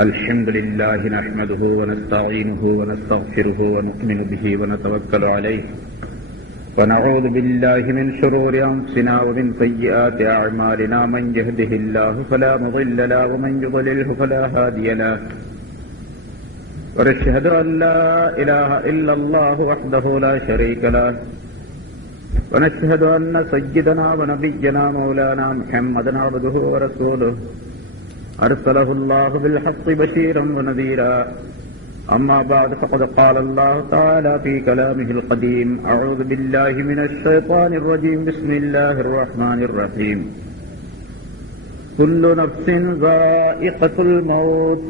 الحمد لله نحمده ونستعينه ونستغفره ونؤمن به ونتوكل عليه ونعوذ بالله من شرور أنفسنا ومن سيئات أعمالنا من يهده الله فلا مضل له ومن يضلله فلا هادي له ونشهد أن لا إله إلا الله وحده لا شريك له ونشهد أن سيدنا ونبينا مولانا محمدا عبده ورسوله أرسله الله بالحق بشيرا ونذيرا أما بعد فقد قال الله تعالى في كلامه القديم أعوذ بالله من الشيطان الرجيم بسم الله الرحمن الرحيم كل نفس ذائقة الموت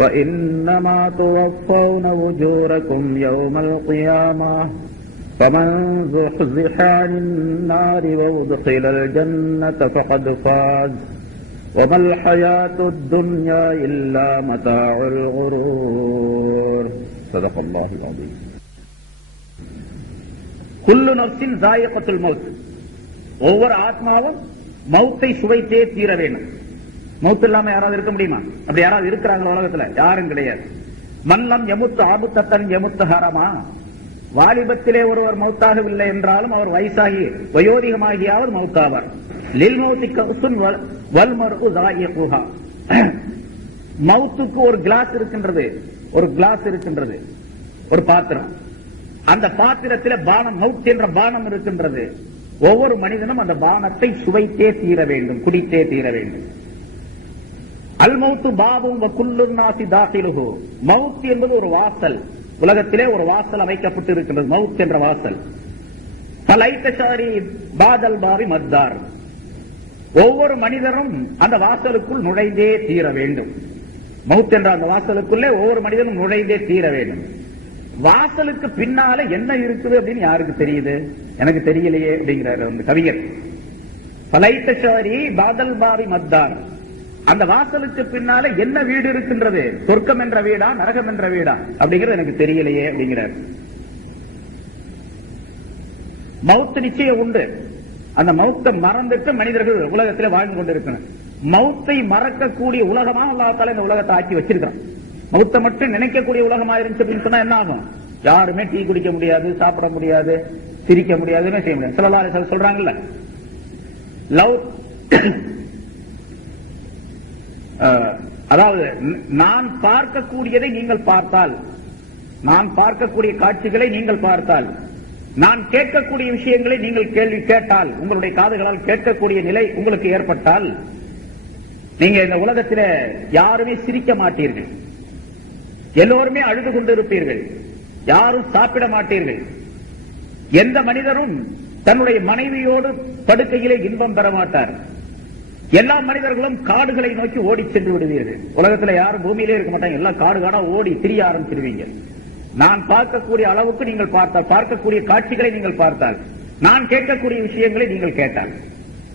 وإنما توفون أجوركم يوم القيامة فمن زحزح عن النار وأدخل الجنة فقد فاز وما الحياة الدنيا إلا متاع الغرور صدق الله العظيم. كل نفس ذائقة الموت. ஒவ்வொரு ஆத்மாவும் மௌத்தை சுவைத்தே தீர வேண்டும். மௌத் இல்லாம யாராவது இருக்க முடியுமா? அப்படி யாராவது இருக்கிறாங்க உலகத்துல? யாரும் கிடையாது. மன்னம் எமுத்து ஆபுத்தன் எமுத்து ஹரமா. வாலிபத்திலே ஒருவர் மௌத்தாகவில்லை என்றாலும் அவர் வயசாகி வயோதிகமாகியாவது மௌத்தாவார். மௌத்துக்கு ஒரு கிளாஸ் இருக்கின்றது, ஒரு பாத்திரம். அந்த பாத்திரத்தில் பானம், மௌத் என்ற பானம் இருக்கின்றது. ஒவ்வொரு மனிதனும் அந்த பானத்தை சுவைத்தே தீர வேண்டும், குடித்தே தீர வேண்டும். அல் மௌத்து பாபும் குல்லுன்னாசி தாசிலுஹு. மௌத் என்பது ஒரு வாசல். உலகத்திலே ஒரு வாசல் அமைக்கப்பட்டு இருக்கின்றது, மௌத் என்ற வாசல். பலைத்தசாரி பாதல் பாவி மத்தார். ஒவ்வொரு மனிதரும் அந்த வாசலுக்குள் நுழைந்தே தீர வேண்டும். மௌத் என்ற அந்த வாசலுக்குள்ளே ஒவ்வொரு மனிதனும் நுழைந்தே தீர வேண்டும். வாசலுக்கு பின்னால என்ன இருக்குது அப்படின்னு யாருக்கு தெரியுது? எனக்கு தெரியலையே அப்படிங்கிறார் அந்த கவிஞர். பலைத்தசாரி பாதல் பாவி மத்தார். அந்த வாசலுக்கு பின்னால என்ன வீடு இருக்கின்றது? சொர்க்கம் என்ற வீடா, நரகம் என்ற வீடா அப்படிங்கிறது எனக்கு தெரியலையே அப்படிங்கிறார். மௌத் நிச்சயம் உண்டு. அந்த மௌத்தை மறந்துட்டு மனிதர்கள் உலகத்தில் வாழ்ந்து கொண்டிருக்கிறார். மௌத்தை மறக்கக்கூடிய உலகமா அல்லாஹ் தஆலா இந்த உலகத்தை ஆக்கி வச்சிருக்கிறான். மௌத்தை மட்டும் நினைக்கக்கூடிய உலகமா இருந்துச்சு அப்படின்னு சொன்னா என்ன ஆகும்? யாருமே டீ குடிக்க முடியாது, சாப்பிட முடியாது, சிரிக்க முடியாதுன்னு செய்ய முடியாது. ஸல்லல்லாஹு அலைஹி வஸல்லம் சொல்றாங்கல்ல, லவ், அதாவது நான் பார்க்கக்கூடியதை நீங்கள் பார்த்தால், நான் பார்க்கக்கூடிய காட்சிகளை நீங்கள் பார்த்தால், நான் கேட்கக்கூடிய விஷயங்களை நீங்கள் கேள்வி கேட்டால், உங்களுடைய காதுகளால் கேட்கக்கூடிய நிலை உங்களுக்கு ஏற்பட்டால், நீங்க இந்த உலகத்தில் யாருமே சிரிக்க மாட்டீர்கள், எல்லோருமே அழுது கொண்டிருப்பீர்கள், யாரும் சாப்பிட மாட்டீர்கள். எந்த மனிதரும் தன்னுடைய மனைவியோடு படுக்கையிலே இன்பம் பெற மாட்டார். எல்லா மனிதர்களும் காடுகளை நோக்கி ஓடி சென்று விடுவீர்கள். உலகத்தில் யாரும் பூமியிலே இருக்க மாட்டாங்க, எல்லாம் காடு காடா ஓடி திரிய ஆரம்பிச்சிருவீங்க. நான் பார்க்கக்கூடிய அளவுக்கு நீங்கள் பார்த்தால், பார்க்கக்கூடிய காட்சிகளை நீங்கள் பார்த்தால், நான் கேட்கக்கூடிய விஷயங்களை நீங்கள் கேட்டால்,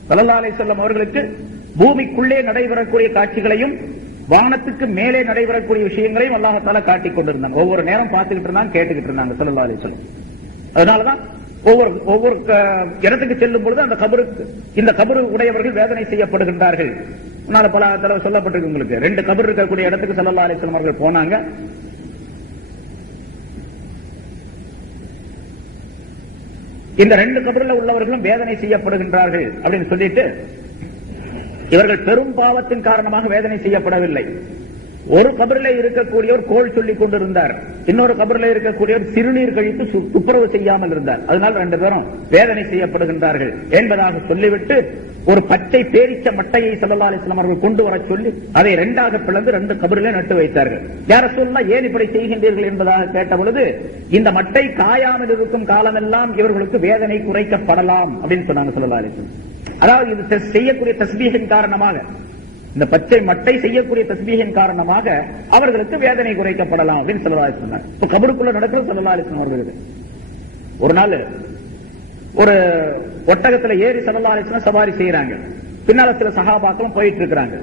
ஸல்லல்லாஹு அலைஹி வஸல்லம் அவர்களுக்கு பூமிக்குள்ளே நடைபெறக்கூடிய காட்சிகளையும் வானத்துக்கு மேலே நடைபெறக்கூடிய விஷயங்களையும் அல்லாஹ் தஆலா காட்டிக் கொண்டிருந்தாங்க. ஒவ்வொரு நேரம் பார்த்துக்கிட்டு இருந்தாங்க, கேட்டுக்கிட்டு இருந்தாங்க ஸல்லல்லாஹு அலைஹி வஸல்லம். அதனாலதான் ஒவ்வொரு இடத்துக்கு செல்லும் பொழுது அந்த கபருக்கு, இந்த கபரு உடையவர்கள் வேதனை செய்யப்படுகின்றார்கள். பல தடவை சொல்லப்பட்டிருக்கு உங்களுக்கு. 2 கபர் இருக்கக்கூடிய இடத்துக்கு ஸல்லல்லாஹு அலைஹி வஸல்லம் அவர்கள் போனாங்க. இந்த 2 கபரில் உள்ளவர்களும் வேதனை செய்யப்படுகின்றார்கள் அப்படின்னு சொல்லிட்டு, இவர்கள் பெரும் பாவத்தின் காரணமாக வேதனை செய்யப்படவில்லை. ஒரு கபரிலே இருக்கக்கூடியவர் கோல் சொல்லிக் கொண்டிருந்தார், இன்னொரு கபரிலே இருக்கக்கூடியவர் சிறுநீர் கழித்து துப்புரவு செய்யாமல் இருந்தார். அதனால் 2 பேரும் வேதனை செய்யப்படுகின்றார்கள் என்பதாக சொல்லிவிட்டு ஒரு பச்சை பேரிச்ச மட்டையை ஸல்லல்லாஹு அலைஹி வஸல்லம் அவர்கள் கொண்டு வர சொல்லி அதை 2ஆக பிளந்து 2 கபரிலே நட்டு வைத்தார்கள். யா ரசூலல்லாஹ், ஏன் இப்படி செய்கின்றீர்கள் என்பதாக கேட்ட பொழுது, இந்த மட்டை காயாமல் இருக்கும் காலமெல்லாம் இவர்களுக்கு வேதனை குறைக்கப்படலாம் அப்படின்னு சொன்னாங்க ஸல்லல்லாஹு அலைஹி வஸல்லம். அதாவது இது செய்யக்கூடிய தஸ்பீஹின் காரணமாக, இந்த பச்சை மட்டை செய்யக்கூடிய தஸ்பீஹின் காரணமாக அவர்களுக்கு வேதனை குறைக்கப்படலாம் அப்படின்னு ஸல்லல்லாஹு அலைஹி வஸல்லம். இப்ப கபருக்குள்ள நடக்கிறது ஸல்லல்லாஹு அலைஹி வஸல்லம் அவர்களுக்கு. ஒரு நாள் ஒரு ஒட்டகத்துல ஏறி ஸல்லல்லாஹு அலைஹி வஸல்லம் சவாரி செய்யறாங்க. பின்னால சில சஹாபாக்களும் போயிட்டு இருக்காங்க.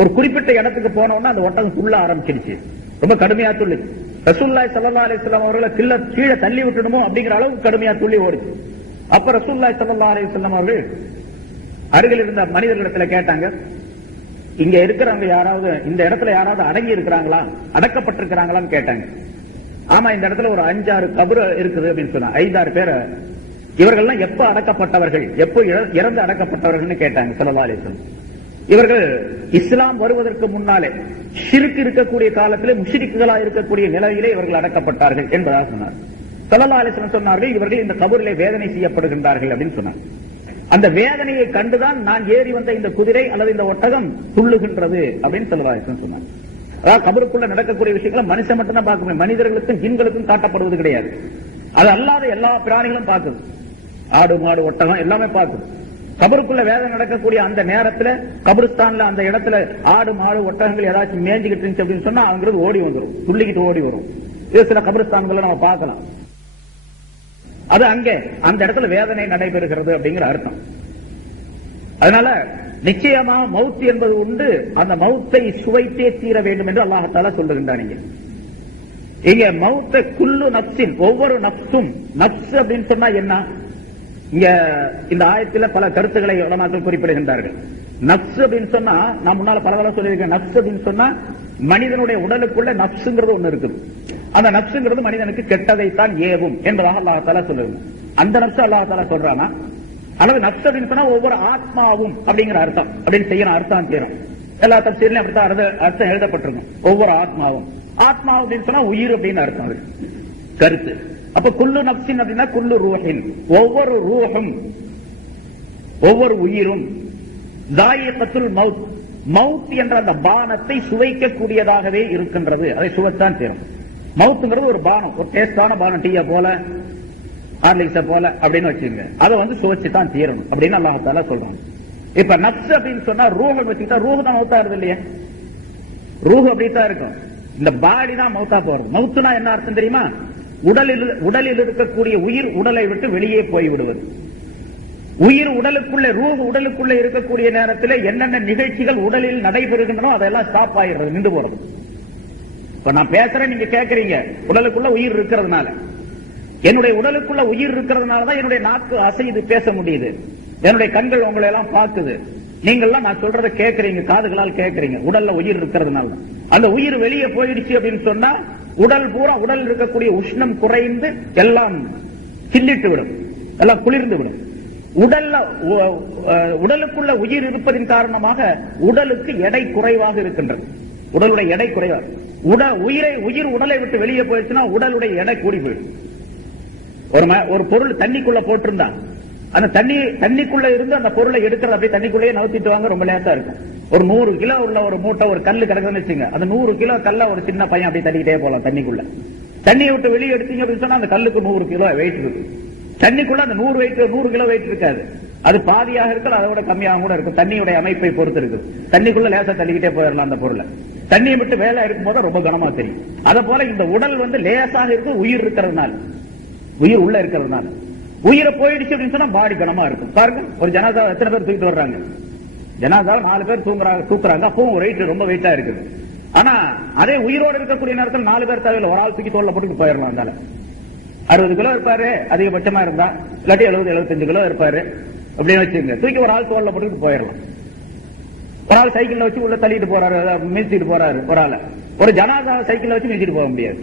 ஒரு குறிப்பிட்ட இடத்துக்கு போனோம்னா அந்த ஒட்டகம் துள்ள ஆரம்பிச்சிருச்சு, ரொம்ப கடுமையா துள்ளு. ரசூலுல்லாஹி ஸல்லல்லாஹு அலைஹி வஸல்லம் அவர்களை கீழே தள்ளி விட்டுடுமோ அப்படிங்கிற அளவுக்கு கடுமையா துள்ளி ஓடுச்சு. அப்ப ரசூலுல்லாஹி ஸல்லல்லாஹு அலைஹி வஸல்லம் அவர்கள் அருகில் இருந்த மனிதர்களிடத்துல கேட்டாங்க, இங்க இருக்கிறவங்க யாராவது இந்த இடத்துல யாராவது அடங்கி இருக்கிறாங்களா, அடக்கப்பட்டிருக்கிறாங்களான்னு கேட்டாங்க. ஆமா, இந்த இடத்துல ஒரு 5-6 கபர் இருக்குது அப்படின்னு சொன்னா 5-6 பேர். இவர்கள்லாம் எப்ப அடக்கப்பட்டவர்கள், எப்ப இறந்து அடக்கப்பட்டவர்கள் கேட்டாங்க ஸல்லல்லாஹு அலைஹி வஸல்லம். இவர்கள் இஸ்லாம் வருவதற்கு முன்னாலே ஷிர்க் இருக்கக்கூடிய காலத்திலே முஷ்ரிக்குகளா இருக்கக்கூடிய நிலையிலே இவர்கள் அடக்கப்பட்டார்கள் என்பதாக சொன்னார். ஸல்லல்லாஹு அலைஹி வஸல்லம் சொன்னார்கள், இவர்கள் இந்த கபரிலே வேதனை செய்யப்படுகின்றார்கள் அப்படின்னு சொன்னார். அந்த வேதனையை கண்டுதான் நான் ஏறி வந்த இந்த குதிரை அல்லது இந்த ஒட்டகம் துள்ளுகின்றது அப்படின்னு ஸல்லல்லாஹு அலைஹி வஸல்லம் சொன்னார். அதாவது கபருக்குள்ள நடக்கக்கூடிய விஷயங்களை மனுஷன் மட்டும் தான் பார்க்க முடியும், மனிதர்களுக்கும் ஜின்களுக்கும் காட்டப்படுவது கிடையாது. அது அல்லாத எல்லா பிராணிகளும் பார்க்குது, ஆடு மாடு ஒட்டகம் எல்லாமே பார்க்குது. கபருக்குள்ள வேதனை நடக்கக்கூடிய அந்த நேரத்துல கபருஸ்தான்ல அந்த இடத்துல ஆடு மாடு ஒட்டகங்கள் ஏதாச்சும் மேஞ்சிக்கிட்டு இருந்துச்சு அப்படின்னு சொன்னா அங்கிறது ஓடி வந்துடும், துள்ளிக்கிட்டு ஓடி வரும். இது சில கபருஸ்தான்களை நம்ம பார்க்கலாம். அது அங்கே அந்த இடத்துல வேதனை நடைபெறுகிறது அப்படிங்கிற அர்த்தம். அதனால நிச்சயமா மவுத் என்பது உண்டு, அந்த மவுத்தை சுவைத்தே தீர வேண்டும் என்று அல்லாஹ் தஆலா சொல்லுகின்றான். இங்க மவுத்தை குல்லு நப்சின், ஒவ்வொரு நப்சும். நப்ஸ் அப்படின்னு சொன்னா என்ன? இங்க இந்த ஆயத்துல பல கருத்துக்களை உலமாக்கள் குறிப்பிடுகின்றார்கள். நப்ஸ் அப்படின்னு சொன்னா, நான் முன்னால பலதடவை சொல்லியிருக்கேன், நப்ஸ் அப்படின்னு சொன்னா மனிதனுடைய உடலுக்குள்ள நப்சுங்கிறது ஒண்ணு இருக்குது. அந்த நப்சுங்கிறது மனிதனுக்கு கெட்டதைத்தான் ஏவும் என்பதாக அல்லாஹ் தஆலா சொல்லுங்க. அந்த நப்சு அல்லாஹ் தஆலா சொல்றானா, அல்லது நப்ஸ் அப்படின்னு சொன்னா ஒவ்வொரு ஆத்மாவும் அப்படிங்கிற அர்த்தம் அப்படின்னு செய்யணும், அர்த்தம் செய்யணும். எல்லா தப்சீர்லயும் அப்படித்தான் அர்த்தம் எழுதப்பட்டிருக்கும். ஒவ்வொரு ஆத்மாவும், ஆத்மா அப்படின்னு சொன்னா உயிர் அப்படின்னு அர்த்தம் அது கருத்து. அப்ப குல்லு நப்சின் அப்படின்னா குல்லு ரூஹின், ஒவ்வொரு ரூஹும் ஒவ்வொரு உயிரும் தாயிகத்துல் மவுத், மவுத் என்ற அந்த பானத்தை சுவைக்கக்கூடியதாகவே இருக்கின்றது. அதை சுவைத்தான் சேரும். மவுத்துங்கிறது ஒரு பானம், ஒரு டேஸ்டான பானம், டீயா போல ஹார்லிக்ஸ போல அப்படின்னு வச்சுங்க, அதை வந்து சுவைச்சுதான் தீரணும் அப்படின்னு அல்லாஹ் தஆலா சொல்றாங்க. இப்ப நப்ஸ் அப்படின்னு சொன்னா ரூஹ் வச்சுக்கிட்டா ரூஹ் தான் மவுத்தா இருது இல்லையா? ரூஹ் அப்படித்தான் இருக்கும், இந்த பாடி தான் மவுத்தா போறது. மவுத்துனா என்ன அர்த்தம் தெரியுமா? உடலில் இருக்கக்கூடிய உயிர் உடலை விட்டு வெளியே போய்விடுவது. உயிர் உடலுக்குள்ள, ரூஹ் உடலுக்குள்ள இருக்கக்கூடிய நேரத்தில் என்னென்ன நிகழ்ச்சிகள் உடலில் நடைபெறுகின்றனோ அதெல்லாம் ஸ்டாப் ஆகிறது, நின்று போறது. இப்ப நான் பேசுறேன், நீங்க கேட்கறீங்க, உடலுக்குள்ள உயிர் இருக்கிறதுனால. என்னுடைய உடலுக்குள்ள உயிர் இருக்கிறதுனாலதான் என்னுடைய நாக்கு அசைது பேச முடியுது, என்னுடைய கண்கள் உங்களை எல்லாம் பார்க்குது, நீங்கள்லாம் நான் சொல்றதை கேட்கறீங்க, காதுகளால் கேட்கறீங்க, உடல்ல உயிர் இருக்கிறதுனால. அந்த உயிர் வெளியே போயிடுச்சு அப்படின்னு சொன்னா உடல் பூரா, உடல் இருக்கக்கூடிய உஷ்ணம் குறைந்து எல்லாம் சில்லிட்டு விடும், எல்லாம் குளிர்ந்து விடும். உடலுக்குள்ள உயிர் இருப்பதின் காரணமாக உடலுக்கு எடை குறைவாக இருக்கின்றது, உடலுடைய எடை குறைவாக. உயிர் உடலை விட்டு வெளியே போயிடுச்சுன்னா உடலுடைய எடை கூடி போயிடும். ஒரு பொருள் தண்ணிக்குள்ள போட்டிருந்தா அந்த தண்ணிக்குள்ள இருந்து அந்த பொருளை எடுக்கிறது அப்படியே தண்ணிக்குள்ளேயே நவுத்திட்டு வாங்க, ரொம்ப லேட்டா இருக்கும். ஒரு 100 கிலோ உள்ள ஒரு மூட்டை, ஒரு கல்லு கிடக்குதுன்னு வச்சுங்க, அந்த 100 கிலோ கல்ல ஒரு சின்ன பையன் அப்படியே தள்ளிக்கிட்டே போலாம் தண்ணிக்குள்ள. தண்ணியை விட்டு வெளியே எடுத்தீங்க அப்படின்னு சொன்னா அந்த கல்லுக்கு 100 கிலோ வெயிட் இருக்கு. தண்ணிக்குள்ள அந்த 100 கிலோ வெயிட் இருக்காது, அது பாதியாக இருக்கு, அதோட கம்மியாக கூட இருக்கும், தண்ணியுடைய அமைப்பை பொறுத்து இருக்கு. தண்ணிக்குள்ள லேசா தள்ளிக்கிட்டே போயிடலாம் அந்த பொருளை. தண்ணியை விட்டு வேலை இருக்கும் போது ரொம்ப கனமா தெரியும். அத போல இந்த உடல் வந்து லேசாக இருக்கு, உயிர் இருக்கிறதுனால, உயிர் உள்ள இருக்கிறதுனால. உயிரை போயிடுச்சு அப்படின்னு சொன்னா பாடி கனமா இருக்கும். பாருங்க, ஒரு ஜனாதா எத்தனை பேர் தூக்கிட்டு வர்றாங்க, ஜனாதா 4 பேர் தூக்குறாங்க, அப்பவும் வெயிட் ரொம்ப வெயிட்டா இருக்குது. ஆனா அதே உயிரோடு இருக்கக்கூடிய நேரத்தில் 4 பேர் தேவையில்லை, ஒரு ஆள் தூக்கி தோல்ல போட்டு போயிடலாம். அதனால 60 கிலோ இருப்பாரு அதிகபட்சமா இருந்தா, இல்லாட்டி 70-75 கிலோ இருப்பாரு அப்படின்னு வச்சுங்க, தூக்கி ஒரு ஆள் தோல்ல போட்டு போயிடலாம். ஒரு ஆள் சைக்கிள்ல வச்சு உள்ள தள்ளிட்டு போறாரு, மிதிச்சிட்டு போறாரு ஒரு ஆள். ஒரு ஜனாதா சைக்கிள்ல வச்சு மிதிச்சிட்டு போக முடியாது,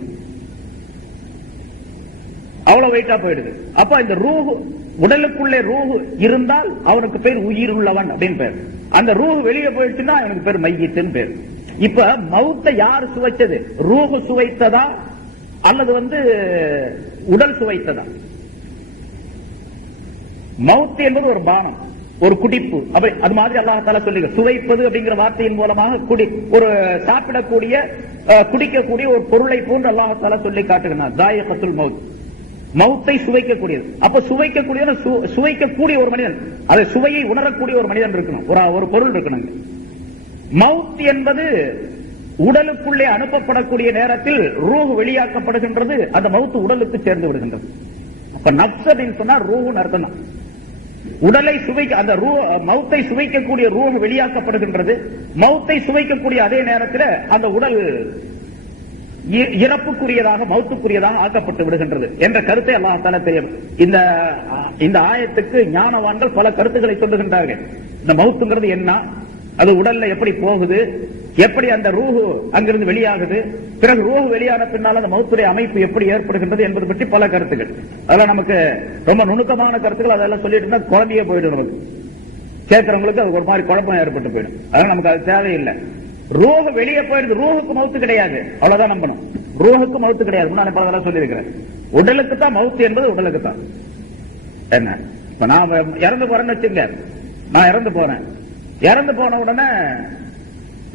அவ்வளவு வெயிட்டா போயிடுது. அப்ப இந்த ரூஹ், உடலுக்குள்ளே ரூஹ் இருந்தால் அவனுக்கு பேர் உயிர் உள்ளவன் அப்படின்னு பேர். அந்த ரூஹ் வெளியே போயிடுச்சுன்னா அவனுக்கு பேர் மையத்துன்னு பேர். இப்ப மவுத்தை யார் சுவைச்சது? ரூஹ் சுவைத்ததா அல்லது உடல் சுவைத்ததா? மவுத் என்பது ஒரு பானம், ஒரு குடிப்பு. அது மாதிரி அல்லாஹ் தஆலா சொல்லி சுவைப்பது அப்படிங்கிற வார்த்தையின் மூலமாக ஒரு சாப்பிடக்கூடிய, குடிக்கக்கூடிய ஒரு பொருளை போன்று அல்லாஹ் தஆலா சொல்லி காட்டுகிறார். தாயிகத்துல் மவுத், மவுத்தை சுவைக்கக்கூடியது. அப்ப சுவைக்கக்கூடிய ஒரு மனிதன், அதை சுவையை உணரக்கூடிய ஒரு மனிதன் இருக்கணும், ஒரு பொருள் இருக்கணும். மவுத் என்பது உடலுக்குள்ளே அனுப்பப்படக்கூடிய நேரத்தில் ரூஹ் வெளியாக்கப்படுகின்றது, அந்த மவுத் உடலுக்கு சேர்ந்து விடுகின்றது. அப்ப நப்ஸ் அப்படின்னு சொன்னா ரூஹ்னு அர்த்தம். உடலை அந்த மவுத்தை சுவைக்கக்கூடிய ரூஹ் வெளியாக்கப்படுகின்றது. மவுத்தை சுவைக்கக்கூடிய அதே நேரத்தில் அந்த உடல் இறப்புக்குரியதாக, மவுத்துக்குரியதாக ஆக்கப்பட்டு விடுகின்றது என்ற கருத்தை அல்லாஹ் தஆலா தெரியும். இந்த ஆயத்துக்கு ஞானவான்கள் பல கருத்துக்களை சொல்லுகின்றார்கள். இந்த மவுத்துங்கிறது என்ன, அது உடல்ல எப்படி போகுது, எப்படி அந்த ரூஹு அங்கிருந்து வெளியாகுது, பிறகு ரூஹு வெளியான பின்னால் அந்த மௌத்துடைய அமைப்பு எப்படி ஏற்படுகின்றது என்பது பற்றி பல கருத்துக்கள். அதெல்லாம் நமக்கு ரொம்ப நுணுக்கமான கருத்துக்கள். அதெல்லாம் சொல்லிட்டு இருந்தா குழந்தையே போயிடும், நமக்கு கேட்கறவங்களுக்கு அது ஒரு மாதிரி குழப்பம் ஏற்பட்டு போயிடும். அதனால நமக்கு அது தேவையில்லை. ரூஹு வெளியே போயிடுது, ரூஹுக்கு மௌத்து கிடையாது, அவ்வளவுதான் நம்பணும். ரூஹுக்கு மௌத்து கிடையாது. முன்னாடி பல தடவை சொல்லி இருக்கிறேன். உடலுக்கு தான் மௌத்து என்பது உடலுக்கு தான். என்ன இப்ப நான் இறந்து போறேன்னு வச்சுங்க, நான் இறந்து போறேன், இறந்து போன உடனே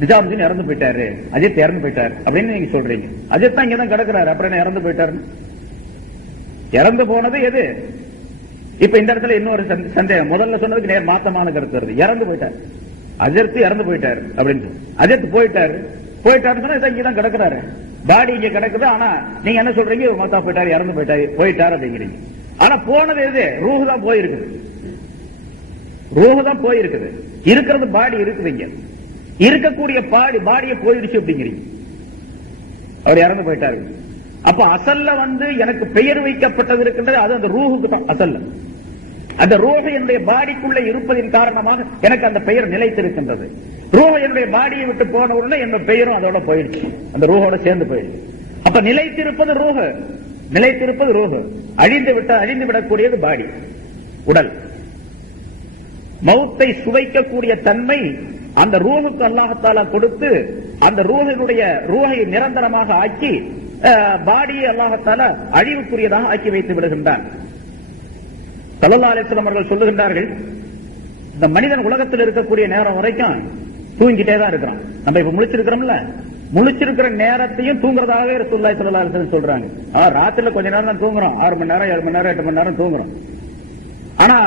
நிஜாமுதீன் இறந்து போயிட்டாரு, அஜித் இறந்து போயிட்டாரு அப்படின்னு நீங்க சொல்றீங்க. அஜித் தான் இங்கதான் கிடக்குறாரு, அப்புறம் என்ன இறந்து போயிட்டாரு? இறந்து போனது எது? இப்ப இந்த இடத்துல இன்னொரு சந்தேகம். முதல்ல சொன்னதுக்கு நேர் மாத்தமான கருத்து வருது. இறந்து போயிட்டாரு, அஜித் இறந்து போயிட்டாரு அப்படின்னு சொல்லி. அஜித் போயிட்டாரு, போயிட்டாருன்னு சொன்னா இங்கதான் கிடக்குறாரு, பாடி இங்க கிடக்குது. ஆனா நீங்க என்ன சொல்றீங்க? ஒரு மத்தா போயிட்டாரு, இறந்து போயிட்டாரு அப்படிங்கிறீங்க. ஆனா போனது எது? ரூஹு தான் போயிருக்குது, ரூஹு தான் போயிருக்குது. இருக்கிறது பாடி இருக்குதுங்க, இருக்கக்கூடிய பாடியை போயிடுச்சு அப்படிங்கிறீங்க. அவர் இறந்து போயிட்டாரு. அப்ப அசல்ல எனக்கு பெயர் வைக்கப்பட்டது இருக்கின்றது, அது அந்த ரூஹுக்கு தான் அசல்ல. அந்த ரூஹு என்னுடைய பாடிக்குள்ள இருப்பதின் காரணமாக எனக்கு அந்த பெயர் நிலைத்திருக்கின்றது. ரூஹு என்னுடைய பாடியை விட்டு போன உடனே என்னோட பெயரும் அதோட போயிடுச்சு, அந்த ரூஹோட சேர்ந்து போயிடுச்சு. அப்ப நிலைத்திருப்பது ரூஹு, நிலைத்திருப்பது ரூஹு. அழிந்து விடக்கூடியது பாடி, உடல். மௌத்தை சுவைக்கக்கூடிய தன்மை அந்த ரூஹுக்கு அல்லாஹ்தாலா கொடுத்து, அந்த ரூஹை நிரந்தரமாக ஆக்கி பாடியை அல்லாஹ்தாலா அழிவுக்குரியதாக ஆக்கி வைத்து விடுகின்றான். ஸல்லல்லாஹு அலைஹி வஸல்லம் அவர்கள் சொல்லுகின்றார்கள், இந்த மனிதன் உலகத்தில் இருக்கக்கூடிய நேரம் வரைக்கும் தூங்கிட்டே தான் இருக்கிறான். நம்ம இப்ப முழிச்சிருக்கிறோம்ல, முழிச்சிருக்கிற நேரத்தையும் தூங்குறதாகவே ரசூலுல்லாஹி ஸல்லல்லாஹு அலைஹி வஸல்லம் சொல்றாங்க. ராத்திரில கொஞ்ச நேரம் தான் தூங்குறோம், 6 மணி நேரம் 7 மணி நேரம் 8 மணி நேரம் தூங்குறோம். ஆனா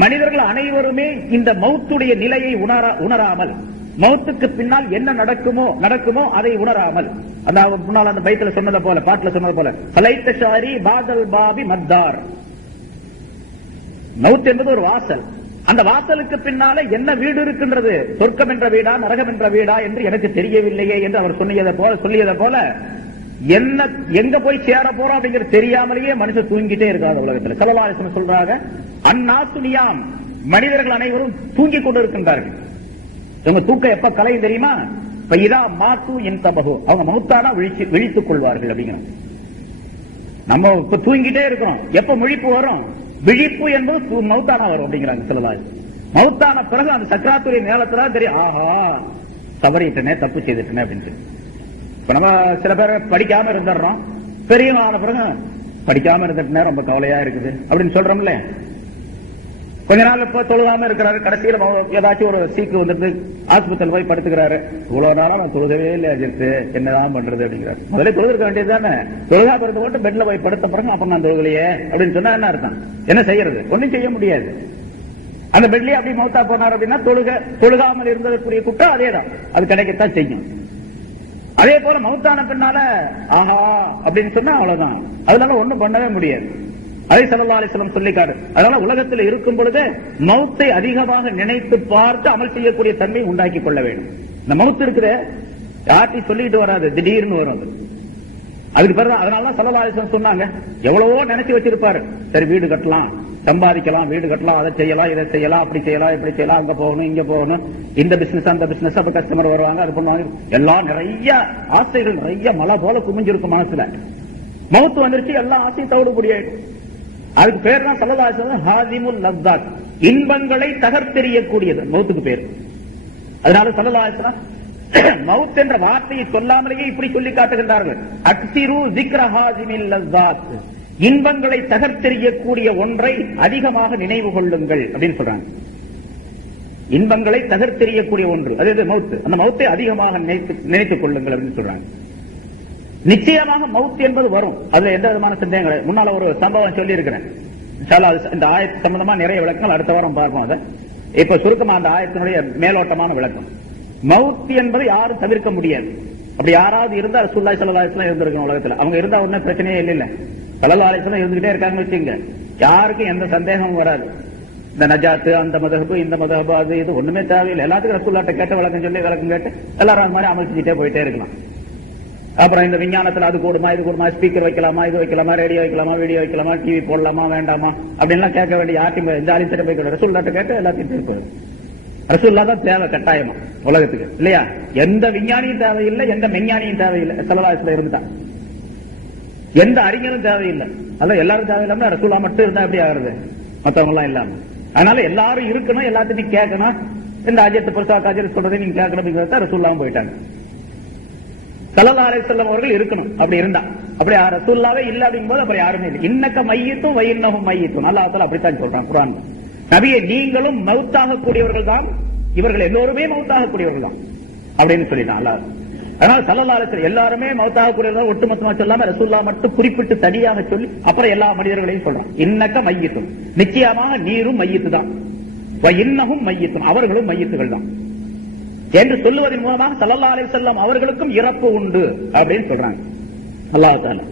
மனிதர்கள் அனைவருமே இந்த மௌத்துடைய நிலையை உணராமல், மௌத்துக்கு பின்னால் என்ன நடக்குமோ அதை உணராமல், அதாவது முன்னால் அந்த பைத்துல சொன்னதை போல, பாட்டுல சொன்னது போல, ஃபலைத்த ஷாரி பாதல் பாபி மத்தார். மௌத் என்பது ஒரு வாசல். அந்த வாசலுக்கு பின்னால என்ன வீடு இருக்கின்றது, சொர்க்கம் என்ற வீடா நரகம் என்ற வீடா என்று எனக்கு தெரியவில்லையே என்று அவர் சொல்லியதை போல என்ன எங்க போய் சேர போறோம் அப்படிங்கிறது தெரியாமலேயே மனுஷன் தூங்கிட்டே இருக்காது உலகத்தில். ஸல்லல்லாஹு அலைஹி வஸல்லம் சொல்றாங்க, அன்னாசு நியாம், மனிதர்கள் அனைவரும் தூங்கிக் கொண்டிருக்கின்றார்கள். இவங்க தூக்கம் எப்ப கலையும் தெரியுமா? இதா மாத்து என் தபகு, அவங்க மௌத்தானா விழித்துக் கொள்வார்கள் அப்படிங்கிறாங்க. நம்ம இப்ப தூங்கிட்டே இருக்கிறோம், எப்ப விழிப்பு வரும்? விழிப்பு என்பது மௌத்தானா வரும் அப்படிங்கிறாங்க ஸல்லல்லாஹு அலைஹி வஸல்லம். மௌத்தான பிறகு அந்த சக்கராத்துடைய நேரத்துல தெரியும், ஆஹா தவறிட்டனே, தப்பு செய்துட்டனே அப்படின்னு. இப்ப நம்ம சில பேர் படிக்காம இருந்துடுறோம், பெரியவங்க பிறகு படிக்காம இருந்துட்டுனா ரொம்ப கவலையா இருக்குது அப்படின்னு சொல்றோம்ல. கொஞ்ச நாள் இப்ப தொழுகாம இருக்கிறாரு, கடைசியில ஏதாச்சும் ஒரு சீக்கு வந்துட்டு ஆஸ்பத்திரியில் போய் படுத்துக்கிறாரு. இவ்வளவு நாளா நான் தொழுகவே இல்லை அஜித்து, என்னதான் பண்றது அப்படிங்கிறாரு. முதல்ல தொழுக வேண்டியது தானே, தொழுகா பிறகு போட்டு பெட்ல போய் படுத்த பிறகு அப்ப நான் தொழுகலையே அப்படின்னு சொன்னா என்ன அர்த்தம்? என்ன செய்யறது? ஒன்னும் செய்ய முடியாது. அந்த பெட்லயே அப்படி மௌத்தா போனார் அப்படின்னா தொழுகாமல் இருந்ததற்குரிய குற்றம் அதேதான், அது கிடைக்கத்தான் செய்யும். அதே போல மௌத்தான பின்னால ஆஹா அப்படின்னு சொன்னா அவ்வளவுதான், அதனால ஒண்ணும் பண்ணவே முடியாது. அதை ஸல்லல்லாஹு அலைஹி வஸல்லம் சொல்லிக்காரு. அதனால உலகத்தில் இருக்கும் பொழுது மௌத்தை அதிகமாக நினைத்து பார்த்து அமல் செய்யக்கூடிய தன்மை உண்டாக்கி கொள்ள வேண்டும். இந்த மௌத்து இருக்குது யார்ட்டையும் சொல்லிட்டு வராது, திடீர்னு வரும். அதுக்கு பிறகு அதனால ஸல்லல்லாஹு அலைஹி வஸல்லம் சொன்னாங்க, எவ்வளவோ நினைச்சு வச்சிருப்பாரு, சரி வீடு கட்டலாம், சம்பாதிக்கலாம், வீடு கட்டலாம், அதை செய்யலாம், இதை செய்யலாம், அப்படி செய்யலாம், இப்படி செய்யலாம், அங்க போகணும், இங்க போகணும், இந்த பிசினஸ் அந்த பிசினஸ், அப்ப கஸ்டமர் வருவாங்க, அது பண்ணுவாங்க, எல்லாம் நிறைய ஆசைகள் நிறைய மலை போல குமிஞ்சிருக்கும் மனசுல. மௌத்து வந்துருச்சு, எல்லா ஆசையும் தவிடுபடியாயிடும். அதுக்கு பேர் தான் ஸல்லல்லாஹு அலைஹி வஸல்லம் ஹாதிமுல் லஸ்ஸாத், இன்பங்களை தகர்த்தெறியக்கூடியது மௌத்துக்கு பேர். அதனால ஸல்லல்லாஹு அலைஹி வஸல்லம் மௌத் என்ற வார்த்தையை சொல்லாமலேயே இப்படி சொல்லி காட்டுகின்றார்கள், அக்ஸிரு ஸிக்ர ஹாதிமில் லஸ்ஸாத், இன்பங்களை தகர்த்தெறியக்கூடிய ஒன்றை அதிகமாக நினைவு கொள்ளுங்கள் அப்படின்னு சொல்றாங்க. இன்பங்களை தகர்த்தெறியக்கூடிய ஒன்று அது மௌத், அந்த மௌத்தை அதிகமாக நினைத்துக் கொள்ளுங்கள் அப்படின்னு சொல்றாங்க. நிச்சயமாக மௌத் என்பது வரும், அதுல எந்த விதமான சந்தேகங்கள். முன்னால ஒரு சம்பவம் சொல்லி இருக்கிறேன், இந்த ஆயத்து சம்பந்தமா நிறைய விளக்கங்கள் அடுத்த வாரம் பார்ப்போம். அதை இப்ப சுருக்கமா அந்த ஆயத்தினுடைய மேலோட்டமான விளக்கம். மௌத் என்பதை யாரும் தவிர்க்க முடியாது. அப்படி யாராவது இருந்தா ரசூலுல்லாஹி ஸல்லல்லாஹு அலைஹி வஸல்லம் இருந்திருக்கணும் உலகத்துல. அவங்க இருந்தா ஒன்னும் பிரச்சனையே இல்ல. ஸல்லல்லாஹு அலைஹி வஸல்லம் இருந்துகிட்டே இருக்காங்கன்னு வச்சுங்க, யாருக்கும் எந்த சந்தேகமும் வராது. இந்த நஜாத்து, அந்த மதஹபு, இந்த மதஹபு, அது இது ஒண்ணுமே தேவையில்லை. எல்லாத்துக்கும் ரசூலுல்லாஹ்ட்ட கேட்ட விளக்கம் சொல்லி விளக்கம் கேட்டு எல்லாரும் அது மாதிரி அமல் செஞ்சுட்டே போயிட்டே இருக்கலாம். அப்புறம் இந்த விஞ்ஞானத்துல அது கூடுமா, இது கூடுமா, ஸ்பீக்கர் வைக்கலாமா, இது வைக்கலாமா, ரேடியோ வைக்கலாமா, வீடியோ வைக்கலாமா, டிவி போடலாமா வேண்டாமா அப்படின்லாம் கேட்க வேண்டிய யார்ட்டையும் இந்த ஆலிசிட்ட போய் கூட ரசூலுல்லாஹ்ட்ட கேட்டு எல்லாத்தையும் தீர்ப்பு. ரசூலுல்லாஹ் தான் தேவை கட்டாயமா உலகத்துக்கு, இல்லையா? எந்த விஞ்ஞானியும் தேவையில்லை, எந்த மெஞ்ஞானியும் தேவையில்லை. ஸல்லல்லாஹு அலைஹி வஸல்லம் இருந்தா எந்த அறிஞரும் தேவையில்லை. அதான் எல்லாரும் தேவையில்லாம ரசூலுல்லாஹ் மட்டும் இருந்தா எப்படி ஆகுறது? மத்தவங்க எல்லாம் இல்லாம. அதனால எல்லாரும் இருக்கணும், எல்லாத்தையும் கேட்கணும். இந்த அஜித் பிரசாத் அஜித் சொல்றதை நீங்க கேட்கணும். ரசூலுல்லாஹ் போயிட்டாங்க. ஸல்லல்லாஹு அலைஹி வஸல்லம் அவர்கள் இருக்கணும். அப்படி இருந்தா, அப்படி ரசூலுல்லாஹ்வே இல்ல அப்படிங்கும் போது அப்புறம் யாருமே இல்லை. இன்னக மையித்தும் வஇன்னஹும் மையித்துன், அல்லாஹ் தஆலா அப்படித்தான் சொல்றான் குர்ஆன். நபியே நீங்களும் மௌத்தாக கூடியவர்கள் தான், இவர்கள் எல்லோருமே மௌத்தாக கூடியவர்கள் தான் அப்படின்னு சொல்லிட்டான் அல்லாஹ். அதனால ஸல்லல்லாஹு அலைஹி வஸல்லம் எல்லாருமே மௌத்தாக கூடியவர்கள் ஒட்டுமொத்தமா சொல்லாம ரசூலுல்லாஹ் மட்டும் குறிப்பிட்டு தனியாக சொல்லி அப்புறம் எல்லா மனிதர்களையும் சொல்றான். இன்னக மையித்துன், நிச்சயமாக நீரும் மையித்து தான், வஇன்னஹும் மையித்துன், அவர்களும் மையித்துகள் தான் என்று சொல்லுவதன் மூலமாக ஸல்லல்லாஹு அலைஹி வஸல்லம் அவர்களுக்கும் இறப்பு உண்டு அப்படின்னு சொல்றாங்க அல்லாஹ் தஆலா.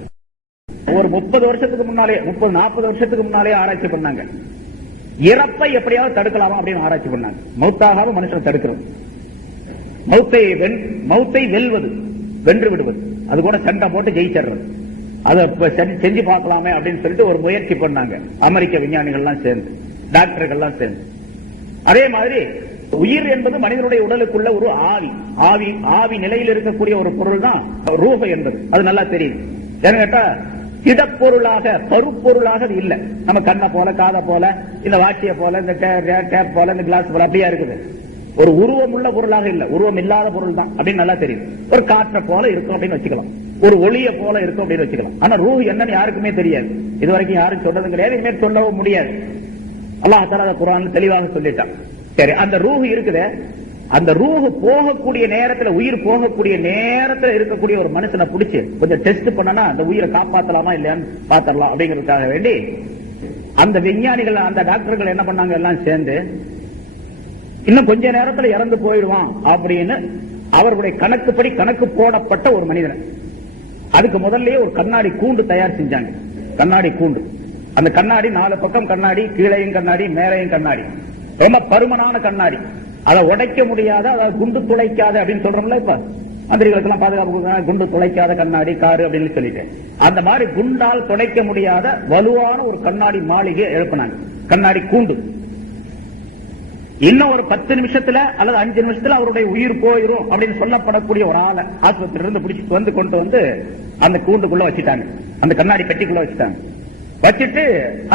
ஒரு 30 வருஷத்துக்கு முன்னாலே, 30-40 வருஷத்துக்கு முன்னாலே ஆராய்ச்சி பண்ணாங்க. இறப்பை எப்படியாவது தடுக்கலாமா அப்படின்னு ஆராய்ச்சி பண்ணாங்க. மௌத்தாகாம மனுஷன் தடுக்கிறது, மௌத்தை வெல்வது, வென்று விடுவது, அது கூட சண்டை போட்டு ஜெயிச்சிடுறது, அதை செஞ்சு பார்க்கலாமே அப்படின்னு சொல்லிட்டு ஒரு முயற்சி பண்ணாங்க அமெரிக்க விஞ்ஞானிகள் எல்லாம் சேர்ந்து, டாக்டர்கள் எல்லாம் சேர்ந்து. அதே மாதிரி உயிர் என்பது மனிதனுடைய உடலுக்குள்ள ஒரு ஆவி நிலையில் இருக்கக்கூடிய ஒரு பொருள் தான் ரூஹ் என்பது. அது நல்லா தெரியும். ஏன்னு கேட்டா திடப்பொருளாக பருப்பொருளாக அது இல்ல. நம்ம கண்ணை போல, காதை போல, இந்த வாட்சிய போல, இந்த டேப் போல, இந்த கிளாஸ் போல அப்படியா இருக்குது. ஒரு உருவம் உள்ள பொருளாக இல்ல, உருவம் இல்லாத பொருள் தான் அப்படின்னு நல்லா தெரியும். ஒரு காற்றை போல இருக்கும் அப்படின்னு வச்சுக்கலாம், ஒரு ஒளிய போல இருக்கும் அப்படின்னு வச்சுக்கலாம். ஆனா ரூஹ் என்னன்னு யாருக்குமே தெரியாது. இதுவரைக்கும் யாரும் சொல்றதும் கிடையாது, இனிமேல் சொல்லவும் முடியாது. அல்லாஹ் தஆலா குர்ஆன்ல தெளிவாக சொல்லிட்டான். சரி, அந்த ரூஹ் இருக்குது, அந்த ரூஹ் போகக்கூடிய நேரத்துல, உயிர் போகக்கூடிய நேரத்துல இருக்கக்கூடிய ஒரு மனுஷனை பிடிச்சு கொஞ்சம் டெஸ்ட் பண்ணனா அந்த உயிரை காப்பாத்தலாமா இல்லையான்னு பாத்திரலாம் அப்படிங்கிறதுக்காக வேண்டி அந்த விஞ்ஞானிகள், அந்த டாக்டர்கள் என்ன பண்ணாங்க, எல்லாம் சேர்ந்து இன்னும் கொஞ்ச நேரத்துல இறந்து போயிடுவான் அப்படின்னு அவர்களுடைய கணக்குப்படி கணக்கு போடப்பட்ட ஒரு மனிதன். அதுக்கு முதல்லயே ஒரு கண்ணாடி கூண்டு தயார் செஞ்சாங்க. கண்ணாடி கூண்டு, அந்த கண்ணாடி 4 பக்கம் கண்ணாடி, கீழையும் கண்ணாடி, மேலையும் கண்ணாடி, ரொம்ப பருமனான கண்ணாடி, அதை உடைக்க முடியாத, அதாவது குண்டு துளைக்காத அப்படின்னு சொல்றோம்ல. இப்ப மந்திரிகளுக்கு எல்லாம் பாதுகாப்பு குண்டு துளைக்காத கண்ணாடி காரு அப்படின்னு சொல்லிட்டு, அந்த மாதிரி குண்டால் துடைக்க முடியாத வலுவான ஒரு கண்ணாடி மாளிகை எழுப்பினாங்க, கண்ணாடி கூண்டு. இன்னும் ஒரு 10 நிமிஷத்துல அல்லது 5 நிமிஷத்துல அவருடைய உயிர் போயிரும் அப்படின்னு சொல்லப்படக்கூடிய ஒரு ஆளை ஆஸ்பத்திரியில இருந்து பிடிச்சிட்டு வந்து கொண்டு வந்து அந்த கூண்டுக்குள்ள வச்சுட்டாங்க, அந்த கண்ணாடி பெட்டிக்குள்ள வச்சுட்டாங்க. வச்சுட்டு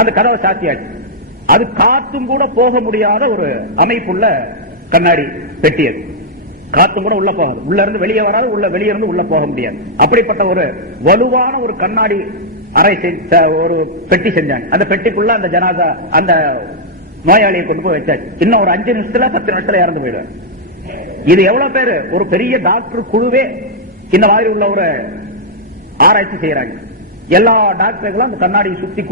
அந்த கதவை சாத்தியாச்சு. அது காத்தும் கூட போக முடியாத ஒரு அமைப்புள்ள கண்ணாடி பெட்டி. அது காத்தும் கூட உள்ள போகாது, உள்ள இருந்து வெளியே வராது, வெளியே இருந்து உள்ள போக முடியாது. அப்படிப்பட்ட ஒரு வலுவான ஒரு கண்ணாடி அறை ஒரு பெட்டி செஞ்சாங்க. அந்த பெட்டிக்குள்ள அந்த ஜனாதா, அந்த நோயாளியை கொண்டு போய் வச்சாச்சு. இன்னும் ஒரு 5 நிமிஷத்துல 10 நிமிஷத்துல இறந்து போயிடுவார். இது எவ்வளவு பேரு, ஒரு பெரிய டாக்டர் குழுவே இந்த மாதிரி உள்ள ஒரு ஆராய்ச்சி செய்யறாங்க. எல்லா டாக்டர்களும் அந்த கண்ணாடி சுத்தி,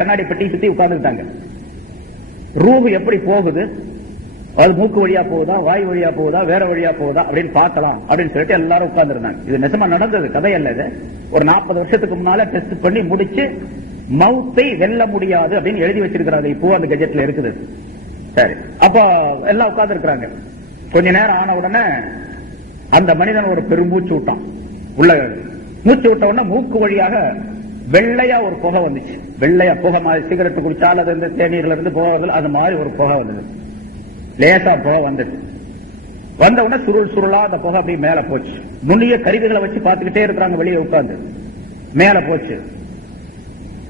கண்ணாடி பெட்டி சுத்தி உட்கார்ந்துட்டாங்க. ரூஹ் எப்படி போகுது, அது மூக்கு வழியா போகுதா, வாய் வழியா போகுதா, வேற வழியா போகுதா அப்படின்னு பார்க்கலாம் அப்படின்னு சொல்லிட்டு எல்லாரும் உட்கார்ந்து இருந்தாங்க. இது நிஜமா நடந்தது, கதை அல்ல இது. ஒரு 40 வருஷத்துக்கு முன்னால டெஸ்ட் பண்ணி முடிச்சு மௌத்தை வெல்ல முடியாது அப்படின்னு எழுதி வச்சிருக்கிறாங்க. இப்போ அந்த கெஜெட்ல இருக்குது. சரி, அப்ப எல்லாம் உட்கார்ந்து இருக்கிறாங்க. கொஞ்ச நேரம் ஆன உடனே அந்த மனிதன் ஒரு பெருமூச்சு விட்டான். உள்ள மூச்சு விட்ட உடனே மூக்கு வழியாக வெள்ளையா ஒரு புகை வந்துச்சு. வெள்ளையா புகை மாதிரி, சிகரெட் குடிச்சால் அது இந்த தேநீர்ல இருந்து போவதில் அது மாதிரி ஒரு புகை வந்தது. லேசா புகை வந்தது. வந்த உடனே சுருளா அந்த புகை அப்படியே மேல போச்சு. நுண்ணிய கருவிகளை வச்சு பார்த்துக்கிட்டே இருக்கிறாங்க வெளியே உட்கார்ந்து. மேல போச்சு.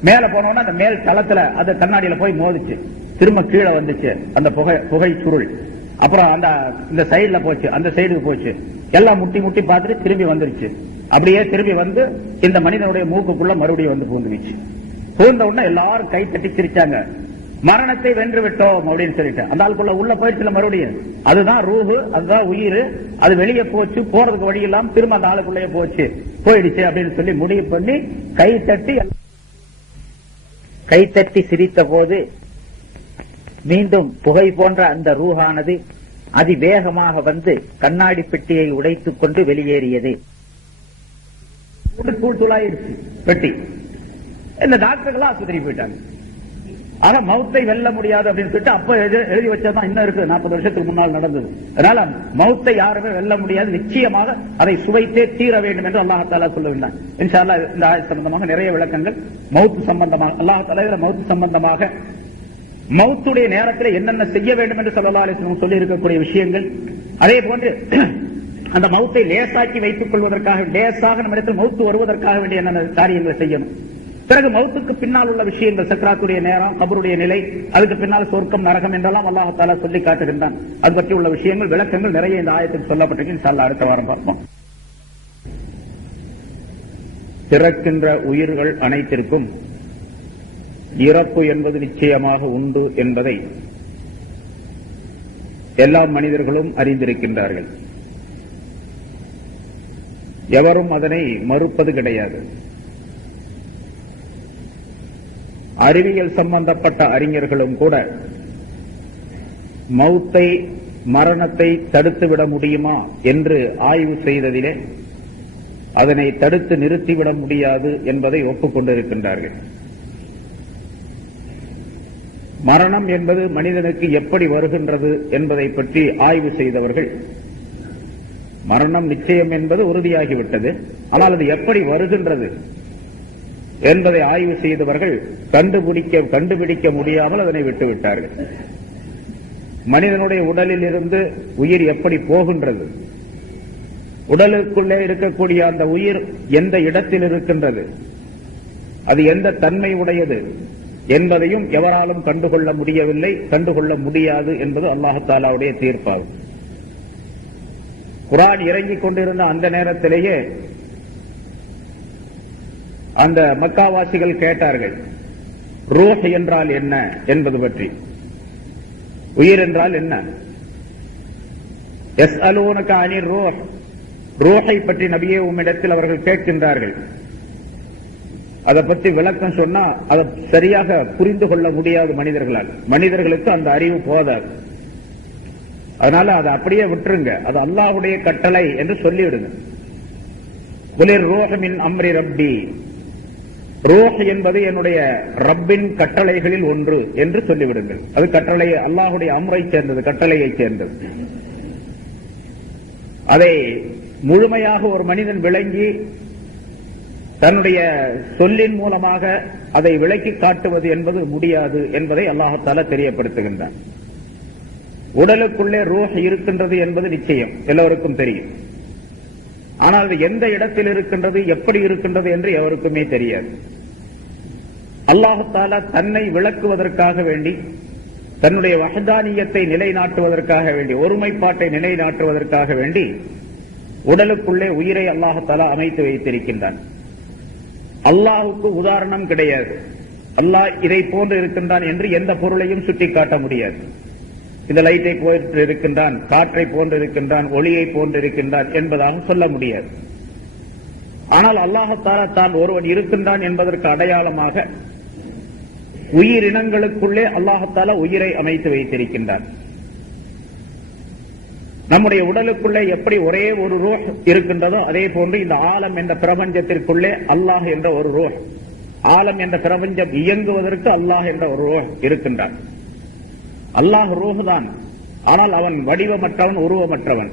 மேல போனோம்னா அந்த மேல் தளத்துல அந்த கண்ணாடியில போய் மோதிச்சு. திரும்ப கீழே வந்துச்சு அந்த புகை சுருள். அப்புறம் இந்த சைடுல போச்சு, அந்த சைடுக்கு போச்சு. எல்லாம் முட்டி முட்டி பார்த்துட்டு திரும்பி வந்துருச்சு. அப்படியே திரும்பி வந்து இந்த மனிதனுடைய மூக்குக்குள்ள மறுபடியும் வந்து பூந்துச்சு. பூந்த உடனே எல்லாரும் கை தட்டி சிரிச்சாங்க. மரணத்தை வென்று விட்டோம் அப்படின்னு சொல்லிட்டு அந்த ஆளுக்குள்ள உள்ள போயிடுச்சுல மறுபடியும். அதுதான் ரூஹு, அதுதான் உயிர். அது வெளியே போச்சு, போறதுக்கு வழி இல்லாம திரும்ப அந்த ஆளுக்குள்ளேயே போயிடுச்சு அப்படின்னு சொல்லி முடிவு பண்ணி கை தட்டி சிரித்த போது மீண்டும் புகை போன்ற அந்த ரூஹானது அதிவேகமாக வந்து கண்ணாடி பெட்டியை உடைத்துக் கொண்டு வெளியேறியது. தூளாயிருச்சு பெட்டி. இந்த டாக்டர்கள் ஆஸ்பத்திரி போயிட்டாங்க. ஆனா மௌத்தை வெல்ல முடியாது அப்படின்னு சொல்லிட்டு அப்ப எழுதி வச்சதான் இன்னும் இருக்கு. 40 வருஷத்துக்கு முன்னால் நடந்தது. அதனால மௌத்தை யாருமே வெல்ல முடியாது, நிச்சயமாக அதை சுவைத்தே தீர வேண்டும் என்று அல்லாஹ் தஆலா சொல்லுகின்றான். இன்ஷா அல்லாஹ் இந்த ஆயத் சம்பந்தமாக நிறைய விளக்கங்கள் மௌத் சம்பந்தமாக, அல்லாஹ் தஆலா மௌத் சம்பந்தமாக மௌத்துடைய நேரத்தில் என்னென்ன செய்ய வேண்டும் என்று ஸல்லல்லாஹு அலைஹி வஸல்லம் சொல்லி இருக்கக்கூடிய விஷயங்கள், அதே போன்று அந்த மௌத்தை லேசாக்கி வைத்துக் கொள்வதற்காக, லேசாக நம்மிடத்தில் மௌத்து வருவதற்காக வேண்டிய என்னென்ன காரியங்களை செய்யணும், பிறகு மௌத்துக்கு பின்னால் உள்ள விஷயங்கள், சக்ராத்துடைய நேரம், கபருடைய நிலை, அதுக்கு பின்னால் சொர்க்கம் நரகம் என்றெல்லாம் அல்லாஹ் தஆலா சொல்லி காட்டுகின்றான். அது பற்றி உள்ள விஷயங்கள், விளக்கங்கள் நிறைய இந்த ஆயத்தில் சொல்லப்பட்டிருக்கு. இன்ஷா அல்லாஹ் அடுத்த வாரம் பார்ப்போம். பிறக்கின்ற உயிர்கள் அனைத்திற்கும் இறப்பு என்பது நிச்சயமாக உண்டு என்பதை எல்லா மனிதர்களும் அறிந்திருக்கின்றார்கள். எவரும் அதனை மறுப்பது கிடையாது. அறிவியல் சம்பந்தப்பட்ட அறிஞர்களும் கூட மௌத்தை, மரணத்தை தடுத்துவிட முடியுமா என்று ஆய்வு செய்ததிலே அதனை தடுத்து நிறுத்திவிட முடியாது என்பதை ஒப்புக்கொண்டிருக்கின்றார்கள். மரணம் என்பது மனிதனுக்கு எப்படி வருகின்றது என்பதை பற்றி ஆய்வு செய்தவர்கள், மரணம் நிச்சயம் என்பது உறுதியாகிவிட்டது, ஆனால் அது எப்படி வருகின்றது என்பதை ஆய்வு செய்தவர்கள் கண்டுபிடிக்க முடியாமல் அதனை விட்டுவிட்டார்கள். மனிதனுடைய உடலில் இருந்து உயிர் எப்படி போகின்றது, உடலுக்குள்ளே இருக்கக்கூடிய அந்த உயிர் எந்த இடத்தில் இருக்கின்றது, அது எந்த தன்மை உடையது என்பதையும் எவராலும் கண்டுகொள்ள முடியவில்லை, கண்டுகொள்ள முடியாது என்பது அல்லாஹ் தஆலாவுடைய தீர்ப்பாகும். குர்ஆன் இறங்கிக் கொண்டிருந்த அந்த நேரத்திலேயே அந்த மக்காவாசிகள் கேட்டார்கள், ரூஹ் என்றால் என்ன என்பது பற்றி. உயிர் என்றால் என்ன? யஸ்அலூனக அனிர் ரூஹ், ரூஹை பற்றி நபியே உம்மிடத்தில் அவர்கள் கேட்கின்றார்கள். அதை பற்றி விளக்கம் சொன்னா அதை சரியாக புரிந்து கொள்ள முடியாது மனிதர்களால். மனிதர்களுக்கு அந்த அறிவு போதாது. அதனால அதை அப்படியே விட்டுருங்க, அது அல்லாஹ்வுடைய கட்டளை என்று சொல்லிவிடுங்க. குலிர் ரூஹ் மின் அம்ரி ரப்பி, ரூஹ் என்பது என்னுடைய ரப்பின் கட்டளைகளில் ஒன்று என்று சொல்லிவிடுங்கள். அது கட்டளை, அல்லாஹ்வுடைய அம்ரை சேர்ந்தது, கட்டளையை சேர்ந்தது. அதை முழுமையாக ஒரு மனிதன் விளங்கி தன்னுடைய சொல்லின் மூலமாக அதை விளக்கி காட்டுவது என்பது முடியாது என்பதை அல்லாஹ் தஆலா தெரியப்படுத்துகின்றான். உடலுக்குள்ளே ரூஹ் இருக்கின்றது என்பது நிச்சயம், எல்லோருக்கும் தெரியும். ஆனால் அது எந்த இடத்தில் இருக்கின்றது, எப்படி இருக்கின்றது என்று எவருக்குமே தெரியாது. அல்லாஹ் தஆலா தன்னை விளக்குவதற்காக வேண்டி, தன்னுடைய வஹ்தானியத்தை நிலைநாட்டுவதற்காக வேண்டி, ஒருமைப்பாட்டை நிலைநாட்டுவதற்காக வேண்டி உடலுக்குள்ளே உயிரை அல்லாஹ் தஆலா அமைத்து வைத்திருக்கின்றான். அல்லாஹுக்கு உதாரணம் கிடையாது. அல்லாஹ் இதை போன்று இருக்கின்றான் என்று எந்த பொருளையும் சுட்டிக்காட்ட முடியாது. இந்த லைட்டை போன்று இருக்கின்றான், காற்றை போன்று இருக்கின்றான், ஒளியை போன்று இருக்கின்றான் என்பதாக சொல்ல முடியாது. ஆனால் அல்லாஹ் தஆலா தான் ஒருவன் இருக்கின்றான் என்பதற்கு அடையாளமாக உயிரினங்களுக்குள்ளே அல்லாஹ் தஆலா உயிரை அமைத்து வைத்திருக்கின்றான். நம்முடைய உடலுக்குள்ளே எப்படி ஒரே ஒரு ரூஹ் இருக்கின்றதோ அதே போன்று இந்த ஆலம் என்ற பிரபஞ்சத்திற்குள்ளே அல்லாஹ் என்ற ஒரு ரூஹ், ஆலம் என்ற பிரபஞ்சம் இயங்குவதற்கு அல்லாஹ் என்ற ஒரு ரூஹ் இருக்கின்றான். அல்லாஹ் ரூஹ் தான், ஆனால் அவன் வடிவமற்றவன், உருவமற்றவன்.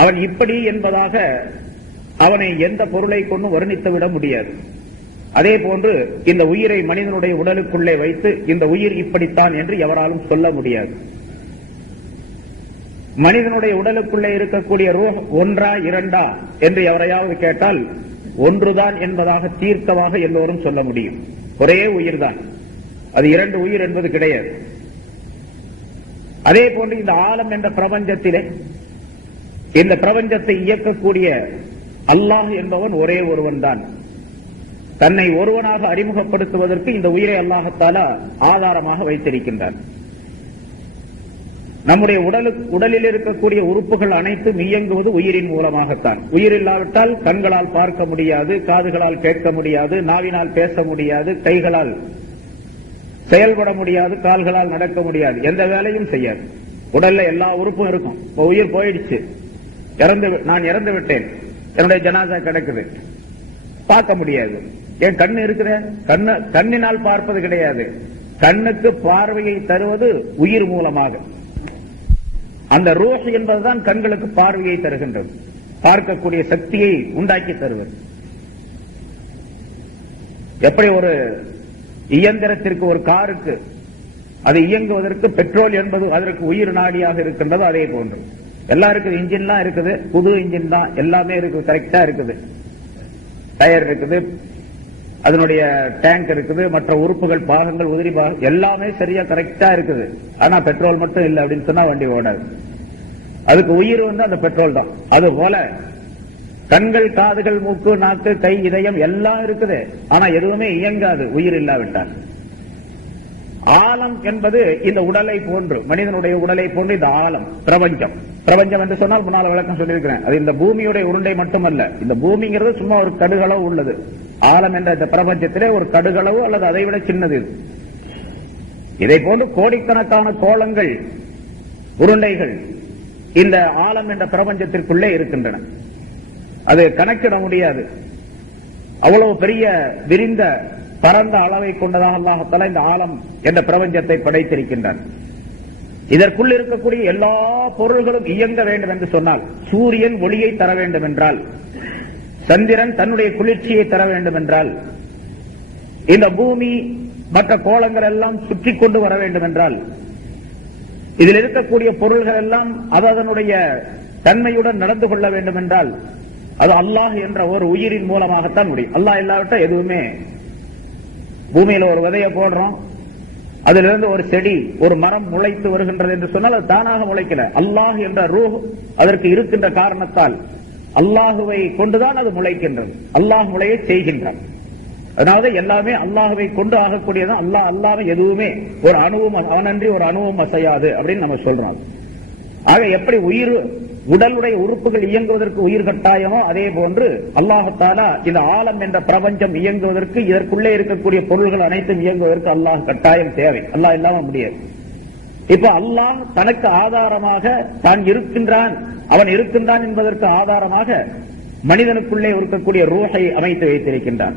அவன் இப்படி என்பதாக அவனை எந்த பொருளை கொண்டு வர்ணித்துவிட முடியாது. அதே போன்று இந்த உயிரை மனிதனுடைய உடலுக்குள்ளே வைத்து இந்த உயிர் இப்படித்தான் என்று எவராலும் சொல்ல முடியாது. மனிதனுடைய உடலுக்குள்ளே இருக்கக்கூடிய ரூஹ் ஒன்றா இரண்டா என்று எவரையாவது கேட்டால் ஒன்றுதான் என்பதாக தீர்க்கமாக எல்லோரும் சொல்ல முடியும். ஒரே உயிர் தான், அது இரண்டு உயிர் என்பது கிடையாது. அதே போன்று இந்த ஆலம் என்ற பிரபஞ்சத்திலே இந்த பிரபஞ்சத்தை இயக்கக்கூடிய அல்லாஹ் என்பவன் ஒரே ஒருவன் தான். தன்னை ஒருவனாக அறிமுகப்படுத்துவதற்கு இந்த உயிரை அல்லாஹ் தஆலா ஆதாரமாக வைத்திருக்கின்றான். நம்முடைய உடலில் இருக்கக்கூடிய உறுப்புகள் அனைத்தும் இயங்குவது உயிரின் மூலமாகத்தான். உயிர் இல்லாவிட்டால் கண்களால் பார்க்க முடியாது, காதுகளால் கேட்க முடியாது, நாவினால் பேச முடியாது, கைகளால் செயல்பட முடியாது, கால்களால் நடக்க முடியாது, எந்த வேலையும் செய்யாது. உடல்ல எல்லா உறுப்பும் இருக்கும். உயிர் போயிடுச்சு, நான் இறந்து விட்டேன், என்னுடைய ஜனாசா கிடக்குது, பார்க்க முடியாது. என் கண்ணு இருக்குது, கண்ணினால் பார்ப்பது கிடையாது. கண்ணுக்கு பார்வையை தருவது உயிர் மூலமாக. அந்த ரூஹ் என்பதுதான் கண்களுக்கு பார்வையை தருகின்றது, பார்க்கக்கூடிய சக்தியை உண்டாக்கி தருவது. எப்படி ஒரு இயந்திரத்திற்கு, ஒரு காருக்கு அது இயங்குவதற்கு பெட்ரோல் என்பது அதற்கு உயிர் நாடியாக இருக்கின்றது. அதே போன்று எல்லாருக்கும் இன்ஜின்லாம் இருக்குது, புது இன்ஜின் தான், எல்லாமே இருக்குது, கரெக்டா இருக்குது, டயர் இருக்குது, அதனுடைய டேங்க் இருக்குது, மற்ற உறுப்புகள், பாகங்கள், உதிரி பாகம் எல்லாமே சரியா கரெக்டா இருக்குது. ஆனா பெட்ரோல் மட்டும் இல்லை அப்படின்னு சொன்னா வண்டி ஓடாது. அதுக்கு உயிர் அந்த பெட்ரோல் தான். அது போல கண்கள், காதுகள், மூக்கு, நாக்கு, கை, இதயம் எல்லாம் இருக்குது. ஆனா எதுவுமே இயங்காது உயிர் இல்லாவிட்டால். ஆலம் என்பது இந்த உடலை போன்று, மனிதனுடைய உடலை போன்று இந்த ஆலம், பிரபஞ்சம். பிரபஞ்சம் என்று சொன்னால் முன்னால் விளக்கம் சொல்லியிருக்கிறேன். அது இந்த பூமியுடைய உருண்டை மட்டுமல்ல. இந்த பூமிங்கிறது சும்மா ஒரு கடுகளவு உள்ளது. ஆலம் என்ற இந்த பிரபஞ்சத்திலே ஒரு கடுகளவு அல்லது அதை விட சின்னது. இதை போன்று கோடிக்கணக்கான கோளங்கள், உருண்டைகள் இந்த ஆலம் என்ற பிரபஞ்சத்திற்குள்ளே இருக்கின்றன. அது கணக்கிட முடியாது. அவ்வளவு பெரிய விரிந்த பரந்த அளவை கொண்டதாக அல்லாஹ் தஆலா இந்த ஆலம் என்ற பிரபஞ்சத்தை படைத்திருக்கின்றான். இதற்குள் இருக்கக்கூடிய எல்லா பொருள்களும் இயங்க வேண்டும் என்று சொன்னால், சூரியன் ஒளியை தர வேண்டும் என்றால், சந்திரன் தன்னுடைய குளிர்ச்சியை தர வேண்டும் என்றால், இந்த பூமி மற்ற கோளங்கள் எல்லாம் சுற்றி கொண்டு வர வேண்டும் என்றால், இதில் இருக்கக்கூடிய பொருள்கள் எல்லாம் அதனுடைய தன்மையுடன் நடந்து கொள்ள வேண்டும் என்றால், அது அல்லாஹ் என்ற ஒரு உயிரின் மூலமாகத்தான் முடியும். அல்லாஹ் இல்லாவிட்டா எதுவுமே. பூமியில ஒரு விதையை போடுறோம், அதிலிருந்து ஒரு செடி, ஒரு மரம் முளைத்து வருகின்றது என்று சொன்னால் அது தானாக முளைக்கல. அல்லாஹ் என்ற ரூஹ் அதற்கு இருக்கின்ற காரணத்தால் அல்லாஹுவை கொண்டுதான் அது முளைக்கின்றது. அல்லாஹ் முளையை செய்கின்றான். அதனால எல்லாமே அல்லாஹுவை கொண்டு ஆகக்கூடியதான். அல்லாஹ் அல்லாம எதுவுமே ஒரு அணுவும், அவனன்றி ஒரு அணுவும் அசையாது அப்படின்னு நம்ம சொல்றோம். ஆக எப்படி உயிர், உடலுடைய உறுப்புகள் இயங்குவதற்கு உயிர் கட்டாயமோ அதே போன்று அல்லாஹ் தஆலா இந்த ஆலம் என்ற பிரபஞ்சம் இயங்குவதற்கு, இதற்குள்ளே இருக்கக்கூடிய பொருள்கள் அனைத்தும் இயங்குவதற்கு அல்லாஹ் கட்டாயம் தேவை. அல்லாஹ் இல்லாம முடியாது. இப்ப அல்லாஹ் தனக்கு ஆதாரமாக தான் இருக்கின்றான், அவன் இருக்கின்றான் என்பதற்கு ஆதாரமாக மனிதனுக்குள்ளே இருக்கக்கூடிய ரூஹை அமைத்து வைத்திருக்கின்றான்.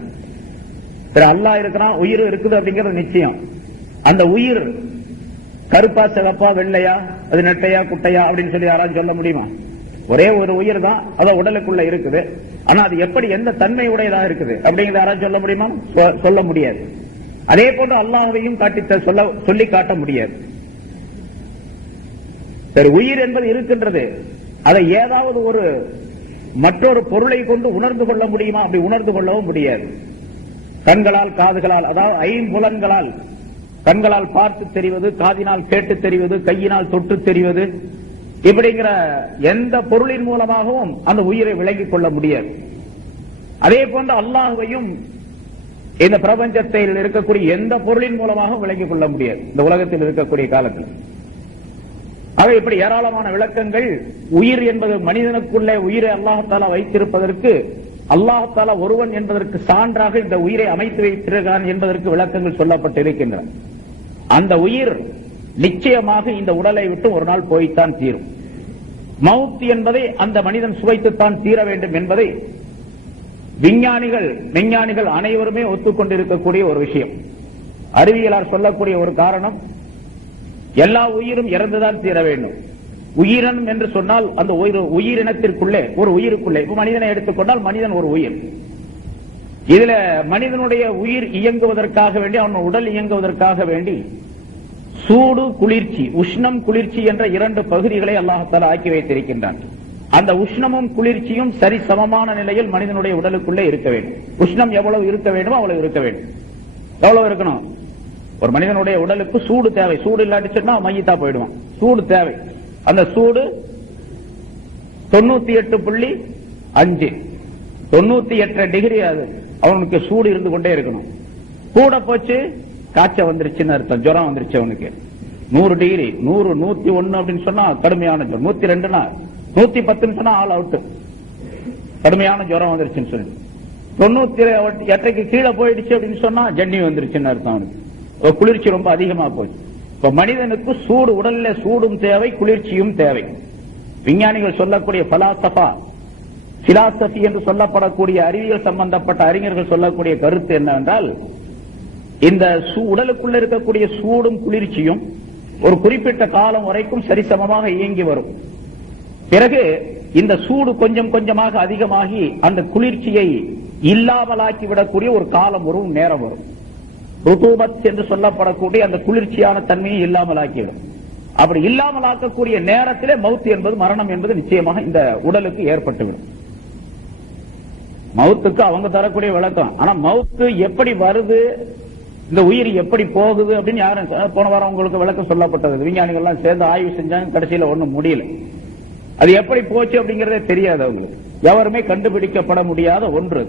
அல்லாஹ் இருக்கிறான், உயிர் இருக்குது அப்படிங்கிறது நிச்சயம். அந்த உயிர் கருப்பா, சிவப்பா, வெள்ளையா, அது நெட்டையா, குட்டையா அப்படின்னு சொல்லி யாராவது சொல்ல முடியுமா? ஒரே ஒரு உயிர் தான், அது உடலுக்குள்ள இருக்குது. ஆனா அது எப்படி, எந்த தன்மை உடையதாக இருக்குது அப்படிங்கிறத யாராவது சொல்ல முடியுமா? சொல்ல முடியாது. அதே போன்று அல்லாஹ்வையும் சொல்லி காட்ட முடியாது. சரி, உயிர் என்பது இருக்கின்றது, அதை ஏதாவது ஒரு மற்றொரு பொருளை கொண்டு உணர்ந்து கொள்ள முடியுமா? அப்படி உணர்ந்து கொள்ளவும் முடியாது. கண்களால், காதுகளால், அதாவது ஐம்புலன்களால், கண்களால் பார்த்து தெரிவது, காதினால் கேட்டு தெரிவது, கையினால் தொட்டு தெரிவது, இப்படிங்கிற எந்த பொருளின் மூலமாகவும் அந்த உயிரை விளங்கிக் கொள்ள முடியாது. அதே போன்று அல்லாஹ்வையும் இந்த பிரபஞ்சத்தில் இருக்கக்கூடிய எந்த பொருளின் மூலமாகவும் விளங்கிக் கொள்ள முடியாது இந்த உலகத்தில் இருக்கக்கூடிய காலத்தில். ஆக இப்படி ஏராளமான விளக்கங்கள். உயிர் என்பது மனிதனுக்குள்ளே உயிரை அல்லாஹ் தஆலா வைத்திருப்பதற்கு, அல்லாஹ் தஆலா ஒருவன் என்பதற்கு சான்றாக இந்த உயிரை அமைத்து வைத்திருக்கிறான் என்பதற்கு விளக்கங்கள் சொல்லப்பட்டிருக்கின்றன. அந்த உயிர் நிச்சயமாக இந்த உடலை விட்டு ஒரு நாள் போய்த்தான் தீரும். மவுத் என்பதை அந்த மனிதன் சுவைத்துத்தான் தீர வேண்டும் என்பதை விஞ்ஞானிகள் அனைவருமே ஒத்துக்கொண்டிருக்கக்கூடிய ஒரு விஷயம். அறிவியலார் சொல்லக்கூடிய ஒரு காரணம், எல்லா உயிரும் இறந்துதான் தீர வேண்டும். உயிரினம் என்று சொன்னால் அந்த உயிரினத்திற்குள்ளே, ஒரு உயிருக்குள்ளே, இப்ப மனிதனை எடுத்துக்கொண்டால் மனிதன் ஒரு உயிர். இதுல மனிதனுடைய உயிர் இயங்குவதற்காக வேண்டி, அவன் உடல் இயங்குவதற்காக வேண்டி சூடு, குளிர்ச்சி, உஷ்ணம், குளிர்ச்சி என்ற இரண்டு பகுதிகளை அல்லாஹ் தஆலா ஆக்கி வைத்திருக்கின்றான். அந்த உஷ்ணமும் குளிர்ச்சியும் சரி சமமான நிலையில் மனிதனுடைய உடலுக்குள்ளே இருக்க வேண்டும். உஷ்ணம் எவ்வளவு இருக்க வேண்டுமோ அவ்வளவு இருக்க வேண்டும். எவ்வளவு இருக்கணும்? ஒரு மனிதனுடைய உடலுக்கு சூடு தேவை. சூடு இல்லாட்டிச்சுன்னா மையத்தா போயிடுவான். சூடு தேவை. அந்த சூடு 98.5, 98 டிகிரி அது அவனுக்கு சூடு இருந்து கொண்டே இருக்கணும். கூட போச்சு காய்ச்ச வந்துருச்சுன்னு அர்த்தம், ஜுரம் வந்துருச்சு அவனுக்கு. 100 டிகிரி, 100, 101 அப்படின்னு சொன்னா கடுமையான ஜுரம். 102னா, 110 சொன்னா ஆல் அவுட், கடுமையான ஜுரம் வந்துருச்சுன்னு சொல்லி. 98க்கு கீழே போயிடுச்சு அப்படின்னு சொன்னா ஜன்னி வந்துருச்சுன்னு அர்த்தம் அவனுக்கு. குளிர்ச்சி ரொம்ப அதிகமா போச்சு. இப்ப மனிதனுக்கு சூடு, உடல்ல சூடும் தேவை, குளிர்ச்சியும் தேவை. விஞ்ஞானிகள் சொல்லக்கூடிய பிலாசபி என்று சொல்லப்படக்கூடிய அறிவியல் சம்பந்தப்பட்ட அறிஞர்கள் சொல்லக்கூடிய கருத்து என்னவென்றால், இந்த உடலுக்குள்ள இருக்கக்கூடிய சூடும் குளிர்ச்சியும் ஒரு குறிப்பிட்ட காலம் வரைக்கும் சரிசமமாக இயங்கி வரும். பிறகு இந்த சூடு கொஞ்சம் கொஞ்சமாக அதிகமாகி அந்த குளிர்ச்சியை இல்லாமலாக்கி விடக்கூடிய ஒரு காலம் வரும், நேரம் வரும். ருதூபத் என்று சொல்லப்படக்கூடிய அந்த குளிர்ச்சியான தன்மையை இல்லாமல் ஆக்கிவிடும். அப்படி இல்லாமல் ஆக்கக்கூடிய நேரத்திலே மவுத் என்பது, மரணம் என்பது நிச்சயமாக இந்த உடலுக்கு ஏற்பட்டுவிடும். மவுத்துக்கு அவங்க தரக்கூடிய விளக்கம். ஆனா மவுத்து எப்படி வருது, இந்த உயிர் எப்படி போகுது அப்படின்னு யாரும் போன வாரம் உங்களுக்கு விளக்கம் சொல்லப்பட்டது. விஞ்ஞானிகள் எல்லாம் சேர்ந்து ஆய்வு செஞ்சாங்க, கடைசியில ஒண்ணும் முடியல. அது எப்படி போச்சு அப்படிங்கறதே தெரியாது அவங்களுக்கு. எவருமே கண்டுபிடிக்கப்பட முடியாத ஒன்று.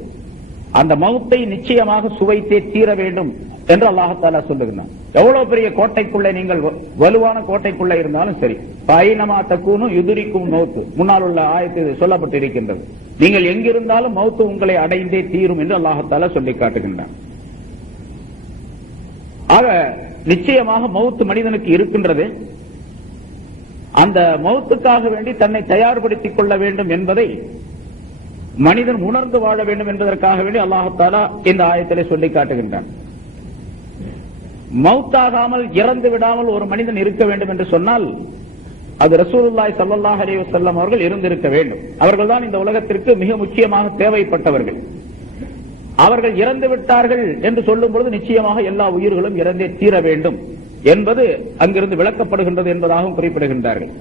அந்த மவுத்தை நிச்சயமாக சுவைத்தே தீர வேண்டும் என்று அல்லாஹ் சொல்லுகிறான். எவ்வளவு பெரிய கோட்டைக்குள்ளே நீங்கள், வலுவான கோட்டைக்குள்ள இருந்தாலும் சரி, பைனமா தக்கூனும் யுதுரிக்கும் மௌத்து, முன்னால் உள்ள ஆயத்தில் சொல்லப்பட்டு இருக்கின்றது. நீங்கள் எங்கிருந்தாலும் மௌத்து உங்களை அடைந்தே தீரும் என்று அல்லாஹ் சொல்லி காட்டுகின்றான். ஆக நிச்சயமாக மௌத்து மனிதனுக்கு இருக்கின்றது. அந்த மௌத்துக்காக வேண்டி தன்னை தயார்படுத்திக் கொள்ள வேண்டும் என்பதை மனிதன் உணர்ந்து வாழ வேண்டும் என்பதற்காக வேண்டி அல்லாஹ் தஆலா இந்த ஆயத்திலே சொல்லி காட்டுகின்றான். மௌத்தாகாமல் இறந்து விடாமல் ஒரு மனிதன் இருக்க வேண்டும் என்று சொன்னால் அது ரசூலுல்லாஹி ஸல்லல்லாஹு அலைஹி வஸல்லம் அவர்கள் இருந்திருக்க வேண்டும். அவர்கள்தான் இந்த உலகத்திற்கு மிக முக்கியமாக தேவைப்பட்டவர்கள். அவர்கள் இறந்து விட்டார்கள் என்று சொல்லும் பொழுது நிச்சயமாக எல்லா உயிர்களும் இறந்தே தீர வேண்டும் என்பது அங்கிருந்து விளக்கப்படுகின்றது என்பதாகவும் குறிப்பிடுகின்றார்கள்.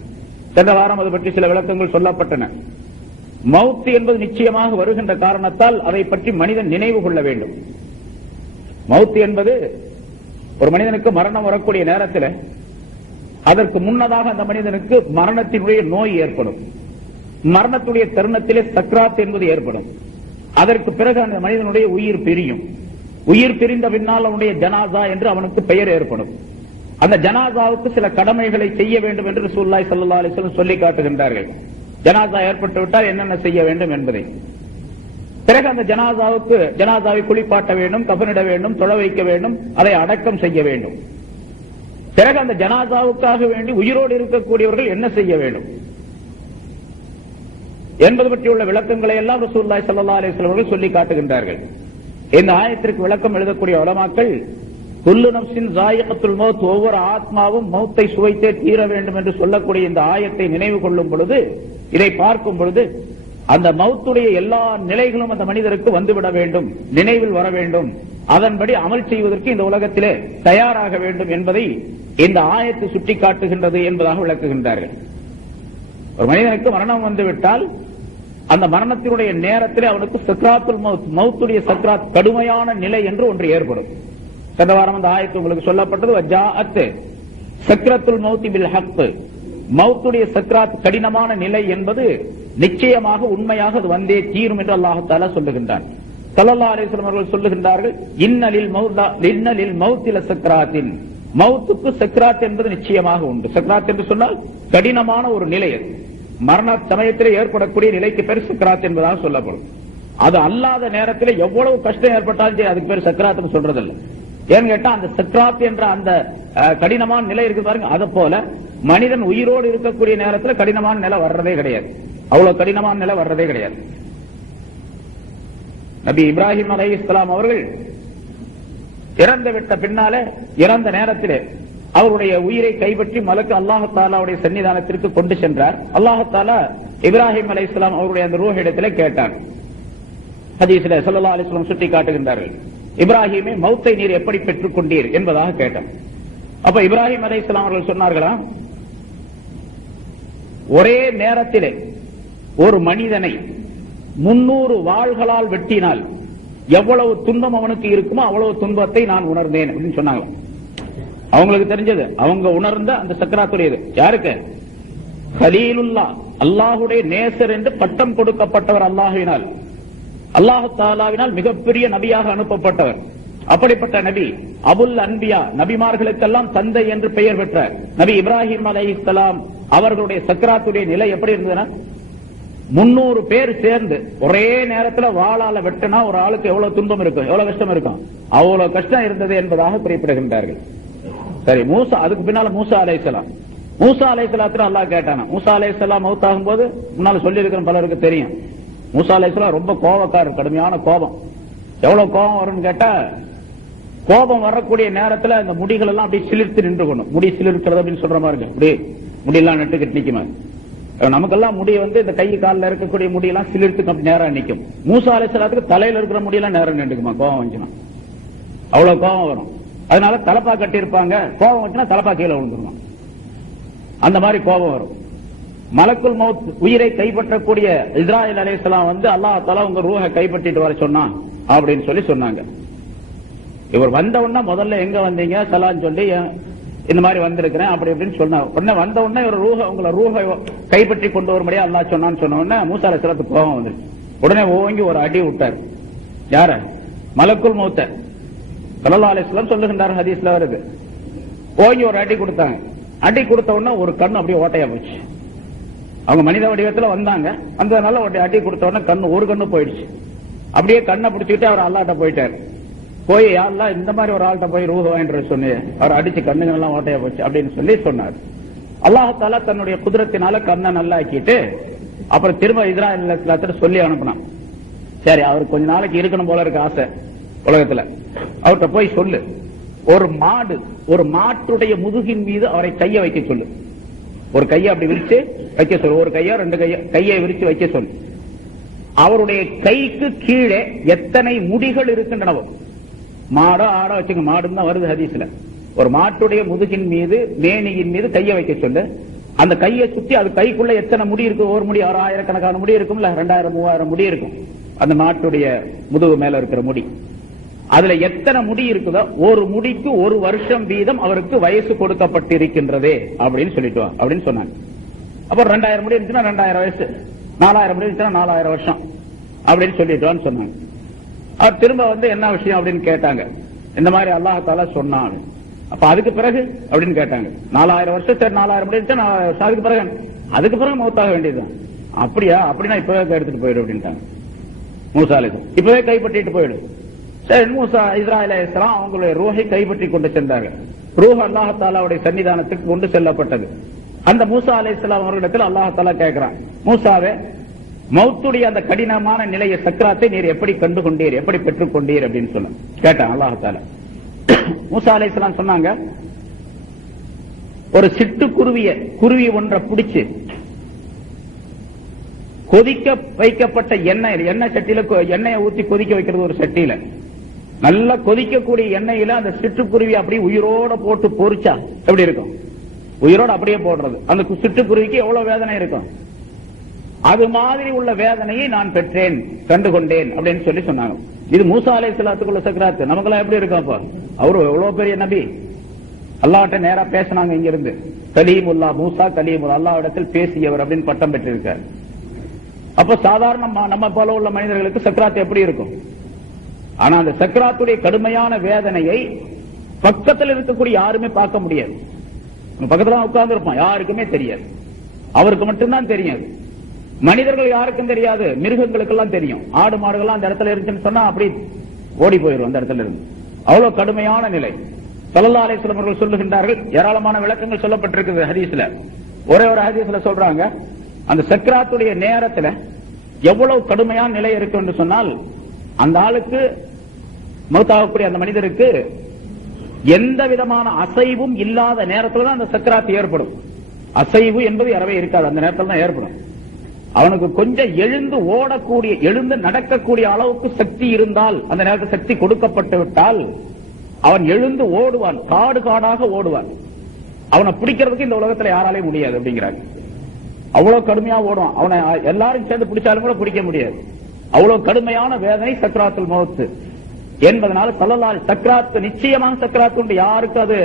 சென்ற வாரம் அது பற்றி சில விளக்கங்கள் சொல்லப்பட்டன. மவுத் என்பது நிச்சயமாக வருகின்ற காரணத்தால் அதை பற்றி மனிதன் நினைவு கொள்ள வேண்டும். மவுத் என்பது ஒரு மனிதனுக்கு மரணம் வரக்கூடிய நேரத்தில் அதற்கு முன்னதாக அந்த மனிதனுக்கு மரணத்தினுடைய நோய் ஏற்படும். மரணத்துடைய தருணத்திலே சக்ராத் என்பது ஏற்படும். அதற்கு பிறகு அந்த மனிதனுடைய உயிர் பிரியும். உயிர் பிரிந்த பின்னால் அவனுடைய ஜனாசா என்று அவனுக்கு பெயர் ஏற்படும். அந்த ஜனாசாவுக்கு சில கடமைகளை செய்ய வேண்டும் என்று ரசூலுல்லாஹி ஸல்லல்லாஹு அலைஹி வஸல்லம் சொல்லி காட்டுகின்றார்கள். ஜனாசா ஏற்பட்டு விட்டால் என்னென்ன செய்ய வேண்டும் என்பதை. பிறகு அந்த ஜனாசாவை குளிப்பாட்ட வேண்டும், கஃனிட வேண்டும், தொழ வைக்க வேண்டும், அதை அடக்கம் செய்ய வேண்டும். பிறகு அந்த ஜனாசாவுக்காக வேண்டி உயிரோடு இருக்கக்கூடியவர்கள் என்ன செய்ய வேண்டும் என்பது பற்றியுள்ள விளக்கங்களை எல்லாம் ரசூலுல்லாஹி ஸல்லல்லாஹு அலைஹி வஸல்லம் அவர்கள் சொல்லி காட்டுகின்றார்கள். இந்த ஆயத்திற்கு விளக்கம் எழுதக்கூடிய உலமாக்கள் குல்லு நஃப்ஸின் ஸாயிகத்துல் மௌத், ஒவ்வொரு ஆத்மாவும் மௌத்தை சுவைத்தே தீர வேண்டும் என்று சொல்லக்கூடிய இந்த ஆயத்தை நினைவு கொள்ளும் பொழுது, இதை பார்க்கும் பொழுது அந்த மௌத்துடைய எல்லா நிலைகளும் அந்த மனிதருக்கு வந்துவிட வேண்டும், நினைவில் வர வேண்டும், அதன்படி அமல் செய்வதற்கு இந்த உலகத்திலே தயாராக வேண்டும் என்பதை இந்த ஆயத்தை சுட்டிக்காட்டுகின்றது என்பதாக விளக்குகின்றார்கள். ஒரு மனிதனுக்கு மரணம் வந்துவிட்டால் அந்த மரணத்தினுடைய நேரத்தில் அவனுக்கு சக்ராத்துல் மௌத், மௌத்துடைய சக்ராத், கடுமையான நிலை என்று ஒன்று ஏற்படும். சென்ற வாரம் அந்த ஆயத்து உங்களுக்கு சொல்லப்பட்டது. வஜாஅத் சக்ரத்துல் மௌத் பில் ஹக், மௌத்துடைய சக்ராத் கடினமான நிலை என்பது நிச்சயமாக உண்மையாக அது வந்தே தீரும் என்று அல்லாஹ் தஆலா சொல்லுகின்றான். ஸல்லல்லாஹு அலைஹி வஸல்லம் அவர்கள் சொல்லுகின்றார்கள், இன்னலில் மௌத்தில சக்ராத்தின், மௌத்துக்கு சக்ராத் என்பது நிச்சயமாக உண்டு. சக்ராத் என்று சொன்னால் கடினமான ஒரு நிலை. மரண சமயத்தில் ஏற்படக்கூடிய நிலைக்கு பேர் சக்ராத் என்பதாக சொல்லப்படும். அது அல்லாத நேரத்தில் எவ்வளவு கஷ்டம் ஏற்பட்டாலும் அதுக்கு பேர் சக்ராத்னு சொல்றதில்ல. ஏன்னு கேட்டா அந்த சக்ராத் என்ற அந்த கடினமான நிலை இருக்கு பாருங்க, அது போல மனிதன் உயிரோடு இருக்கக்கூடிய நேரத்தில் கடினமான நிலை வர்றதே கிடையாது. அவ்வளவு கடினமான நிலை வர்றதே கிடையாது. நபி இப்ராஹிம் அலைஹிஸ்ஸலாம் அவர்கள் இறந்து விட்ட பின்னாலே, இறந்த நேரத்திலே அவருடைய உயிரை கைப்பற்றி மலக்கு அல்லாஹ் தஆலாவுடைய சன்னிதானத்திற்கு கொண்டு சென்றார். அல்லாஹ் தஆலா இப்ராஹிம் அலைஹிஸ்ஸலாம் அவருடைய அந்த ரூஹ் இடத்திலே கேட்டார். ஹதீஸிலே ஸல்லல்லாஹு அலைஹி வஸல்லம் சுட்டி காட்டுகின்றார்கள், இப்ராஹிமே மௌத்தை நீர் எப்படி பெற்றுக் கொண்டீர் என்பதாக கேட்டார். அப்ப இப்ராஹிம் அலைஹிஸ்ஸலாம் அவர்கள் சொன்னார்களா, ஒரே நேரத்திலே ஒரு மனிதனை 300 வாள்களால் வெட்டினால் எவ்வளவு துன்பம் அவனுக்கு இருக்குமோ அவ்வளவு துன்பத்தை நான் உணர்ந்தேன் அப்படின்னு சொன்னாங்க. அவங்களுக்கு தெரிஞ்சது, அவங்க உணர்ந்த அந்த சக்கராத்துடையது. யாருக்கு? கலீலுல்லாஹ், அல்லாஹுடைய நேசர் என்று பட்டம் கொடுக்கப்பட்டவர் அல்லாஹ்வினால், அல்லாஹ் தஆலாவினால் மிகப்பெரிய நபியாக அனுப்பப்பட்டவர். அப்படிப்பட்ட நபி அபுல் அன்பியா, நபிமார்களுக்கெல்லாம் தந்தை என்று பெயர் பெற்ற நபி இப்ராஹிம் அலைஹிஸ்ஸலாம் அவர்களுடைய சக்கராத்துடைய நிலை எப்படி இருந்ததுன்னா, 300 பேர் சேர்ந்து ஒரே நேரத்தில் வாளால வெட்டினா ஒரு ஆளுக்கு எவ்வளவு துன்பம் இருக்கும், எவ்வளவு கஷ்டம் இருக்கும், அவ்வளவு கஷ்டம் இருந்தது என்பதாக குறிப்பிடுகின்றார்கள். சரி, மூசா, அதுக்கு பின்னால மூசா அலைஹிஸ்ஸலாம், மூசா அலைஹிஸ்ஸலாத்துல அல்லாஹ் கேட்டானா. மூசா அலைஹிஸ்ஸலாம் மௌத்தாகும் போது முன்னால சொல்லி இருக்கிற பலருக்கு தெரியும், மூசா அலைஹிஸ்ஸலாம் ரொம்ப கோபக்காரர், கடுமையான கோபம். எவ்வளவு கோபம் வரும்னு கேட்டா, கோபம் வரக்கூடிய நேரத்தில் இந்த முடிகள் எல்லாம் அப்படி சிலிர்த்து நின்று கொள்ளும். முடி சிலிர்க்கிறது அப்படின்னு சொல்ற மாதிரி இருக்கு, அப்படி முடியெல்லாம் நட்டுக்கிட்டு நிக்குமா. நமக்கெல்லாம் முடி இந்த கை காலில் இருக்கக்கூடிய முடியெல்லாம் சிலிர்த்து நேரம் நிற்கும். மூசா அலைஹிஸ்ஸலாத்துக்கு தலையில இருக்கிற முடியெல்லாம் நேரம் நின்றுக்குமா கோபம் வந்துச்சுன்னா, அவ்வளவு கோபம் வரும். அதனால தலப்பா கட்டி இருப்பாங்க, கோபம் வச்சுன்னா தலப்பா கீழே விழுந்துருவான். அந்த மாதிரி கோபம் வரும். மலக்குல் மௌத் உயிரை கைப்பற்றக்கூடிய இஸ்ராயீல் அலைஹிஸ்ஸலாம் வந்து அல்லாஹ் தஆலா உங்க ரூஹை கைப்பற்றிட்டு வர சொன்னான் அப்படின்னு சொல்லி சொன்னாங்க. இவர் வந்த உடனே முதல்ல எங்க வந்தீங்க சலான்னு சொல்லி இந்த மாதிரி வந்திருக்கிறேன் அப்படி அப்படின்னு சொன்னார். உடனே வந்த உடனே ஒரு உங்களை ரூஹை கைப்பற்றி கொண்டு வரும்படியா அல்லாஹ் சொன்னான்னு சொன்ன உடனே மூசா அலைஹிஸ்ஸலாத்துக்கு கோபம் வந்துருச்சு. உடனே ஓங்கி ஒரு அடி விட்டார். யார? மலக்குல் மௌத்த ஸல்லல்லாஹு அலைஹி வஸல்லம் சொல்லுகின்றார், ஹதீஸ்ல வருது. ஓங்கி ஒரு அடி கொடுத்தாங்க. அடி கொடுத்த உடனே ஒரு கண்ணு அப்படியே ஓட்டையா போச்சு. அவங்க மனித வடிவத்துல வந்தாங்க, அந்த நல்ல அடி கொடுத்த உடனே கண்ணு ஒரு கண்ணு போயிடுச்சு. அப்படியே கண்ணை பிடிச்சிட்டு அவர் அல்லாஹ்ட்ட போயிட்டாரு. போய் யா அல்லாஹ் இந்த மாதிரி ஒரு ஆள்கிட்ட போய் ரூஹ் வாங்கிட்டு சொன்னீங்க, அவர் அடிச்சு கண்ணுங்க எல்லாம் ஓட்டையா போச்சு அப்படின்னு சொல்லி சொன்னார். அல்லாஹ் தஆலா தன்னுடைய குதிரத்தினால கண்ணை நல்லா ஆக்கிட்டு அப்புறம் திரும்ப இஸ்ராயீல் அலைஹிஸ்ஸலாத்தை சொல்லி அனுப்பினான். சரி, அவர் கொஞ்ச நாளைக்கு இருக்கணும் போல இருக்கு ஆசை உலகத்துல, அவர்கிட்ட போய் சொல்லு, ஒரு மாட்டுடைய முதுகின் மீது அவரை கையை வைக்க சொல்லு. ஒரு கையை அப்படி விரிச்சு வைக்க சொல்லு, ஒரு கையோ ரெண்டு கையை விரிச்சு வைக்க சொல்லு. அவருடைய கைக்கு கீழே எத்தனை முடிகள் இருக்கின்றனவோ, மாடோ ஆடோ வச்சுங்க, மாடுன்னு தான் வருது ஹதீஸ்ல, ஒரு மாட்டுடைய முதுகின் மீது மேனியின் மீது கையை வைக்க சொல்லு. அந்த கையை சுத்தி அது கைக்குள்ள எத்தனை முடி இருக்கு, ஒரு முடி 1000கணக்கான முடி இருக்கும்ல, 2000 3000 முடி இருக்கும் அந்த மாட்டுடைய முதுகு மேல இருக்கிற முடி. அதுல எத்தனை முடி இருக்குதோ ஒரு முடிக்கு 1 வருஷம் வீதம் அவருக்கு வயசு கொடுக்கப்பட்டிருக்கின்றதே அப்படின்னு சொல்லிட்டு அப்படின்னு சொன்னாங்க. அப்புறம் 2000 முடி இருந்துச்சுன்னா 2000 வயசு, 4000 முடி இருந்துச்சுன்னா 4000 வருஷம் அப்படின்னு சொல்லிட்டு சொன்னாங்க. அவர் திரும்ப வந்து என்ன விஷயம் அப்படின்னு கேட்டாங்க. இந்த மாதிரி அல்லாஹ் தஆலா சொன்னாங்க. அப்ப அதுக்கு பிறகு அப்படின்னு கேட்டாங்க. 4000 வருஷம், சரி 4000 முடி இருந்துச்சா 4000 வருஷம், அதுக்கு பிறகு மௌத்தாக வேண்டியதுதான். அப்படியா? அப்படின்னா இப்பவே எடுத்துட்டு போயிடு அப்படின்ட்டாங்க மூசா அலைஹிஸ்ஸலாம். இப்பவே கைப்பற்றிட்டு போயிடு. சரி, மூசா இஸ்ராயீல் அலைஹிஸ்ஸலாம் அவங்களுடைய ரூஹை கைப்பற்றி கொண்டு சென்றாங்க. ரூஹ் அல்லாஹ் தஆலாவுடைய சன்னிதானத்துக்கு கொண்டு செல்லப்பட்டது. அந்த மூசா அலைஹிஸ்ஸலாம் அவர்களிடத்தில் அல்லாஹ் தஆலா கேட்கிறான், மூசாவே, மௌத்துடைய அந்த கடினமான நிலையை சக்கராத்தை நீர் எப்படி கண்டு கொண்டீர், எப்படி பெற்றுக் கொண்டீர் அப்படின்னு சொல்ல கேட்டான் அல்லாஹ் தஆலா. மூசா அலைஹிஸ்ஸலாம் சொன்னாங்க, ஒரு சிட்டு குருவி ஒன்றை பிடிச்சு கொதிக்க வைக்கப்பட்ட எண்ணெய் சட்டியில எண்ணெயை ஊற்றி கொதிக்க வைக்கிறது. ஒரு சட்டியில நல்லா கொதிக்கக்கூடிய எண்ணெயில அந்த சிட்டுக்குருவி அப்படியே உயிரோட போட்டு பொரிச்சா எப்படி இருக்கும்? உயிரோட அப்படியே போடுறது. அந்த சிட்டுக்குருவிக்கு எவ்வளவு வேதனை இருக்கும்? அது மாதிரி உள்ள வேதனையை நான் பெற்றேன், கண்டுகொண்டேன் அப்படின்னு சொல்லி சொன்னாங்க. இது மூசா அலைஹிஸ்ஸலாத்துக்குள்ள சக்கராத்து. நமக்கெல்லாம் எப்படி இருக்கும்? அப்ப அவரு எவ்வளவு பெரிய நபி, அல்லாஹ்ட்ட நேரா பேசினாங்க. இங்க இருந்து கலீமுல்லா, மூசா கலீமுல்லா, அல்லாஹ்விடத்தில் பேசியவர் அப்படின்னு பட்டம் பெற்றிருக்கார். அப்ப சாதாரண நம்ம போல உள்ள மனிதர்களுக்கு சக்கராத்து எப்படி இருக்கும்? ஆனா அந்த சக்கராத்துடைய கடுமையான வேதனையை பக்கத்தில் இருக்கக்கூடிய யாருமே பார்க்க முடியாது. பக்கத்துல உட்கார்ந்து இருப்பான், யாருக்குமே தெரியாது, அவருக்கு மட்டும்தான் தெரியாது. மனிதர்கள் யாருக்கும் தெரியாது, மிருகங்களுக்கெல்லாம் தெரியும். ஆடு மாடுகள்லாம் அந்த இடத்துல இருந்துச்சுன்னு சொன்னா அப்படி ஓடி போயிடும் அந்த இடத்துல இருந்து. அவ்வளவு கடுமையான நிலை. ஸல்லல்லாஹு அலைஹி வஸல்லம் அவர்கள் சொல்லுகின்றார்கள், ஏராளமான விளக்கங்கள் சொல்லப்பட்டிருக்கிறது ஹதீஸ்ல. ஒரே ஒரு ஹதீஸ்ல சொல்றாங்க, அந்த சக்கராத்துடைய நேரத்துல எவ்வளவு கடுமையான நிலை இருக்கு என்று சொன்னால், அந்த ஆளுக்கு மௌத்தாகக்கூடிய அந்த மனிதருக்கு எந்த விதமான அசைவும் இல்லாத நேரத்தில் தான் அந்த சக்கராத்து ஏற்படும். அசைவு என்பது அறவே இருக்காது, அந்த நேரத்தில் தான் ஏற்படும். அவனுக்கு கொஞ்சம் எழுந்து நடக்கக்கூடிய அளவுக்கு சக்தி இருந்தால், அந்த நேரத்தில் சக்தி கொடுக்கப்பட்டு விட்டால் அவன் எழுந்து ஓடுவான், காடு காடாக ஓடுவான். அவனை பிடிக்கிறதுக்கு இந்த உலகத்தில் யாராலையும் முடியாது அப்படிங்கிறாங்க. அவ்வளவு கடுமையா ஓடுவான். அவனை எல்லாரும் சேர்ந்து பிடிச்சாலும் கூட பிடிக்க முடியாது. அவ்வளவு கடுமையான வேதனை சக்கராத்துல் மௌத் என்பதனால ஸல்லல்லாஹு சக்கராத்து, நிச்சயமான சக்கராத்து உண்டு, யாருக்கு அது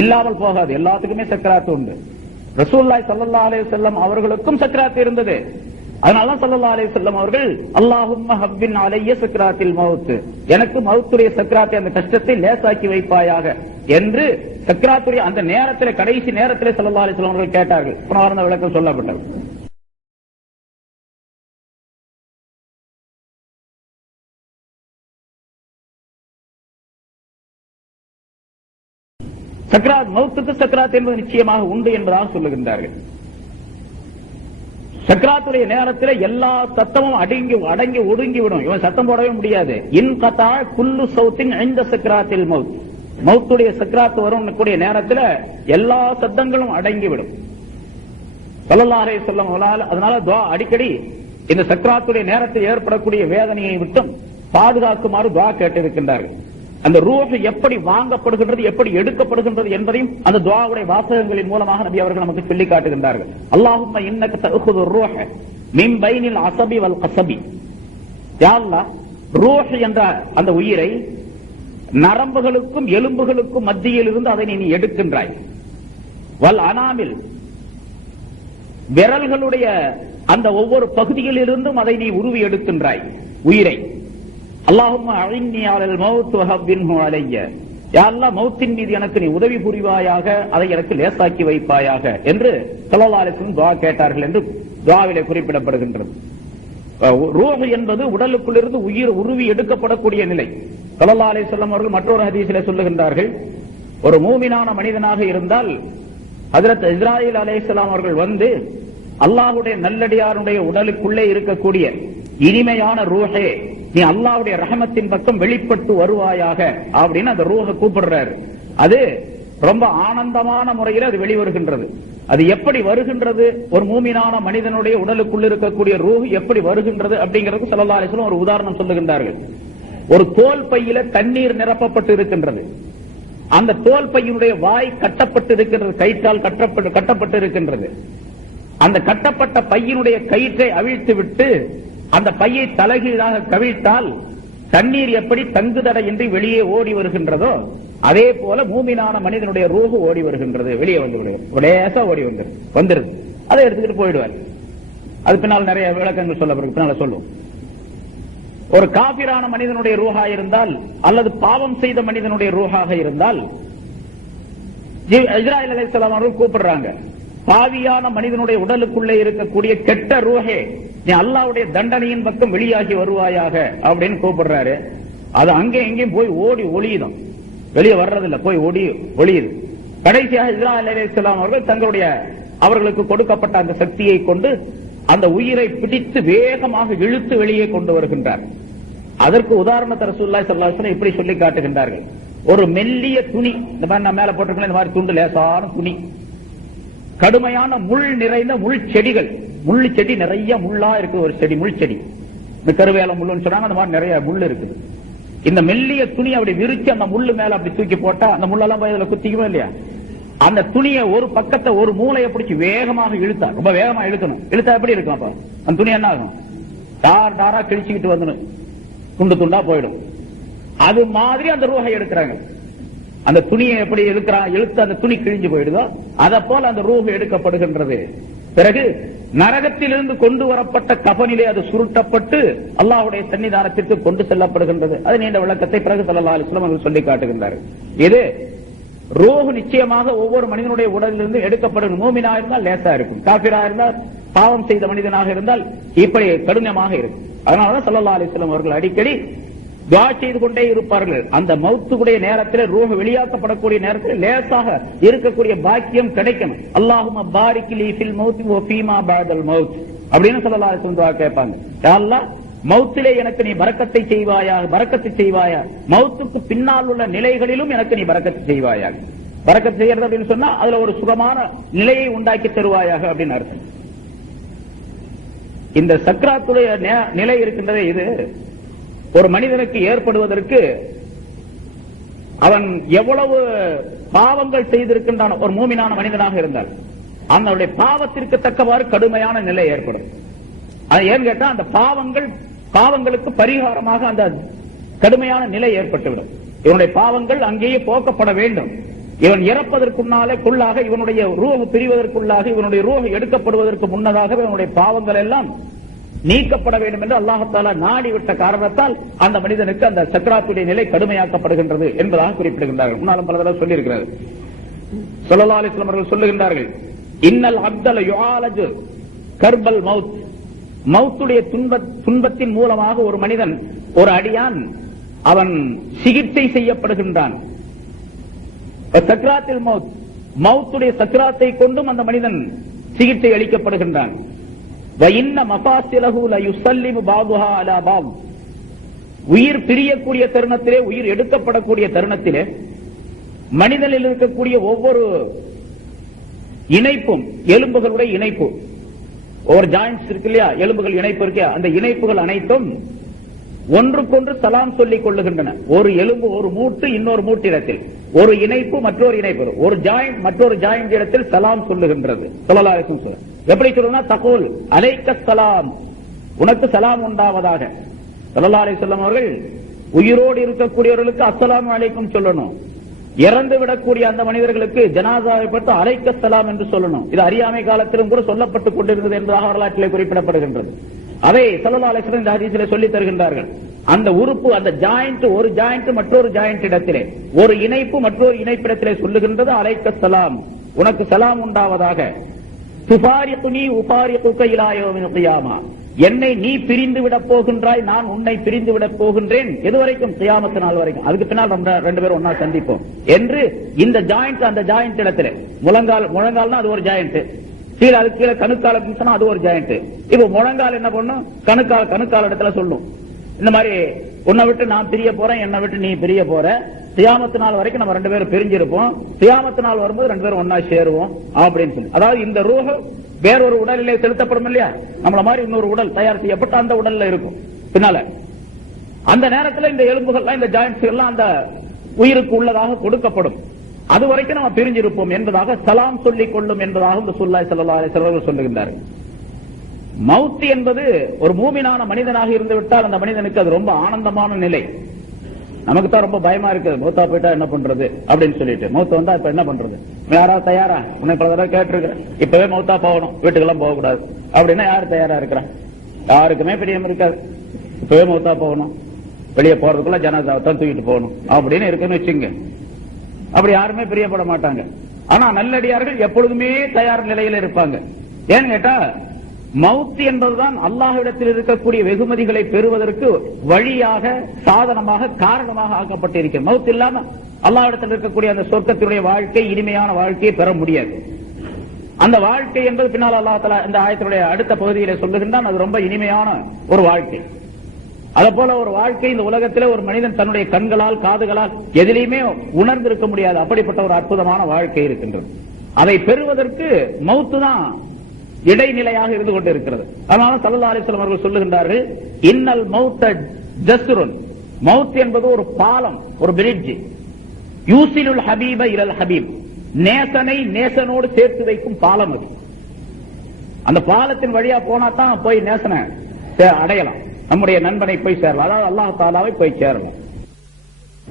இல்லாமல் போகாது, எல்லாத்துக்குமே சக்கராத்து உண்டு. ரசூலுல்லாஹி ஸல்லல்லாஹு அலைஹி வஸல்லம் அவர்களுக்கும் சக்கராத்து இருந்தது. அதனால ஸல்லல்லாஹு அலைஹி வஸல்லம் அவர்கள் அல்லாஹும்ம ஹவ்வின் அலைய சக்கராத்தில் மௌத், எனக்கு மௌத்துடைய சக்கராத்தை, அந்த கஷ்டத்தை லேசாக்கி வைப்பாயாக என்று சக்கராத்துடைய அந்த நேரத்தில், கடைசி நேரத்தில் ஸல்லல்லாஹு அலைஹி வஸல்லம் அவர்கள் கேட்டார்கள். புனர்ந்த விளக்கம் சொல்லப்பட்டது. சக்கராத், மௌத்துக்கு சக்கராத் என்பது நிச்சயமாக உண்டு என்பதாக சொல்லுகின்றார்கள். சக்கராத்துடைய நேரத்தில் எல்லா சத்தமும் அடங்கி ஒடுங்கிவிடும். இவன் சத்தம் போடவே முடியாது. இன் கதா குல்லு சௌத்தின் இந்த சக்கராத்தில் மௌத், மௌத்துடைய சக்கராத்து வரும் கூடிய நேரத்தில் எல்லா சத்தங்களும் அடங்கிவிடும். ஸல்லல்லாஹு அலைஹி வஸல்லம் அதனால துஆ அடிக்கடி இந்த சக்கராத்துடைய நேரத்தில் ஏற்படக்கூடிய வேதனையை விட்டும் பாதுகாக்குமாறு துஆ கேட்டிருக்கின்றார்கள். அந்த ரூஹ் எப்படி வாங்கப்படுகின்றது, எப்படி எடுக்கப்படுகின்றது என்பதையும் அந்த துஆவுடைய வாசகங்களின் மூலமாக நபி அவர்கள் நமக்கு சொல்லி காட்டுகின்றார்கள். அல்லாஹும்ம இன்னக தஅഖுது ரூஹ மின் பைனில் அஸபி வல் கஸபி. யா அல்லாஹ், ரூஹ் என்ற அந்த உயிரை நரம்புகளுக்கும் எலும்புகளுக்கும் மத்தியில் இருந்து அதை நீ எடுக்கின்றாய். வல் அனாமில், விரல்களுடைய அந்த ஒவ்வொரு பகுதியில் இருந்தும் அதை நீ உருவி எடுக்கின்றாய் உயிரை. அல்லாஹும்ம அஇன்னி அலல் மௌத் வஹவ்வின்ஹு அலைய. யா அல்லாஹ், மௌத்தின் மீது எனக்கு நீ உதவி புரிவாயாக, அதை எனக்கு லேசாக்கி வைப்பாயாக என்று ஸல்லல்லாஹு அலைஹி வஸல்லம் துஆ கேட்டார்கள் என்று துஆவிலே குறிப்பிடப்படுகின்றது. ரூஹ் என்பது உடலுக்குள்ளிருந்து உயிர் உருவி எடுக்கப்படக்கூடிய நிலை. ஸல்லல்லாஹு அலைஹி வஸல்லம் அவர்கள் மற்றொரு ஹதீஸிலே சொல்லுகின்றார்கள், ஒரு மூமினான மனிதனாக இருந்தால் ஹஜ்ரத் இஸ்ராயீல் அலைஹிஸ்ஸலாம் அவர்கள் வந்து அல்லாஹ்வுடைய நல்லடியாருடைய உடலுக்குள்ளே இருக்கக்கூடிய இனிமையான ரூஹே, நீ அல்லாஹ்வுடைய ரஹமத்தின் பக்கம் வெளிப்பட்டு வருவாயாக அப்படின்னு அந்த ரூஹை கூப்பிடுறாரு. அது ரொம்ப ஆனந்தமான முறையில் அது வெளிவருகின்றது. அது எப்படி வருகின்றது, ஒரு மூமினான மனிதனுடைய உடலுக்குள் இருக்கக்கூடிய ரூஹ் எப்படி வருகின்றது அப்படிங்கிறது ஸல்லல்லாஹு அலைஹி வஸல்லம் ஒரு உதாரணம் சொல்லுகின்றார்கள். ஒரு தோல் பையில தண்ணீர் நிரப்பப்பட்டு இருக்கின்றது. அந்த தோல் பையினுடைய வாய் கட்டப்பட்டு இருக்கின்றது, கயிற்றால் கட்டப்பட்டு இருக்கின்றது. அந்த கட்டப்பட்ட பையினுடைய கயிற்றை அவிழ்த்து விட்டு அந்த பையை தலைகீழாக கவிழ்த்தால் தண்ணீர் எப்படி தங்குதடையின்றி வெளியே ஓடி வருகின்றதோ அதே போல மூமினான மனிதனுடைய ரூஹ் ஓடி வருகின்றது, வெளியே வந்து லேசா ஓடி வந்துருது. அதை எடுத்துக்கிட்டு போயிடுவார். அது பின்னால் நிறைய விளக்கங்கள் சொல்ல பின்னால சொல்லும். ஒரு காபிரான மனிதனுடைய ரூஹா இருந்தால் அல்லது பாவம் செய்த மனிதனுடைய ரூஹாக இருந்தால் இஸ்ராயீல் அலைஹிஸ்ஸலாம் அவர்கள் கூப்பிடுறாங்க, பாவியான மனிதனுடைய உடலுக்குள்ளே இருக்கக்கூடிய கெட்ட ரூஹே, நீ அல்லாஹ்வுடைய தண்டனையின் பக்கம் வெளியாகி வருவாயாக அப்படின்னு கூப்பிடுறாரு. அது அங்கே எங்கேயும் போய் ஓடி ஒளியுதும், வெளியே வர்றதில்லை, போய் ஒளியுது. கடைசியாக இஸ்ராயீல் அலைஹிஸ்ஸலாம் அவர்கள் தங்களுடைய அவர்களுக்கு கொடுக்கப்பட்ட அந்த சக்தியை கொண்டு அந்த உயிரை பிடித்து வேகமாக இழுத்து வெளியே கொண்டு வருகின்றார். அதற்கு உதாரணத்தை ரசூலுல்லாஹி ஸல்லல்லாஹு அலைஹி வஸல்லம் இப்படி சொல்லி காட்டுகின்றார்கள். ஒரு மெல்லிய துணி, இந்த மாதிரி நான் மேல போட்டிருக்கேன், இந்த மாதிரி துண்டு லேசான துணி, கடுமையான முள் நிறைந்த முள் செடிகள், முள்ளு செடி நிறைய முள்ளா இருக்கு, ஒரு செடி முள் செடி, இந்த கருவேல முள்ளுன்னு சொன்னாங்க, அந்த மாதிரி நிறைய முள் இருக்குது. இந்த மெல்லிய துணி அப்படி விரிச்சு அந்த முள்ளு மேல அப்படி தூக்கி போட்டா அந்த முள்ளெல்லாம் போய் அதுல குத்திக்குமா இல்லையா? அந்த துணியை ஒரு பக்கத்தை ஒரு மூளையை பிடிச்சி வேகமாக இழுத்தா, ரொம்ப வேகமா இழுக்கணும். இழுத்தா எப்படி இருக்கும்? அப்ப அந்த துணி என்ன ஆகும்? டாரா கிழிச்சுக்கிட்டு வந்துடும், துண்டு துண்டா போயிடும். அது மாதிரி அந்த ரூஹை எடுக்கிறாங்க. அந்த துணியை எப்படி இழுத்து அந்த துணி கிழிஞ்சு போயிடுதோ அதை போல அந்த ரூஹ் எடுக்கப்படுகின்றது. பிறகு நரகத்திலிருந்து கொண்டு வரப்பட்ட கஃனிலே அது சுருட்டப்பட்டு அல்லாஹ்வுடைய சன்னிதானத்திற்கு கொண்டு செல்லப்படுகின்றது. அது நீண்ட விளக்கத்தை பிறகு ஸல்லல்லாஹு அலைஹி வஸல்லம் அவர்கள் சொல்லி காட்டுகின்றார்கள். இது ரூஹ் நிச்சயமாக ஒவ்வொரு மனிதனுடைய உடலிலிருந்து எடுக்கப்படும். மூமினா இருந்தால் லேசா இருக்கும், காபிரா இருந்தால், பாவம் செய்த மனிதனாக இருந்தால் இப்படி கடுமையாக இருக்கும். அதனாலதான் ஸல்லல்லாஹு அலைஹி வஸல்லம் அவர்கள் அடிக்கடி துஆ செய்து கொண்டே இருப்பார்கள். அந்த மௌத்துடைய நேரத்தில், ரூஹ் வெளியாக்கப்படக்கூடிய நேரத்தில் லேசாக இருக்கக்கூடிய பாக்கியம் கிடைக்கணும். அல்லாஹும்ம பாரிக் லீ ஃபில் மௌத் வ ஃபீமா பஅதல் மௌத் அப்படின்னு ஸல்லல்லாஹு அலைஹி வஸல்லம் துஆ கேட்பாங்க. யா அல்லாஹ், மௌத்திலே எனக்கு நீ பரக்கத்தை செய்வாயா, மௌத்துக்கு பின்னால் உள்ள நிலைகளிலும் எனக்கு நீ பரக்கத்து செய்வாயாக. பரக்கத்து செய்யறது அப்படின்னு சொன்னா அதுல ஒரு சுகமான நிலையை உண்டாக்கி தருவாயாக அப்படின்னு அர்த்தம். இந்த சக்ராத்துடைய நிலை இருக்கின்றதே, இது ஒரு மனிதனுக்கு ஏற்படுவதற்கு அவன் எவ்வளவு பாவங்கள் செய்திருக்கின்றான், ஒரு மூமினான மனிதனாக இருந்தால் அவனுடைய பாவத்திற்கு தக்கவாறு கடுமையான நிலை ஏற்படும். அது ஏன்னு கேட்டா அந்த பாவங்களுக்கு பரிகாரமாக அந்த கடுமையான நிலை ஏற்பட்டுவிடும். இவனுடைய பாவங்கள் அங்கேயே போக்கப்பட வேண்டும். இவன் இறப்பதற்குள்ளாக இவனுடைய ரூஹ் பிரிவதற்குள்ளாக, இவனுடைய ரூஹ் எடுக்கப்படுவதற்கு முன்னதாக இவனுடைய பாவங்கள் எல்லாம் நீக்கப்பட வேண்டும் என்று அல்லாஹ் தஆலா நாடிவிட்ட காரணத்தால் அந்த மனிதனுக்கு அந்த சக்ராத்துடைய நிலை கடுமையாக்கப்படுகின்றது என்பதாக குறிப்பிடுகின்றார்கள். முன்னாலும் பல தடவை சொல்லி இருக்கிறார்கள். ஸல்லல்லாஹு அலைஹி வஸல்லம் அவர்கள் சொல்லுகின்றார்கள், இன்னல் அப்தல யுஆலஜு கர்பல் மௌத், மௌத்துடைய துன்பத்தின் மூலமாக ஒரு மனிதன், ஒரு அடியான் அவன் சிகிச்சை செய்யப்படுகின்றான். சக்ராத்தில் மௌத், மௌத்துடைய சக்ராத்தை கொண்டும் அந்த மனிதன் சிகிச்சை அளிக்கப்படுகின்றான். உயிர் பிரியக்கூடிய தருணத்திலே, உயிர் எடுக்கப்படக்கூடிய தருணத்திலே மனிதனில் இருக்கக்கூடிய ஒவ்வொரு இணைப்பும், எலும்புகளுடைய இணைப்பு, ஒவ்வொரு ஜாயின்ட்ஸ் இருக்கு இல்லையா, எலும்புகள் இணைப்பு இருக்க, அந்த இணைப்புகள் அனைத்தும் ஒன்றுக்கொன்று சலாம் சொல்லிக் கொள்ளுகின்றன. ஒரு எலும்பு ஒரு மூட்டு இன்னொரு மூட்டிடத்தில், ஒரு இணைப்பு மற்றொரு இணைப்பு, ஒரு ஜாயிண்ட் மற்றொரு ஜாயிண்ட் இடத்தில் சலாம் சொல்லுகின்றது. ஸல்லல்லாஹு அலைஹி வஸல்லம் எப்படி சொல்றதுன்னா, தகூல் அலைக்க சலாம், உனக்கு சலாம் உண்டாவதாக. ஸல்லல்லாஹு அலைஹி வஸல்லம் அவர்கள் உயிரோடு இருக்கக்கூடியவர்களுக்கு அஸ்ஸலாமு அலைக்கும் சொல்லணும். இறந்து விடக்கூடிய அந்த மனிதர்களுக்கு ஜனாசாவை பற்றி அலைக்க சலாம் என்று சொல்லணும். இது அறியாமை காலத்திலும் கூட சொல்லப்பட்டுக் கொண்டிருந்தது என்பதாக வரலாற்றிலே குறிப்பிடப்படுகின்றது. அதை ஸல்லல்லாஹு அலைஹி வஸல்லம் இந்த ஹதீஸிலே சொல்லித் தருகின்றார்கள். அந்த உறுப்பு, அந்த ஜாயிண்ட், ஒரு ஜாயிண்ட் மற்றொரு ஜாயிண்ட் இடத்திலே, ஒரு இணைப்பு மற்றொரு இணைப்பிடத்திலே சொல்லுகின்றது அலைக்க சலாம், உனக்கு சலாம் உண்டாவதாக. துஃபாரிகுனி உஃபாரிகுக இலா யௌமில் கியாமா, என்னை நீ பிரிந்து விடப் போகின்றாய், நான் உன்னை பிரிந்து விடப் போகின்றேன். எதுவரைக்கும்? கியாமத் நாள் வரைக்கும். அதுக்கு பின்னால் நம்ம ரெண்டு பேரும் ஒன்னா சந்திப்போம் என்று இந்த ஜாயிண்ட் அந்த ஜாயிண்ட் இடத்துல, முழங்கால்னா அது ஒரு ஜாயிண்ட், கீழே அது கீழே கணுக்கால சொன்னா அது ஒரு ஜாயிண்ட். இப்ப முழங்கால் என்ன பண்ணும்? கணுக்கால இடத்துல சொல்லும், இந்த மாதிரி உன்னை விட்டு நான் பிரிய போறேன், என்னை விட்டு நீ பிரிய போற, கியாமத் நாள் வரைக்கும் நம்ம ரெண்டு பேரும் பிரிஞ்சிருப்போம், கியாமத் நாள் வரும்போது ரெண்டு பேரும் ஒன்னா சேருவோம் அப்படின்னு சொல்லி. அதாவது இந்த ரூஹ் வேறொரு உடலிலே செலுத்தப்படும் இல்லையா, நம்மள மாதிரி இன்னொரு உடல் தயார் செய்யப்பட்ட அந்த உடல்ல இருக்கும். பின்னால அந்த நேரத்தில் இந்த எலும்புகள்லாம், இந்த ஜாயிண்ட்ஸ் எல்லாம் அந்த உயிருக்கு உள்ளதாக கொடுக்கப்படும். அது வரைக்கும் நம்ம பிரிஞ்சிருப்போம் என்பதாக சலாம் சொல்லிக் கொள்ளும் என்பதாக ரசூலுல்லாஹி ஸல்லல்லாஹு அலைஹி வஸல்லம் சொல்லுகின்றார்கள். மௌத் என்பது ஒரு மூமினான மனிதனாக இருந்து விட்டால் அந்த மனிதனுக்கு அது ரொம்ப ஆனந்தமான நிலை. நமக்கு தான் ரொம்ப பயமா இருக்கு, மௌத்தா போயிட்டா என்ன பண்றது அப்படின்னு சொல்லிட்டு. மௌத்த வந்தா இப்ப என்ன பண்றது? யாராவது தயாரா? உன்னை பல தடவை கேட்டிருக்கிறேன், இப்பவே மௌத்தா போகணும், வீட்டுக்கெல்லாம் போக கூடாது அப்படின்னா யாரு தயாரா இருக்கிறான்? யாருக்குமே பிரியம் இருக்காது. இப்பவே மௌத்தா போகணும், வெளியே போறதுக்குள்ள ஜனாசாவை தான் தூக்கிட்டு போகணும் அப்படின்னு இருக்குன்னு வச்சுங்க. அப்படி யாருமே பிரியப்பட மாட்டாங்க. ஆனா நல்லடியார்கள் எப்பொழுதுமே தயார் நிலையில் இருப்பாங்க. ஏன்னு கேட்டா, மவுத் என்பதுதான் அல்லாஹ்விடத்தில் இருக்கக்கூடிய வெகுமதிகளை பெறுவதற்கு வழியாக, சாதனமாக, காரணமாக ஆக்கப்பட்டிருக்கிறது. மவுத் இல்லாம அல்லாஹ்விடத்தில் இருக்கக்கூடிய அந்த சொர்க்கத்தினுடைய வாழ்க்கை, இனிமையான வாழ்க்கையை பெற முடியாது. அந்த வாழ்க்கை என்பது பின்னால் அல்லாஹ் தஆலா இந்த ஆயத்தினுடைய அடுத்த பகுதியிலே சொல்லுகின்றான், அது ரொம்ப இனிமையான ஒரு வாழ்க்கை. அதே போல ஒரு வாழ்க்கை இந்த உலகத்திலே ஒரு மனிதன் தன்னுடைய கண்களால், காதுகளால் எதிலையுமே உணர்ந்திருக்க முடியாது. அப்படிப்பட்ட ஒரு அற்புதமான வாழ்க்கை இருக்கின்றது. அதை பெறுவதற்கு மவுத்து தான் இடைநிலையாக இருந்து கொண்டு இருக்கிறது. அதனால ஸல்லல்லாஹு அலைஹி வஸல்லம் அவர்கள் சொல்லுகின்றார்கள், இன்னல் மௌத்த ஜஸ்ருன், மவுத் என்பது ஒரு பாலம், ஒரு பிரிட்ஜ். யூசிலுல் ஹபீப இலல் ஹபீப், நேசனை நேசனோடு சேர்த்து வைக்கும் பாலம் அது. அந்த பாலத்தின் வழியா போனா தான் போய் நேசனை அடையலாம், நம்முடைய நண்பனை போய் சேரலாம், அதாவது அல்லாஹ் தஆலாவை போய் சேரலாம்.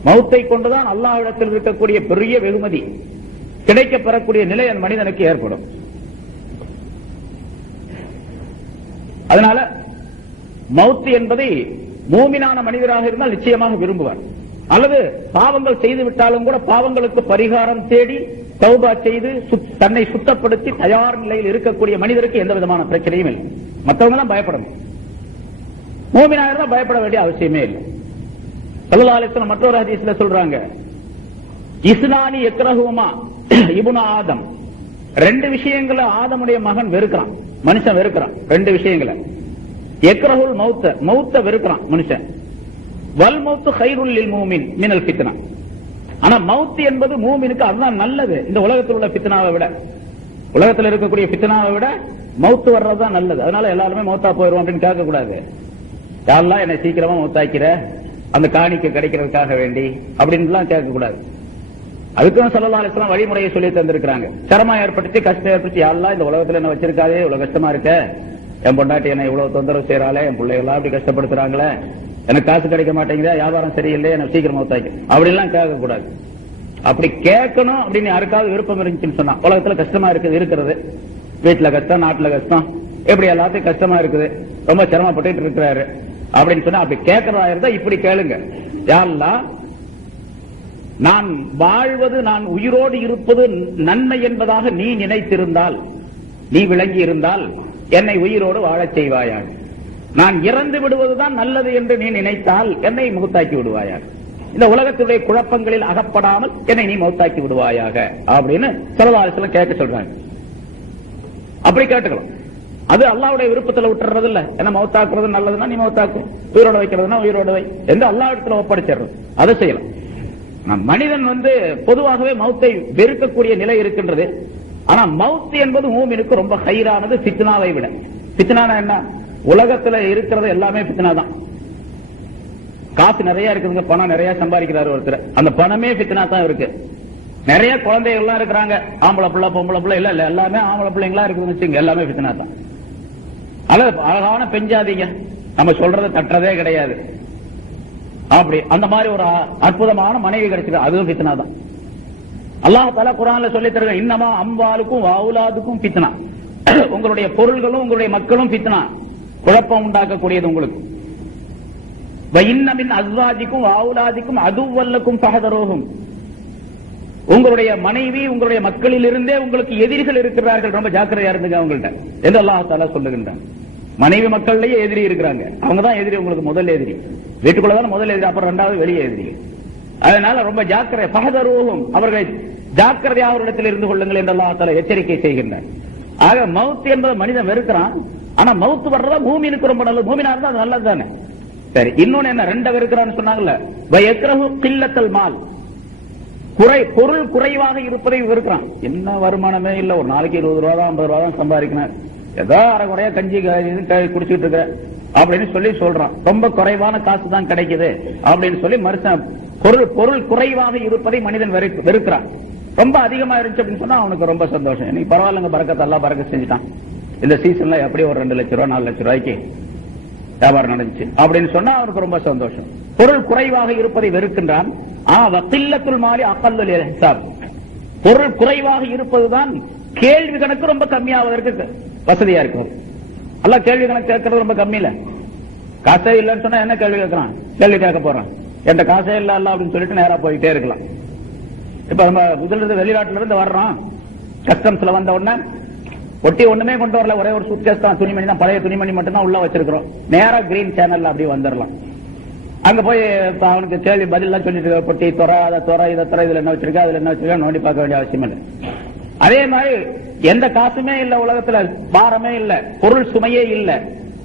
மௌத்தை கொண்டுதான் அல்லாஹ்விடத்தில் இருக்கக்கூடிய பெரிய வெகுமதி கிடைக்க பெறக்கூடிய நிலை அந்த மனிதனுக்கு ஏற்படும். அதனால மௌத் என்பதை மூமினான மனிதராக இருந்தால் நிச்சயமாக விரும்புவார். அல்லது பாவங்கள் செய்து விட்டாலும் கூட பாவங்களுக்கு பரிகாரம் தேடி தௌபா செய்து தன்னை சுத்தப்படுத்தி தயார் நிலையில் இருக்கக்கூடிய மனிதருக்கு எந்த விதமான பிரச்சனையும் இல்லை. மற்றவங்க எல்லாம் பயப்படணும், மூமினாக இருந்தால் பயப்பட வேண்டிய அவசியமே இல்லை. ஸல்லல்லாஹு அலைஹி வஸல்லம் மற்றொரு ஹதீஸ்ல சொல்றாங்க, இஸ்னானி யக்ரஹுமா இப்னு ஆதம், ரெண்டு விஷயங்களை ஆதமுடைய மகன் வெறுக்கிறான், மனுஷன் வெறுக்கிறான். ரெண்டு விஷயங்களை, யக்ரஹுல் மௌத்த, மௌத்த வெறுக்கிறான் மனுஷன். வல் மௌத்து கைருல் லில் மூமின் மினல் ஃபித்னா, ஆனா மௌத் என்பது மூமினுக்கு அதுதான் நல்லது. இந்த உலகத்தில் உள்ள ஃபித்னாவை விட, உலகத்தில் இருக்கக்கூடிய ஃபித்னாவை விட மௌத்து வர்றதுதான் நல்லது. அதனால எல்லாருமே மௌத்தா போயிரும் அப்படின்னு கேட்க கூடாது. யாரெல்லாம் என்னை சீக்கிரமா மௌத்தாக்கிற, அந்த காணிக்கை கிடைக்கிறதுக்காக வேண்டி அப்படின்னு கேட்க கூடாது. அதுக்கும் ஸல்லல்லாஹு அலைஹி வஸல்லம் வழிமுறையை சொல்லி தந்திருக்கிறாங்க. சிரமம் ஏற்படுத்தி, கஷ்டம் ஏற்படுத்தி, யாரெல்லாம் இந்த உலகத்துல என்ன வச்சிருக்காதே, இவ்வளவு கஷ்டமா இருக்க, என் பொண்டாட்டி என்ன இவ்வளவு தொந்தரவு செய்யறாளே, என் பிள்ளைகளா அப்படி கஷ்டப்படுத்துறாங்களே, எனக்கு காசு கிடைக்க மாட்டேங்குதா, வியாபாரம் சரியில்லை, எனக்கு சீக்கிரம் மௌத்தாக்கி அப்படிலாம் கேட்க கூடாது. அப்படி கேட்கணும் அப்படின்னு யாருக்காவது விருப்பம் இருந்துச்சுன்னு சொன்னா, உலகத்துல கஷ்டமா இருக்குது, இருக்கிறது வீட்டுல கஷ்டம், நாட்டுல கஷ்டம், எப்படி எல்லாத்தையும் கஷ்டமா இருக்குது, ரொம்ப சிரமப்பட்டு இருக்கிறாரு அப்படின்னு சொன்னா, அப்படி கேட்கறதா இருந்தா இப்படி கேளுங்க, யா அல்லாஹ், நான் வாழ்வது, நான் உயிரோடு இருப்பது நன்மை என்பதாக நீ நினைத்திருந்தால், நீ விளங்கி இருந்தால் என்னை உயிரோடு வாழச் செய்வாயாக. நான் இறந்து விடுவதுதான் நல்லது என்று நீ நினைத்தால் என்னை மௌத்தாக்கி விடுவாயாக. இந்த உலகத்துடைய குழப்பங்களில் அகப்படாமல் என்னை நீ மௌத்தாக்கி விடுவாயாக அப்படின்னு ஸல்லல்லாஹு அலைஹி வஸல்லம் கேட்க சொல்றாங்க. அப்படி கேட்டுக்கலாம். அது அல்லாஹ்வுடைய விருப்பத்தில் விட்டுறது இல்ல. என்ன மௌத்தாக்குறது நல்லதுன்னா நீ மௌத்தாக்கு, உயிரோட வைக்கிறதுனா உயிரோட வை என்று அல்லாஹ்விடத்தில் ஒப்படைச்சிடுறது, அதை செய்யலாம். மனிதன் பொதுவாகவே மௌத்தை வெறுக்கக்கூடிய நிலை இருக்கின்றது. ஆனா மௌத் என்பது மூமினுக்கு ரொம்ப ஹைரானது ஃபித்னாவை விட. ஃபித்னானா என்ன? உலகத்துல இருக்கிறது எல்லாமே ஃபித்னா தான். காசு நிறைய இருக்குதுங்க, பணம் நிறைய சம்பாதிக்கிறாரு ஒருத்தர், அந்த பணமே ஃபித்னா தான் இருக்கு. நிறைய குழந்தைகள்லாம் இருக்கிறாங்க, ஆம்பளை பிள்ளை பொம்பளை பிள்ளை இல்ல இல்ல எல்லாமே ஆம்பளை பிள்ளைங்களா இருக்குதுன்னு வச்சுங்க, எல்லாமே ஃபித்னா தான். அழகான பெஞ்சாதீங்க, நம்ம சொல்றதை தட்டுறதே கிடையாது. அப்படி அந்த மாதிரி ஒரு அற்புதமான மனைவி கிடைச்சிருக்கு, அதுவும் ஃபித்னா தான். அல்லாஹ் தஆலா குர்ஆன்ல சொல்லி தருங்க, இன்னமா அம்வாலுக்கும் வஅவுலாதுக்கும் ஃபித்னா, உங்களுடைய பொருள்களும் உங்களுடைய மக்களும் ஃபித்னா, குழப்பம் உண்டாக்கக்கூடியது உங்களுக்கு. வஇன்ன மின் அஸ்வாஜிக்கும் வஅவுலாதிக்கும் அதுவல்லக்கும் ஃபஹதரூஹும், உங்களுடைய மனைவி உங்களுடைய மக்களில் இருந்தே உங்களுக்கு எதிரிகள் இருக்கிறார்கள், ரொம்ப ஜாக்கிரதையா இருந்துங்க அவங்கள்ட்ட என்று அல்லாஹ் தஆலா சொல்லுகின்றான். மனைவி மக்கள்லயே எதிரி இருக்கிறாங்க, அவங்க தான் எதிரி, உங்களுக்கு முதல் எதிரி. வீட்டுக்குள்ளதான் முதல் எதிரி, அப்புறம் இரண்டாவது வெளியே எதிரி. அதனால ரொம்ப ஜாக்கிரதை, ஃபஹதரூஹும், அவர்களை ஜாக்கிரதையாக அவரிடத்தில் இருந்து கொள்ளுங்கள் என்று அல்லாஹ் தஆலா எச்சரிக்கை செய்கின்றார். ஆக மவுத் என்பது மனிதன் வெறுக்கிறான், ஆனா மவுத் வர்றதா மூமினுக்கு ரொம்ப நல்லது, மூமினா இருந்தா அது நல்லது தானே. சரி, இன்னொன்னு என்ன, ரெண்ட வெறுக்கிறான்னு சொன்னாங்கல்ல, வயக்ரஹு கில்லத்தல் மால், பொருள் குறைவாக இருப்பதை வெறுக்கிறான். என்ன வருமானமே இல்ல, ஒரு நாளைக்கு 20 ரூபா தான் 50 ரூபா தான் சம்பாதிக்கணும், ஏதோ அரை குறையா கஞ்சி குடிச்சுட்டு இருக்க அப்படின்னு சொல்லி சொல்றான். ரொம்ப குறைவான காசு தான் கிடைக்குது அப்படின்னு சொல்லி மனுஷன் பொருள் குறைவாக இருப்பதை மனிதன் வெறுக்கிறான். ரொம்ப அதிகமா இருந்துச்சு அப்படின்னு சொன்னா அவனுக்கு ரொம்ப சந்தோஷம், இன்னைக்கு பரவாயில்லைங்க, பரக்கத்தை எல்லாம் பறக்க செஞ்சுட்டான், இந்த சீசன்ல எப்படி ஒரு 2 லட்சம் ரூபாய் 4 லட்சம் ரூபாய்க்கு வியாபாரம் நடந்துச்சு அப்படின்னு சொன்னா அவனுக்கு ரொம்ப சந்தோஷம். பொருள் குறைவாக இருப்பதை வெறுக்கின்றான். வக்கில்லத்துல் மாலி அகல்லுல் ஹிசாப், பொருள் குறைவாக இருப்பதுதான் கேள்வி கணக்கு ரொம்ப கம்மியாவதற்கு வசதியா இருக்கும். அல்ல கேள்வி கணக்கு கேட்கறது ரொம்ப கம்மி இல்ல, காசே இல்லைன்னு சொன்னா என்ன கேள்வி கேட்கறான், கேள்வி கேட்க போறான், என்கிட்ட காசே இல்ல அல்ல அப்படின்னு சொல்லிட்டு நேரா போயிட்டே இருக்கலாம். இப்ப நம்ம முதல்ல வெளிநாட்டுல இருந்து வர்றோம், கஸ்டம்ஸ்ல வந்த உடனே ஒட்டி ஒண்ணுமே கொண்டு வரல, ஒரே ஒரு சூட்கேஸ் தான், துணிமணி தான், பழைய துணிமணி மட்டும் தான் உள்ள வச்சிருக்கிறோம். நேரா கிரீன் சேனல்ல அப்படி வந்துடலாம். அங்க போய் அவனுக்கு கேள்வி பதில் எல்லாம் சொல்லிட்டு, பொட்டி துறை, அதை துறை, இதை துறை, இதுல என்ன வச்சிருக்கா, அதுல என்ன வச்சிருக்கா, நோண்டி பார்க்க வேண்டிய அவசியம் இல்லை. அதே மாதிரி எந்த காசுமே இல்ல உலகத்துல, பாரமே இல்ல, பொருள் சுமையே இல்ல,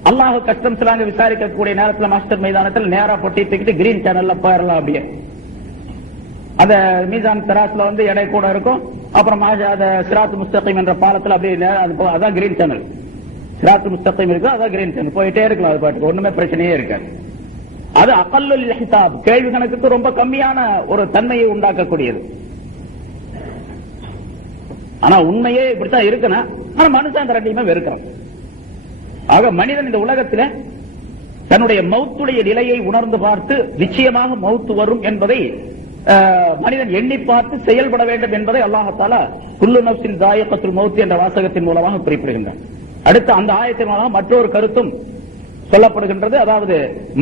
அல்லாஹ் கஸ்டம்ஸ்ல அங்க விசாரிக்கக்கூடிய நேரத்துல மாஸ்டர் மைதானத்தில் நேரா பொட்டி தூக்கிட்டு கிரீன் சேனல்ல போயிடலாம். அப்படியே அந்த மீசான் தராசுல வந்து எடை கூட இருக்கும். அப்புறம் சிராத் முஸ்தகீம் என்ற பாலத்தில் அப்படியே அதான் கிரீன் சேனல், சிராத் முஸ்தகீம் இருக்கு, அதான் கிரீன் சேனல், போயிட்டே இருக்கலாம், அது பாட்டுக்கு ஒண்ணுமே பிரச்சனையே இருக்காது. அது அகல்லுல் ஹிசாப், கேள்வி கணக்குக்கு ரொம்ப கம்மியான ஒரு தன்மையை உண்டாக்கக்கூடியது. ஆனா உண்மையே இப்படித்தான் இருக்கணும், ஆனா மனுஷன் அந்த ரெண்டையுமே வெறுக்கிறான். ஆக மனிதன் இந்த உலகத்தில் தன்னுடைய மௌத்துடைய நிலையை உணர்ந்து பார்த்து நிச்சயமாக மௌத்து வரும் என்பதை மனிதன் எண்ணி பார்த்து செயல்பட வேண்டும் என்பதை அல்லாஹ் தஆலா குல்லு நஃப்ஸின் ஸாயிகத்துல் மௌத் என்ற வாசகத்தின் மூலமாக குறிப்பிடுகின்றார். அடுத்து அந்த ஆயத்தின் மூலமாக மற்றொரு கருத்தும் சொல்லப்படுகின்றது. அதாவது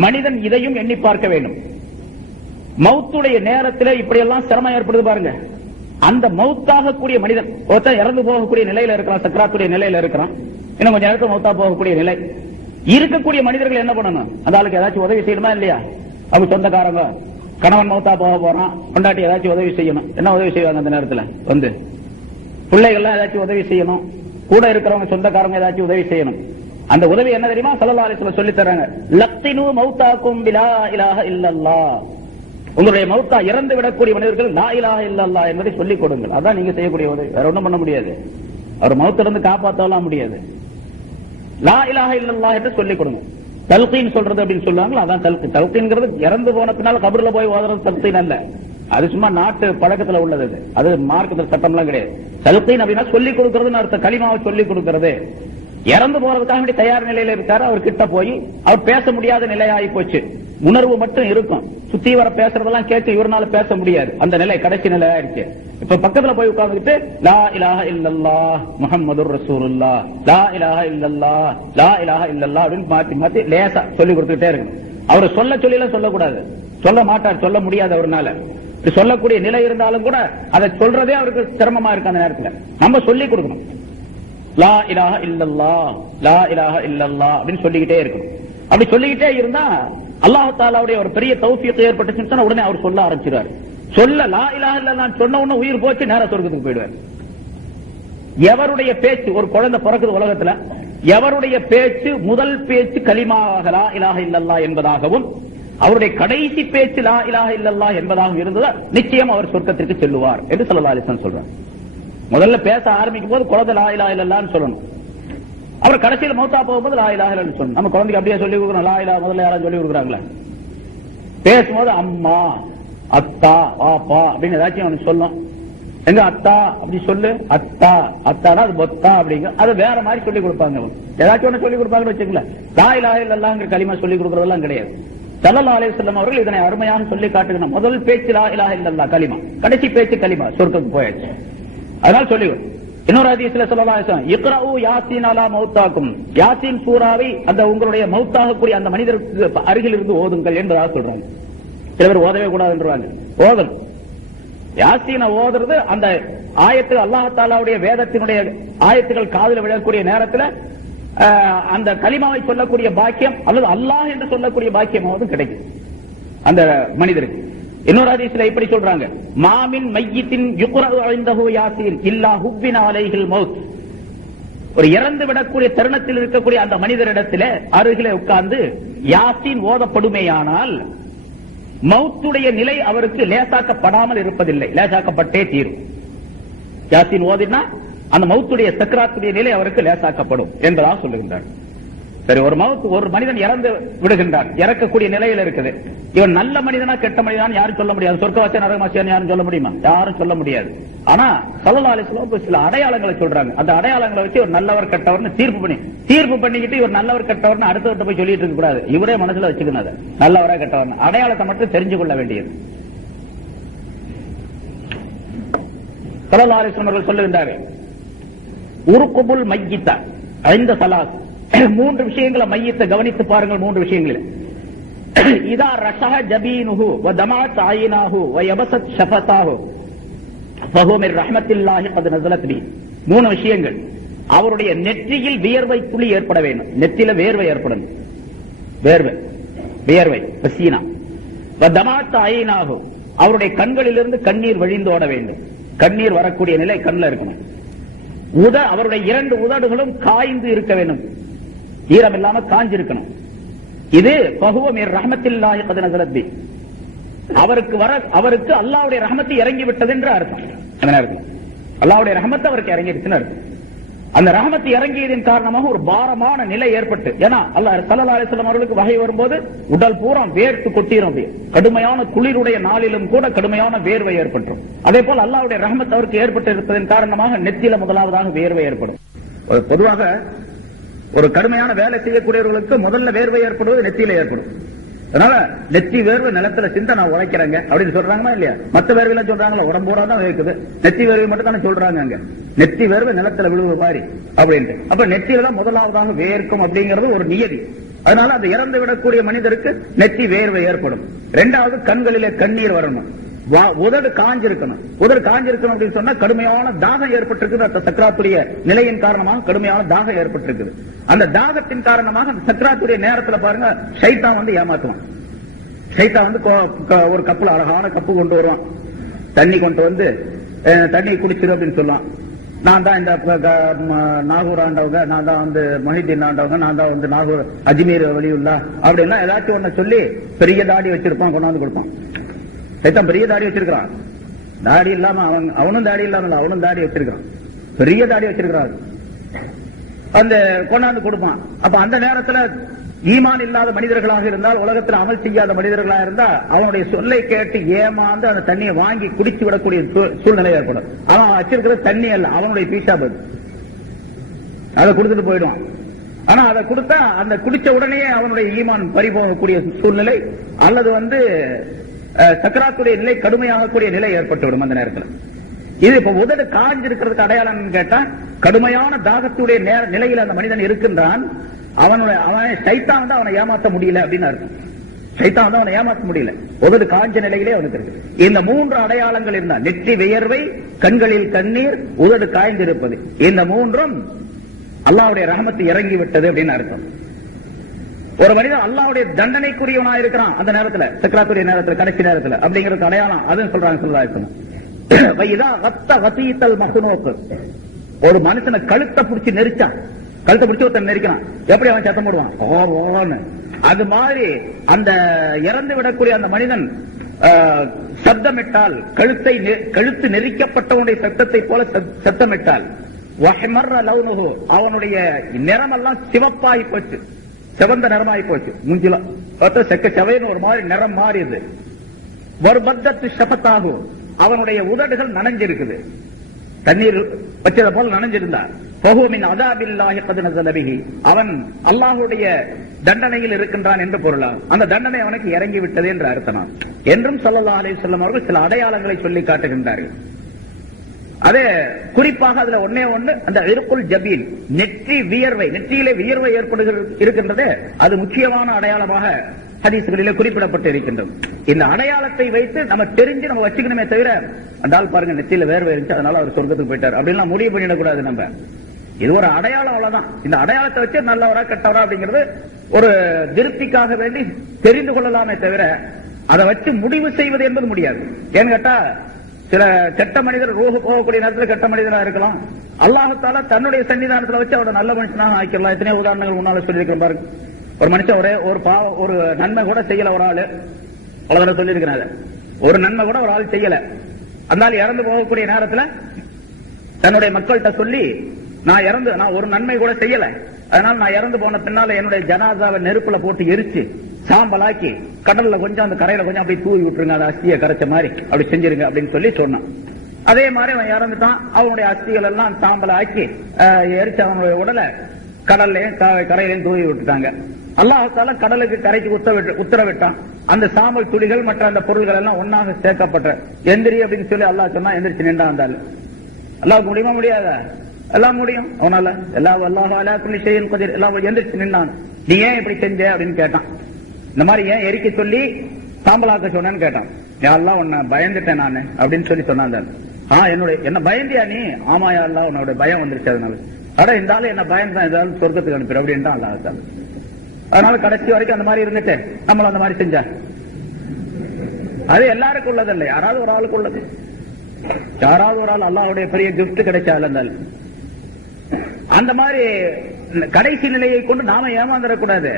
மனிதன் இதையும் எண்ணி பார்க்க வேண்டும். மௌத்துடைய நேரத்தில் இப்படியெல்லாம் சிரமம் ஏற்படுது பாருங்க. அந்த மௌத்தாக கூடிய மனிதன் ஒருத்தன் இறந்து போகக்கூடிய நிலையில இருக்கிறான், சக்கராத்துடைய நிலையில இருக்கிறான், இன்னும் கொஞ்சம் நேரத்தில் மௌத்தா போகக்கூடிய நிலை இருக்கக்கூடிய மனிதர்கள் என்ன பண்ணணும்? அந்த ஆளுக்கு ஏதாச்சும் உதவி செய்யணுமா இல்லையா? அவங்க சொந்தக்காரங்க, கணவன் மௌத்தா போக போறான், கொண்டாட்டி ஏதாச்சும் உதவி செய்யணும். என்ன உதவி செய்வாங்க அந்த நேரத்தில்? வந்து பிள்ளைகள்லாம் ஏதாச்சும் உதவி செய்யணும், கூட இருக்கிறவங்க சொந்தக்காரங்க ஏதாச்சும் உதவி செய்யணும். அந்த உதவி என்ன தெரியுமா? ஸல்லல்லாஹு அலைஹி வஸல்லம் சொல்லி தராங்க, லக்தினு மௌதாக்கும் பிலா இலாஹ இல்லல்லாஹ், உங்களுடைய மௌத்தா இறந்து விடக்கூடிய மனிதர்கள் லா இலாஹ இல்லல்லாஹ் என்பதை சொல்லிக் கொடுங்கள். அதான் நீங்க செய்யக்கூடிய உதவி, வேற ஒண்ணும் பண்ண முடியாது. அவர் மௌத்திலிருந்து காப்பாற்றலாம் முடியாது. லா இலாஹ இல்லல்லாஹ் என்று சொல்லிக் கொடுங்க. தல்கீன் சொல்றது அப்படின்னு சொல்லுவாங்க, அதான் தல்கீன். தல்கீன்ங்கிறது இறந்து போன பின்னால் கபர்ல போய் ஓதுறது தல்கீன் அல்ல, அது சும்மா நாட்டு பழக்கத்துல உள்ளது, அது மார்க்கத்தில் சட்டம்லாம் கிடையாது. தல்கீன் அப்படின்னா சொல்லிக் கொடுக்கறதுன்னு அர்த்தம், கலிமாவை சொல்லிக் கொடுக்கிறது. இறந்து போறதுக்காக வேண்டி தயார் நிலையில இருக்காரு, அவர் கிட்ட போய் அவர் பேச முடியாத நிலையாகி போச்சு, உணர்வு மட்டும் இருக்கும், சுத்தி வர பேசுறதெல்லாம் கேட்டு இவரால பேச முடியாது, அந்த நிலை கடைசி நிலை ஆயிடுச்சு. இப்ப பக்கத்துல போய் உட்கார்ந்துட்டு லா இலாஹ இல்லல்லாஹ் முஹம்மதுர் ரசூலுல்லாஹ், லா இலாஹ இல்லல்லாஹ், லா இலாஹ இல்லல்லாஹ் அப்படின்னு மாத்தி மாத்தி லேசா சொல்லி கொடுத்துட்டே இருக்கு. அவர் சொல்ல சொல்லிலாம் சொல்லக்கூடாது, சொல்ல மாட்டார், சொல்ல முடியாது அவர்னால. சொல்லக்கூடிய நிலை இருந்தாலும் கூட அதை சொல்றதே அவருக்கு சிரமமா இருக்கு. அந்த நேரத்தில் நம்ம சொல்லி கொடுக்கணும், லா இலாஹ இல்லல்லாஹ், லா இலாஹ இல்லல்லாஹ் அப்படின்னு சொல்லிக்கிட்டே இருக்கணும். அப்படி சொல்லிக்கிட்டே இருந்தா அல்லாஹ் தஆலாவுடைய ஒரு பெரிய தௌஃபீக் ஏற்பட்டுச்சுன்னா உடனே அவர் சொல்ல ஆரம்பிச்சிருவார். சொல்ல லா இலாஹ இல்லல்லாஹ் சொன்ன உடனே உயிர் போச்சு, நேரா சொர்க்கத்துக்கு போயிடுவார். எவருடைய பேச்சு, ஒரு குழந்தை பிறக்குது உலகத்துல, எவருடைய பேச்சு முதல் பேச்சு கலிமாவாக லா இலாஹ இல்லல்லாஹ் என்பதாகவும் அவருடைய கடைசி பேச்சு லா இலாஹ இல்லல்லாஹ் என்பதாகவும் இருந்ததால் நிச்சயம் அவர் சொர்க்கத்திற்கு செல்லுவார் என்று ஸல்லல்லாஹு அலைஹி வஸல்லம் சொல்றார். முதல்ல பேச ஆரம்பிக்கும் போது குழந்தை லா இலாஹ இல்லல்லாஹ்னு சொல்லணும், அவர் கடைசியில் மௌத்தா போகும்போது லா இலாஹ இல்லல்லாஹ்னு சொல்லணும். நம்ம குழந்தைக்கு அப்படியே சொல்லி கொடுக்கணும், லா இலாஹ முதல்ல யாரும் சொல்லி கொடுக்குறாங்களா? பேசும்போது அம்மா, அத்தா, பாப்பா அப்படின்னு ஏதாச்சும் அவனுக்கு சொல்லும். எங்க அத்தா அப்படி சொல்லு, அத்தா, அத்தானா அது பொத்தா அப்படிங்க. அது வேற மாதிரி சொல்லி கொடுப்பாங்க. ஏதாச்சும் ஒண்ணு சொல்லி கொடுப்பாங்கன்னு வச்சுக்கல. லா இலாஹ இல்லல்லாஹ்ங்கிற கலிமா சொல்லி கொடுக்கறதெல்லாம் கிடையாது. ஸல்லல்லாஹு அலைஹி வஸல்லம் அவர்கள் இதனை அருமையாக சொல்லி காட்டுகிறார். முதல் பேச்சு லா இலாஹ இல்லல்லாஹ் கலிமா, கடைசி பேச்சு கலிமா, சொர்க்கத்துக்கு போயாச்சு. அதனால சொல்லி இன்னொரு ஹதீஸ்ல ஸல்லல்லாஹு அலைஹி வஸல்லம் இக்ரஉ யாசீன் அலா மௌத்தாக்கும், யாசீன் சூராவை அந்த உங்களுடைய மௌத்தாகக்கூடிய அந்த மனிதருக்கு அருகில் இருந்து ஓதுங்கள் என்பதாக சொல்றாங்க. சில பேர் ஓதவே கூடாதுன்றாங்க. ஓதணும். யாசீனை ஓதுறது அந்த ஆயத்து அல்லாஹ் தஆலாவுடைய வேதத்தினுடைய ஆயத்துகள் காதில் விழக்கூடிய நேரத்தில் அந்த கலிமாவை சொல்லக்கூடிய பாக்கியம் அல்லது அல்லாஹ் என்று சொல்லக்கூடிய பாக்கியமாவது கிடைக்கும் அந்த மனிதருக்கு. இன்னொரு ஹதீஸ்ல இப்படி சொல்றாங்க, மாமின் மையித்தின் யுக்ரஉ இன்தஹு யாசீன் இல்லா ஹுப்பின அலைஹில் மௌத். ஒரு இறந்து விடக்கூடிய தருணத்தில் இருக்கக்கூடிய அந்த மனிதரிடத்தில் அருகிலே உட்கார்ந்து யாசீன் ஓதப்படுமேயானால் மௌத்துடைய நிலை அவருக்கு லேசாக்கப்படாமல் இருப்பதில்லை, லேசாக்கப்பட்டே தீரும். யாசீன் ஓதினா அந்த மௌத்துடைய சக்கராத்துடைய நிலை அவருக்கு லேசாக்கப்படும் என்பதாக சொல்லுகின்றார். சரி, ஒரு மனிதன் இறந்து விடுகின்றான், இறக்கக்கூடிய நிலையில் இருக்குது. இவன் நல்ல மனிதனா கெட்ட மனிதனா யாரும் சொல்ல முடியாது. சொர்க்கவாசியா நரகவாசியான்னு யாரும் சொல்ல முடியுமா? யாரும் சொல்ல முடியாது. ஆனா ஸல்லல்லாஹு அலைஹி வஸல்லம் சில அடையாளங்களை சொல்றாங்க. அந்த அடையாளங்களை வச்சு ஒரு நல்லவர் கெட்டவர்னு தீர்ப்பு பண்ணிக்கிட்டு இவர் நல்லவர் கெட்டவர்னு அடுத்தவர்கிட்ட போய் சொல்லிட்டு இருக்க கூடாது. இவரே மனசுல வச்சுக்கணும் நல்லவரா கெட்டவர்னு. அடையாளத்தை மட்டும் தெரிஞ்சு கொள்ள வேண்டியது. ஸல்லல்லாஹு அலைஹி வஸல்லம் அவர்கள் சொல்லுகின்றார்கள், உருக்குபுல் மையித்த ஐந்த ஸலாத், மூன்று விஷயங்களை மையத்தை கவனித்து பாருங்கள். மூன்று விஷயங்கள், இதா ரஷஹ ஜபீனுஹு வ தமஅத் ஐனாஹு வ யபஸத் ஷஃபதாஹு ஃபஹுவ மின் ரஹ்மத்தில்லாஹி கத் நஸலத் பி. மூணு விஷயங்கள். அவருடைய நெற்றியில் வியர்வை துளி ஏற்பட வேண்டும். நெற்றியில வேர்வை ஏற்படணும். வியர்வை பசீனா. வ தமஅத் ஐனாஹு, அவருடைய கண்களிலிருந்து கண்ணீர் வழிந்தோட வேண்டும். கண்ணீர் வரக்கூடிய நிலை கண்ணில் இருக்கணும். அவருடைய இரண்டு உதடுகளும் காய்ந்து இருக்க வேண்டும், ஈரம் இல்லாம காஞ்சிருக்கணும். இது ஃபஹுவ மின் ரஹ்மத்தில்லாஹி கத் நஸலத் பி. அவருக்கு அல்லாஹ்வுடைய ரஹ்மத் இறங்கி விட்டது என்று அர்த்தம். அல்லாஹ்வுடைய ரஹ்மத் அவருக்கு இறங்கிடுச்சுன்னு அர்த்தம். அந்த ரஹ்மத் இறங்கியதன் காரணமாக ஒரு பாரமான நிலை ஏற்பட்டு, ஏன்னா அல்லாஹ் ஸல்லல்லாஹு அலைஹி வஸல்லம் அவர்களுக்கு வஹி வரும்போது உடல் பூரா வேர்த்து கொட்டிரும். கடுமையான குளிருடைய நாளிலும் கூட கடுமையான வேர்வை ஏற்பட்டுரும். அதே போல அல்லாஹ்வுடைய ரஹ்மத் அவருக்கு ஏற்பட்டு இருப்பதன் காரணமாக நெத்தியில முதலாவதாக வேர்வை ஏற்படும். பொதுவாக ஒரு கடுமையான வேலை செய்யக்கூடியவர்களுக்கு முதல்ல வேர்வை ஏற்படுவது நெத்தியில ஏற்படும். அதனால நெத்தி வேர்வை நிலத்துல சிந்த நான் உழைக்கிறேங்க அப்படின்னு சொல்றாங்களா இல்லையா? மத்த வேர்வை சொல்றாங்களா? உடம்போட தான் இருக்குது. நெத்தி வேர்வை மட்டும் தானே சொல்றாங்க. அங்க நெத்தி வேர்வை நிலத்துல விழுவு மாதிரி அப்படின்ட்டு. அப்ப நெத்தியில தான் முதலாவதாக வேர்க்கும் அப்படிங்கிறது ஒரு நியதி. அதனால அந்த இறந்து விடக்கூடிய மனிதருக்கு நெத்தி வேர்வை ஏற்படும். இரண்டாவது, கண்களிலே கண்ணீர் வரணும். உதடு காஞ்சிருக்கணும். உதடு காஞ்சிருக்கணும் அப்படின்னு சொன்னா கடுமையான தாகம் ஏற்பட்டிருக்குது. அந்த சக்கராத்துடைய நிலையின் காரணமாக கடுமையான தாகம் ஏற்பட்டிருக்குது. அந்த தாகத்தின் காரணமாக அந்த சக்கராத்துடைய நேரத்தில் பாருங்க, ஷைத்தான் வந்து ஏமாத்துவான். ஷைத்தான் வந்து ஒரு கப்புல அழகான கப்பு கொண்டு வருவான், தண்ணி கொண்டு வந்து தண்ணி குடிச்சிரு அப்படின்னு சொல்லுவான். நான் தான் இந்த நாகூர் ஆண்டவங்க, நான் தான் வந்து மொஹிதீன் ஆண்டவங்க, நான் தான் வந்து நாகூர் அஜ்மீர் வலியுல்லா அப்படின்னா ஏதாச்சும் ஒண்ணு சொல்லி பெரிய தாடி வச்சிருப்பான், கொண்டாந்து கொடுப்பான். சைத்தான் பெரிய தாடி வச்சிருக்கான். தாடி இல்லாம அவனும் தாடி இல்லாம அவனும் தாடி வச்சிருக்கான், பெரிய தாடி வச்சிருக்கான். அந்த கொண்டாந்து கொடுப்பான். அப்ப அந்த நேரத்துல ஈமான் இல்லாத மனிதர்களாக இருந்தால், உலகத்தில் அமல் செய்யாத மனிதர்களாக இருந்தா அவனுடைய சொல்லை கேட்டு ஏமாந்து அந்த தண்ணியை வாங்கி குடிச்சு விடக்கூடிய சூழ்நிலை ஏற்படும். அவன் வச்சிருக்கிறது தண்ணி அல்ல, அவனுடைய பீஷாபத். அதை கொடுத்துட்டு போயிடுவான். ஆனா அதை கொடுத்தா அந்த குடிச்ச உடனே அவனுடைய ஈமான் பறிபோகக்கூடிய சூழ்நிலை அல்லது வந்து சக்கராத்துடைய நிலை கடுமையாகக்கூடிய நிலை ஏற்பட்டுவிடும் அந்த நேரத்தில். இது இப்ப உதடு காஞ்சிருக்கிறதுக்கு அடையாளம் கேட்டா, கடுமையான தாகத்துடைய நிலையில் அந்த மனிதன் இருக்கின்றான். அவன் சைத்தான் வந்து அவனை ஏமாற்ற முடியல அப்படின்னு அர்த்தம். சைத்தான் வந்து அவனை ஏமாற்ற முடியல, உதடு காஞ்ச நிலையிலே அவனுக்கு இருக்கு. இந்த மூன்று அடையாளங்கள் இருந்தா, நெற்றி வியர்வை, கண்களில் கண்ணீர், உதடு காய்ந்திருப்பது, இந்த மூன்றும் அல்லாஹ்வுடைய ரஹ்மத் இறங்கி விட்டது அப்படின்னு அர்த்தம். ஒரு மனிதன் அல்லாஹ்வுடைய தண்டனைக்குரியவனா இருக்கிறான் அந்த நேரத்துல, சக்கராத்துடைய நேரத்துல, கடைசி நேரத்துல அப்படிங்கிறது அடையாளம். அதுன்னு சொல்றாங்க ஸல்லல்லாஹு அலைஹி வஸல்லம். ஒரு மனுஷனை கழுத்தை பிடிச்சி நெரிச்சான், கழுத்தை பிடிச்சி ஒருத்தன் நெரிக்கிறான், எப்படி அவன் சத்தம் போடுவான்? அது மாதிரி அந்த இறந்து விடக்கூடிய அந்த மனிதன் சத்தமிட்டால், கழுத்து நெரிக்கப்பட்டவனுடைய சத்தத்தை போல சத்தமிட்டால், அவனுடைய நிறமெல்லாம் சிவப்பாகி போச்சு, செவந்த நிறமாயி போச்சு. மூஞ்சில செக்க செவைன்னு ஒரு மாதிரி நிறம் மாறியது. ஒரு பத்தத்து ஷபத்தாகும், அவனுடைய உதடுகள் நனைஞ்சிருக்குது, தண்ணீர் வச்சத போல நனைஞ்சிருந்தார். அவன் அல்லாஹுடைய தண்டனையில் இருக்கின்றான் என்று பொருளால் அந்த தண்டனை அவனுக்கு இறங்கி விட்டது என்று அர்த்தம் என்றும் ஸல்லல்லாஹு அலைஹி வஸல்லம் அவர்கள் சில அடையாளங்களை சொல்லி காட்டுகின்றார்கள். அதே குறிப்பாக அதுல ஒன்னே ஒன்று, அந்த இர்குல் ஜபீல், நெற்றி வியர்வை, நெற்றியிலே வியர்வை இருக்கின்றது, அது முக்கியமான அடையாளமாக ஹதீஸ்களிலே குறிப்பிடப்பட்டு இருக்கின்றது. இந்த அடையாளத்தை வைத்து நம்ம தெரிஞ்சு நம்ம வச்சுக்கணுமே தவிர, அந்த ஆள் பாருங்க நெற்றியில வேர்வை இருந்துச்சு அதனால அவர் சொர்க்கத்துக்கு போயிட்டார் அப்படின்லாம் முடிவு பண்ணிடக்கூடாது. நம்ம இது ஒரு அடையாளம், அவ்வளவுதான். இந்த அடையாளத்தை வச்சு நல்லவரா கெட்டவரா அப்படிங்கிறது ஒரு திருப்திக்காக வேண்டி தெரிந்து கொள்ளலாமே தவிர அதை வச்சு முடிவு செய்வது என்பது முடியாது. ஏன்னு கேட்டா, சில கெட்ட மனிதர் ரூஹ் போகக்கூடிய நேரத்தில் கெட்ட மனிதனா இருக்கலாம். அல்லாஹ் தஆலா தன்னுடைய சன்னிதானத்தில் வச்சு அவரை நல்ல மனுஷனாக ஆக்கிடலாம். எத்தனையோ உதாரணங்கள் முன்னால சொல்லியிருக்கிறேன் பாருங்க. ஒரு மனுஷன் ஒரு நன்மை கூட செய்யல, ஒரு ஆளு அவ்வளவு சொல்லியிருக்கிறாங்க, ஒரு நன்மை கூட ஒரு ஆள் செய்யல. அதனால இறந்து போகக்கூடிய நேரத்தில் தன்னுடைய மக்கள்கிட்ட சொல்லி, நான் ஒரு நன்மை கூட செய்யல, அதனால நான் இறந்து போன பின்னால என்னுடைய ஜனாதாவை நெருப்புல போட்டு எரிச்சு சாம்பலாக்கி கடல்ல கொஞ்சம், அந்த கரையில கொஞ்சம் அப்படி தூவி விட்டுருங்க, அந்த அஸ்தியை கரைச்ச மாதிரி அப்படி செஞ்சிருங்க அப்படின்னு சொல்லி சொன்னான். அதே மாதிரி அவன் இறந்துட்டான். அவனுடைய அஸ்திகள் எல்லாம் சாம்பல ஆக்கி எரிச்சு அவனுடைய உடலை கடல்லையும் கரையிலையும் தூவி விட்டுட்டாங்க. அல்லாஹ் தஆலா கடலுக்கு கரைக்கு உத்தரவிட்டான். அந்த சாம்பல் துளிகள் மற்ற அந்த பொருள்கள் எல்லாம் ஒன்னாக சேர்க்கப்பட்ட எந்திரி அப்படின்னு சொல்லி அல்லாஹ் சொன்னா எந்திரிச்சு நின்றா வந்தாலும். அல்லாஹ்வுக்கு முடியுமா? முடியாதா? எல்லாம் முடியும் அவனால. அல்லாஹ் அலா குல்லி ஷைஇன் கதீர். எல்லாம் எந்திரிச்சு நின்றான். நீ ஏன் இப்படி செஞ்ச அப்படின்னு கேட்டான். இந்த மாதிரி ஏன் எரிக்க சொல்லி சாம்பலாக்க சொன்னேன்னு கேட்டான். யா அல்லாஹ் உன்னை பயந்துட்டேன் நானு அப்படின்னு சொல்லி சொன்னான். என்ன பயந்தியா நீ? ஆமா யா அல்லாஹ் உன்னோட பயம் வந்துருச்சு, அதனால. அட இந்த ஆளு என்ன பயம் தான், ஏதாவது சொர்க்கத்துக்கு அனுப்பிடு அப்படின்ட்டு அல்லாஹ் தஆலா. அதனால கடைசி வரைக்கும் அந்த மாதிரி இருந்துட்டு நம்மள அந்த மாதிரி செஞ்சா அது எல்லாருக்கும் உள்ளது இல்லை, யாராவது ஒரு ஆளுக்கு உள்ளது. யாராவது ஒரு ஆள் அல்லாஹ்வுடைய பெரிய கிஃப்ட் கிடைச்சா இருந்தாலும் அந்த மாதிரி கடைசி நிலையை கொண்டு நாம ஏமாந்துடக்கூடாது.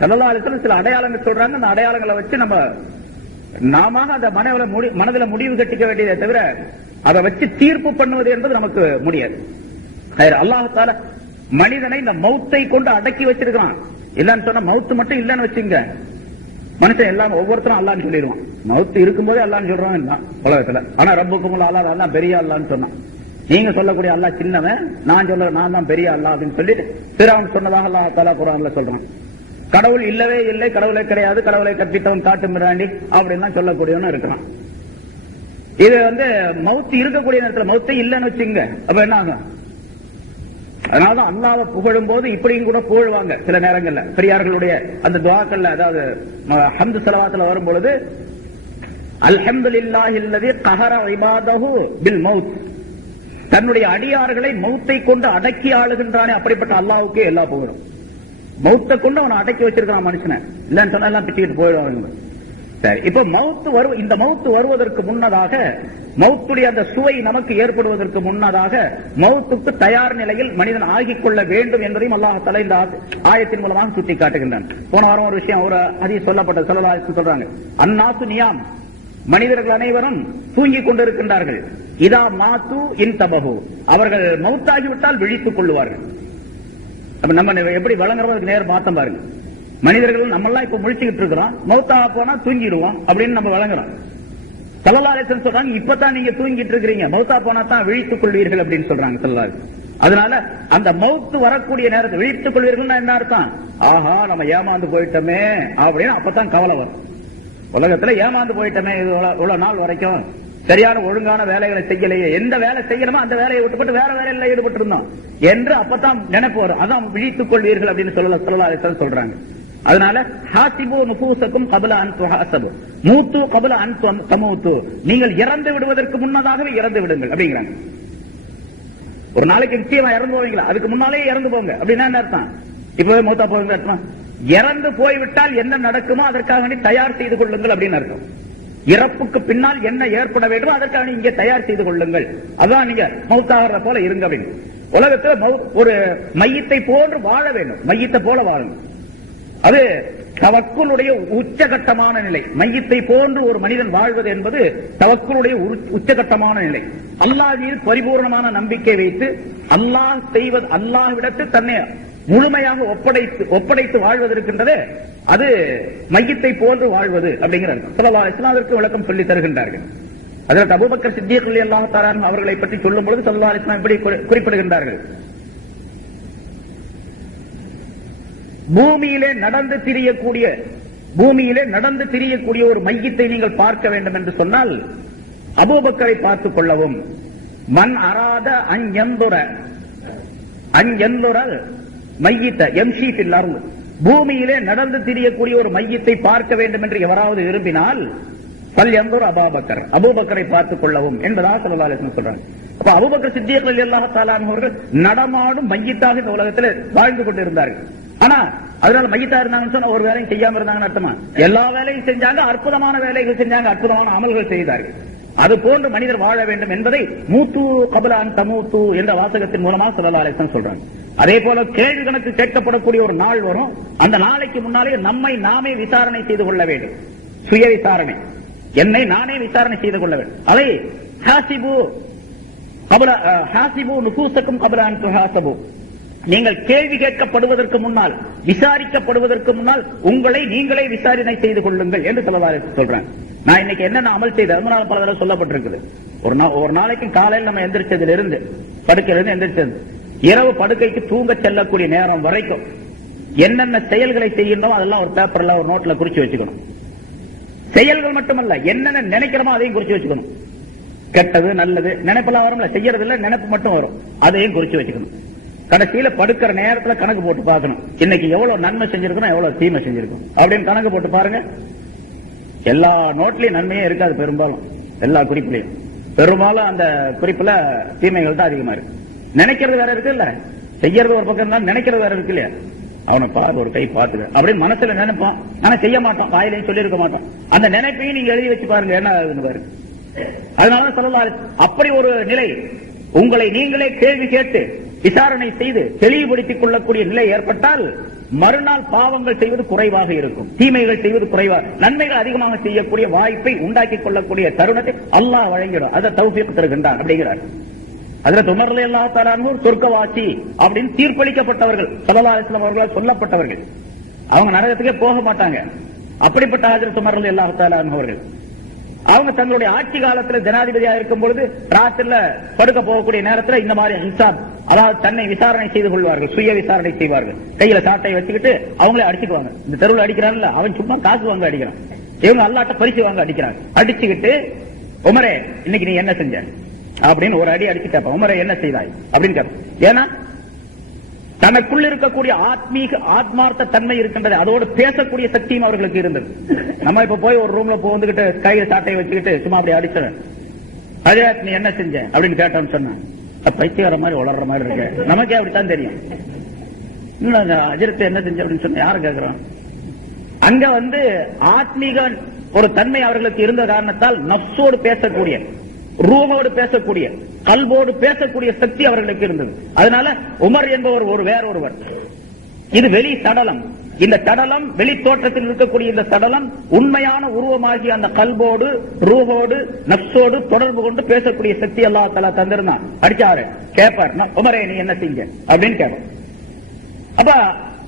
ஸல்லல்லாஹு அலைஹி வஸல்லம் சில அடையாளங்கள் சொல்றாங்க. அந்த அடையாளங்களை வச்சு நாம அந்த மனதில முடிவு கட்டிக்க வேண்டியதை தவிர அதை வச்சு தீர்ப்பு பண்ணுவது என்பது நமக்கு முடியாது. அல்லாஹ் தஆலா மனிதனை இந்த மௌத்தை கொண்டு அடக்கி வச்சிருக்கான். இல்லன்னு சொன்னா மௌத்து மட்டும் இல்லன்னு வச்சுங்க, மனுஷன் எல்லாம் ஒவ்வொருத்தரும் அல்லான்னு சொல்லிடுவான். மௌத்து இருக்கும்போதே அல்லான்னு சொல்றான் உலகத்துல. ஆனா ரப்புக்கும் அல்லாஹ் அல்லாஹ் பெரிய அல்லான்னு சொன்னான். நீங்க சொல்லக்கூடிய அல்லாஹ் சின்னவன், நான் தான் பெரிய அல்லாஹ் அப்படின்னு சொல்லிட்டு ஃபிரௌன் சொன்னதாக அல்லாஹ் தஆலா குர்ஆன்ல சொல்றான். கடவுள் இல்லவே இல்லை, கடவுளே கிடையாது, கடவுளை கற்பித்தவன் காட்டு மிராண்டி அப்படின்னு சொல்லக்கூடியவனும் இருக்கிறான். இது மௌத்து இருக்கக்கூடிய நேரத்தில் மௌத்தை இல்லன்னு வச்சுங்க, அப்ப என்ன ஆகும்? அதனாலதான் அல்லாஹ்வை புகழும் போது இப்படியும் கூட புகழ்வாங்க சில நேரங்கள்ல. பெரியார்களுடைய அந்த துஆக்கள்ல, அதாவது ஹம்து ஸலவாத்துல வரும் பொழுது அல்ஹம்துலில்லாஹில்லதி கஹர இபாதஹு பில் மௌத், தன்னுடைய அடியார்களை மௌத்தை கொண்டு அடக்கி ஆளுகின்றானே அப்படிப்பட்ட அல்லாஹ்வுக்கே எல்லா புகழும். மௌத்தை கொண்டு அவனை அடக்கி வச்சிருக்கான் மனுஷனை. இல்லன்னு சொன்னா எல்லாம் பிச்சுக்கிட்டு போயிடுவாங்க. சரி, இப்ப இந்த மௌத்து வருவதற்கு முன்னதாக, மௌத்துடைய அந்த சுவை நமக்கு ஏற்படுவதற்கு முன்னதாக மௌத்துக்கு தயார் நிலையில் மனிதன் ஆகிக் கொள்ள வேண்டும் என்பதையும் அல்லாஹ் தஆலா இந்த ஆயத்தின் மூலமாக சுட்டி காட்டுகின்றான். போன வாரம் ஒரு விஷயம், ஒரு ஹதீஸ் சொல்லப்பட்ட ஸல்லல்லாஹு அலைஹி வஸல்லம் சொல்றாங்க, அன்னாசு நியாம், மனிதர்கள் அனைவரும் தூங்கிக் கொண்டிருக்கின்றார்கள். இதா மாத்து இன்தபஹு, அவர்கள் மௌத்தாகிவிட்டால் விழித்துக் கொள்வார்கள். அப்ப நம்ம எப்படி வழங்குறதுக்கு நேர் மாத்தம் பாருங்க. மனிதர்கள் நம்மெல்லாம் இப்ப முழிச்சுக்கிட்டு இருக்கிறோம், மௌத்தாக போனா தூங்கிடுவோம் அப்படின்னு நம்ம வழங்குறோம். ஸல்லல்லாஹு அலைஹி வஸல்லம் சொல்றாங்க, இப்பதான் நீங்க தூங்கிட்டு இருக்கிறீங்க, மௌத்தா போனா தான் விழித்துக் கொள்வீர்கள் அப்படின்னு சொல்றாங்க ஸல்லல்லாஹு அலைஹி வஸல்லம். அதனால அந்த மௌத்து வரக்கூடிய நேரத்தை விழித்துக் கொள்வீர்கள் என்ன அர்த்தம்? ஆஹா நம்ம ஏமாந்து போயிட்டோமே அப்படின்னு அப்பதான் கவலை வரும். உலகத்துல ஏமாந்து போயிட்டோமே, இது இவ்வளவு நாள் வரைக்கும் சரியான ஒழுங்கான வேலைகளை செய்யலையே, எந்த வேலை செய்யணுமோ அந்த வேலையை விட்டுப்பட்டு வேற வேலையில ஈடுபட்டு இருந்தோம் என்று அப்பதான் நினைப்பு வரும். அதான் விழித்துக் கொள்வீர்கள் அப்படின்னு ஸல்லல்லாஹு அலைஹி வஸல்லம் சொல்றாங்க. அதனால ஹாசிபு நுஃபூசக்கும் கப்ல அன் துஹாசபு மூத்து கப்ல அன் தமூத்து, நீங்கள் இறந்து விடுவதற்கு முன்னதாகவே இறந்து விடுங்கள் அப்படிங்கிறாங்க. ஒரு நாளைக்கு நிச்சயமா இறந்து போவீங்களா, அதுக்கு முன்னாலே இறந்து போங்க அப்படின்னா என்ன அர்த்தம்? இப்பவே மூத்தா போவீங்க அர்த்தம். இறந்து போய்விட்டால் என்ன நடக்குமோ அதற்காக வேண்டி தயார் செய்து கொள்ளுங்கள் அப்படின்னு அர்த்தம். இறப்புக்கு பின்னால் என்ன ஏற்பட வேண்டுமோ அதற்காக இங்கே தயார் செய்து கொள்ளுங்கள். அதான் நீங்க மௌத்தாகிற போல இருங்க அப்படின்னு. உலகத்தில் ஒரு மையத்தை போன்று வாழ வேண்டும், மையத்தை போல வாழணும். அது தவக்குலுடைய உச்சகட்டமான நிலை. மையத்தை போன்று ஒரு மனிதன் வாழ்வது என்பது தவக்குலுடைய உச்சகட்டமான நிலை. அல்லாஹ்வில் பரிபூர்ணமான நம்பிக்கை வைத்து அல்லாஹ்விடத்தில் தன்னை முழுமையாக ஒப்படைத்து வாழ்வது இருக்கின்றது, அது மையத்தை போன்று வாழ்வது அப்படிங்கிற ஸல்லல்லாஹு அலைஹி வஸல்லம் அதற்கு விளக்கம் சொல்லி தருகின்றார்கள். அதற்கு அபூபக்கர் சித்திக் ரலியல்லாஹு தஆலா அன்ஹு அவர்களை பற்றி சொல்லும் பொழுது ஸல்லல்லாஹு அலைஹி வஸல்லம் இப்படி குறிப்பிடுகின்றார்கள். பூமியிலே நடந்து திரியக்கூடிய ஒரு மையத்தை நீங்கள் பார்க்க வேண்டும் என்று சொன்னால் அபூபக்கரை பார்த்துக் கொள்ளவும். மன் அராத அன்யந்துர மையித்த எம்ஷி ஃபில் அர்த், பூமியிலே நடந்து திரியக்கூடிய ஒரு மையத்தை பார்க்க வேண்டும் என்று எவராவது விரும்பினால் ஃபல்யந்துர் அபூபக்கர், அபூபக்கரை பார்த்துக் கொள்ளவும் என்பதாக ஸல்லல்லாஹு அலைஹி வஸல்லம் சொல்றாங்க. அப்ப அபூபக்கர் சித்திக் ரலியல்லாஹு தஆலா அன்ஹு அவர்கள் நடமாடும் மையத்தாக இந்த உலகத்தில் வாழ்ந்து கொண்டிருந்தார்கள். ஆனா அதனால மையத்தா இருந்தாங்கன்னு சொன்னா ஒரு வேலையும் செய்யாம இருந்தாங்கன்னு அர்த்தமா? எல்லா வேலையும் செஞ்சாங்க, அற்புதமான வேலைகள் செஞ்சாங்க, அற்புதமான அமல்கள் செய்தார்கள். அது போன்று மனிதர் வாழ வேண்டும் என்பதை மூத்து கபலான் தமூத்து என்ற வாசகத்தின் மூலமாக ஸல்லல்லாஹு அலைஹி வஸல்லம் சொல்றாங்க. அதே போல கேள்வி கணக்கு கேட்கப்படக்கூடிய ஒரு நாள் வரும். அந்த நாளைக்கு முன்னாலே நம்மை நாமே விசாரணை செய்து கொள்ள வேண்டும். சுய விசாரணை, என்னை நானே விசாரணை செய்து கொள்ள வேண்டும். அதை ஹாசிபு நுஃபூஸக்கும் கப்ல அன் துஹாஸபு, நீங்கள் கேள்வி கேட்கப்படுவதற்கு முன்னால், விசாரிக்கப்படுவதற்கு முன்னால் உங்களை நீங்களே விசாரணை செய்து கொள்ளுங்கள் என்று ஸல்லல்லாஹு அலைஹி வஸல்லம் சொல்றாங்க. நான் இன்னைக்கு என்னென்ன அமல் செய்த அதனால பல தடவை சொல்லப்பட்டிருக்குது. ஒரு நாளைக்கு காலையில் நம்ம எந்திரிச்சதுல இருந்து படுக்கையிலிருந்து எந்திரிச்சது இரவு படுக்கைக்கு தூங்க செல்லக்கூடிய நேரம் வரைக்கும் என்னென்ன செயல்களை செய்யணும் அதெல்லாம் ஒரு பேப்பர்ல ஒரு நோட்ல குறிச்சு வச்சுக்கணும். செயல்கள் மட்டுமல்ல, என்னென்ன நினைக்கிறோமோ அதையும் குறிச்சு வச்சுக்கணும். கெட்டது நல்லது நினைப்பெல்லாம் வரும்ல, செய்யறது இல்ல, நினைப்பு மட்டும் வரும், அதையும் குறிச்சு வச்சுக்கணும். கடைசியில படுக்கிற நேரத்துல கணக்கு போட்டு பார்க்கணும், இன்னைக்கு எவ்வளவு நன்மை செஞ்சிருக்கணும் எவ்வளவு தீமை செஞ்சிருக்கும் அப்படின்னு கணக்கு போட்டு பாருங்க. எல்லா நோட்லயும் நன்மையே இருக்காது, பெரும்பாலும் எல்லா குறிப்பிலையும் பெரும்பாலும் அந்த குறிப்புல தீமைகள் தான் அதிகமா இருக்கு. நினைக்கிறது வேற இருக்கு இல்ல, செய்யறது ஒரு பக்கம் தான், நினைக்கிறது வேற இருக்கு இல்லையா? அவனை பாரு, ஒரு கை பார்த்துக்க அப்படின்னு மனசுல நினைப்போம், ஆனா செய்ய மாட்டோம், வாயிலையும் சொல்லியிருக்க மாட்டோம். அந்த நினைப்பையும் நீங்க எழுதி வச்சு பாருங்க என்ன ஆகுதுன்னு பாருங்க. அதனால ஸல்லல்லாஹு அப்படி ஒரு நிலை, உங்களை நீங்களே கேள்வி கேட்டு விசாரணை செய்து தெளிவுபடுத்திக் கொள்ளக்கூடிய நிலை ஏற்பட்டால் மறுநாள் பாவங்கள் செய்வது குறைவாக இருக்கும், தீமைகள் செய்வது குறைவாக, நன்மைகள் அதிகமாக செய்யக்கூடிய வாய்ப்பை உண்டாக்கிக் கொள்ளக்கூடிய தருணத்தை அல்லாஹ் வழங்கிடும். அதை தௌஃபீக் தருகின்றான் அப்படிங்கிறார். ஹஜ்ரத் உமர் ரலியல்லாஹு தஆலா அன்ஹு சொர்க்கவாசி அப்படின்னு தீர்ப்பளிக்கப்பட்டவர்கள், ஸல்லல்லாஹு அலைஹி வஸல்லம் அவர்களால் சொல்லப்பட்டவர்கள். அவங்க நரகத்துக்கே போக மாட்டாங்க. அப்படிப்பட்ட ஹஜ்ரத் உமர் ரலியல்லாஹு தஆலா அன்ஹு அவர்கள் அவங்க தங்களுடைய ஆட்சி காலத்தில் ஜனாதிபதியா இருக்கும் பொழுது ராத்திரில படுக்க போகக்கூடிய நேரத்தில் இந்த மாதிரி ஹிசாப், அதாவது தன்னை விசாரணை செய்து கொள்வார்கள், சுய விசாரணை செய்வார்கள். கையில சாட்டை வச்சுக்கிட்டு அவங்களே அடிச்சுக்குவாங்க. இந்த தெருவில் அடிக்கிறான்ல அவன் சும்மா காசு வாங்க அடிக்கிறான், இவங்க அல்லாட்ட பரிசு வாங்க அடிக்கிறாங்க. அடிச்சுக்கிட்டு உமரே இன்னைக்கு நீ என்ன செஞ்ச அப்படின்னு ஒரு அடி அடிச்சு கேட்பான். உமரே என்ன செய்தாய் அப்படின்னு கேட்பான். ஏன்னா தனக்குள் இருக்கக்கூடிய ஆத்மார்த்த தன்மை இருக்கின்றது, அதோடு பேசக்கூடிய சக்தியும் அவர்களுக்கு இருந்தது. நம்ம இப்ப போய் ஒரு ரூம்ல வந்துகிட்டு கையில சாட்டையை வச்சுக்கிட்டு சும்மா அப்படி அடிச்சவன் ஹஜ்ரத் நீ என்ன செஞ்ச அப்படின்னு கேட்டோம்னு சொன்னா பைத்தியக்கார மாதிரி வளர்ற மாதிரி இருக்கு, நமக்கே அப்படித்தான் தெரியும். ஹஜ்ரத் என்ன செஞ்ச அப்படின்னு சொன்ன யாரும் கேட்கிறோம். அங்க ஆத்மீக ஒரு தன்மை அவர்களுக்கு இருந்த காரணத்தால் நப்சோடு பேசக்கூடிய, ரூஹோடு பேசக்கூடிய, கல்போடு பேசக்கூடிய சக்தி அவர்களுக்கு இருந்தது. அதனால உமர் என்பவர் வேறொருவர். இது வெளி தடலம். இந்த தடலம், வெளி தோற்றத்தில் இருக்கக்கூடிய இந்த தடலம் உண்மையான உருவமாகி அந்த கல்போடு, ரூஹோடு, நப்சோடு தொடர்பு கொண்டு பேசக்கூடிய சக்தி அல்லாஹ் தஆலா தந்திருந்தான். அடிச்சாரு கேட்பார், உமரே நீ என்ன செஞ்ச அப்படின்னு கேட்பார். அப்ப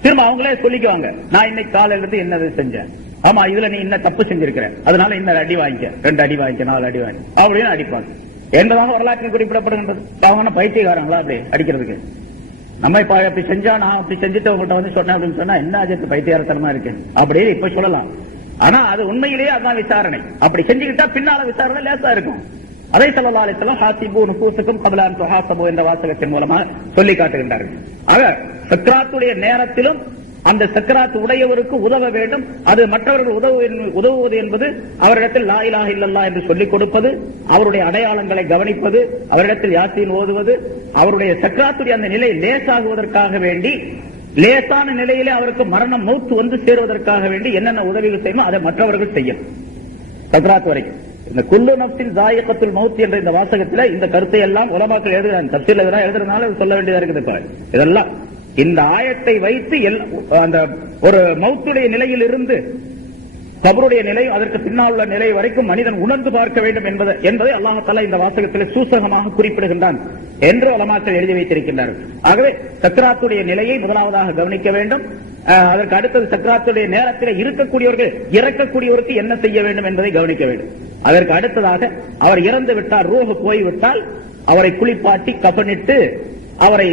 திரும்ப அவங்களே சொல்லிக்குவாங்க, நான் இன்னைக்கு காலையில இருந்து என்னது செஞ்சேன், ஆமா இதுல நீ என்ன தப்பு செஞ்சிருக்கிற, அதனால இந்த அடி வாங்கிக்க, 2 அடி வாங்கிக்க, 4 அடி வாங்கி அப்படின்னு அடிப்பாங்க என்பதாக வரலாற்றில் குறிப்பிடப்படுகின்றது. அவங்க பைத்தியக்காரங்களா அப்படி அடிக்கிறதுக்கு? நம்ம இப்ப அப்படி செஞ்சா, நான் அப்படி செஞ்சுட்டு உங்கள்கிட்ட சொன்னேன் அப்படின்னு சொன்னா என்ன ஆச்சு, பைத்தியாரத்தனமா இருக்கு அப்படின்னு இப்ப சொல்லலாம். ஆனா அது உண்மையிலேயே அதுதான் விசாரணை. அப்படி செஞ்சுக்கிட்டா பின்னால விசாரணை லேசா இருக்கும். அதை ஸல்லல்லாஹு அலைஹி வஸல்லம் ஹாசிபு நுஃபூஸக்கும் கப்ல அன் துஹாஸபு என்ற வாசகத்தின் மூலமாக சொல்லி காட்டுகின்றார்கள். ஆக சக்ராத்துடைய நேரத்திலும் அந்த சக்கராத் உடையவருக்கு உதவ வேண்டும். அது மற்றவர்கள் உதவுவது என்பது அவரிடத்தில் லா இலாஹ இல்லல்லாஹ் என்று சொல்லிக் கொடுப்பது, அவருடைய அடையாளங்களை கவனிப்பது, அவரிடத்தில் யாசீன் ஓதுவது, அவருடைய சக்கராத்துடைய அந்த நிலை லேசாகுவதற்காக வேண்டி, லேசான நிலையிலே அவருக்கு மரணம் மௌத்து சேருவதற்காக வேண்டி என்னென்ன உதவிகள் செய்யணும் அதை மற்றவர்கள் செய்யும். சக்கராத் வரைக்கும் இந்த குல்லு நஃப்ஸின் ஸாயிகத்துல் மௌத் என்ற இந்த வாசகத்தில் இந்த கருத்தை எல்லாம் உலமாக்கள் எழுதுறாங்க. தஃசீர்ல இதெல்லாம் எழுதுறதுனால சொல்ல வேண்டியதா இருக்குது. இதெல்லாம் இந்த ஆயத்தை வைத்து அந்த ஒரு மௌத்துடைய நிலையில் இருந்து கபருடைய நிலை, அதற்கு பின்னால் உள்ள நிலை வரைக்கும் மனிதன் உணர்ந்து பார்க்க வேண்டும் என்பதை அல்லாஹ் தஆலா இந்த வாசகத்தில் சூசகமாக குறிப்பிடுகின்றான் என்று உலமாக்கள் எழுதி வைத்திருக்கின்றார்கள். ஆகவே சக்ராத்துடைய நிலையை முதலாவதாக கவனிக்க வேண்டும். அதற்கு அடுத்தது சக்ராத்துடைய நேரத்தில் இருக்கக்கூடியவர்கள் இறக்கக்கூடியவருக்கு என்ன செய்ய வேண்டும் என்பதை கவனிக்க வேண்டும். அதற்கு அடுத்ததாக அவர் இறந்து விட்டால், ரூஹ் போய்விட்டால் அவரை குளிப்பாட்டி கஃனிட்டு அவரை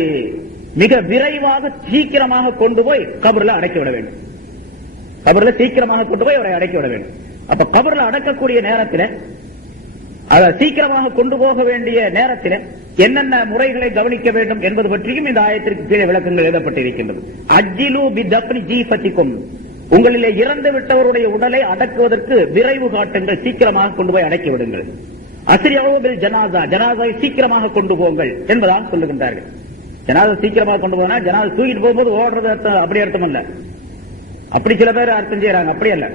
மிக விரைவாக சீக்கிரமாக கொண்டு போய் கபர்ல அடக்கிவிட வேண்டும். கபர்ல சீக்கிரமாக கொண்டு போய் அவரை அடக்கிவிட வேண்டும். அப்ப கபர்ல அடக்கக்கூடிய நேரத்தில், அதை சீக்கிரமாக கொண்டு போக வேண்டிய நேரத்தில் என்னென்ன முறைகளை கவனிக்க வேண்டும் என்பது பற்றியும் இந்த ஆயத்திற்கு கீழே விளக்கங்கள் எழுதப்பட்டிருக்கின்றது. அஜ்ஜிலு பிதப்னி ஜீஃபத்திக்கும், உங்களிலே இறந்து விட்டவருடைய உடலை அடக்குவதற்கு விரைவு காட்டுங்கள், சீக்கிரமாக கொண்டு போய் அடக்கி விடுங்கள். அஸ்ரிஊபில் ஜனாஸா, ஜனாஸாவை சீக்கிரமாக கொண்டு போங்கள் என்பதாக சொல்லுகின்றார்கள். ஜனாஸா சீக்கிரமாக கொண்டு போனா ஜனாஸா தூக்கிட்டு போகும்போது ஓடுறது அப்படி அர்த்தம் அல்ல. அப்படி சில பேர் அர்த்தம் செய்யறாங்க. அப்படி அல்ல,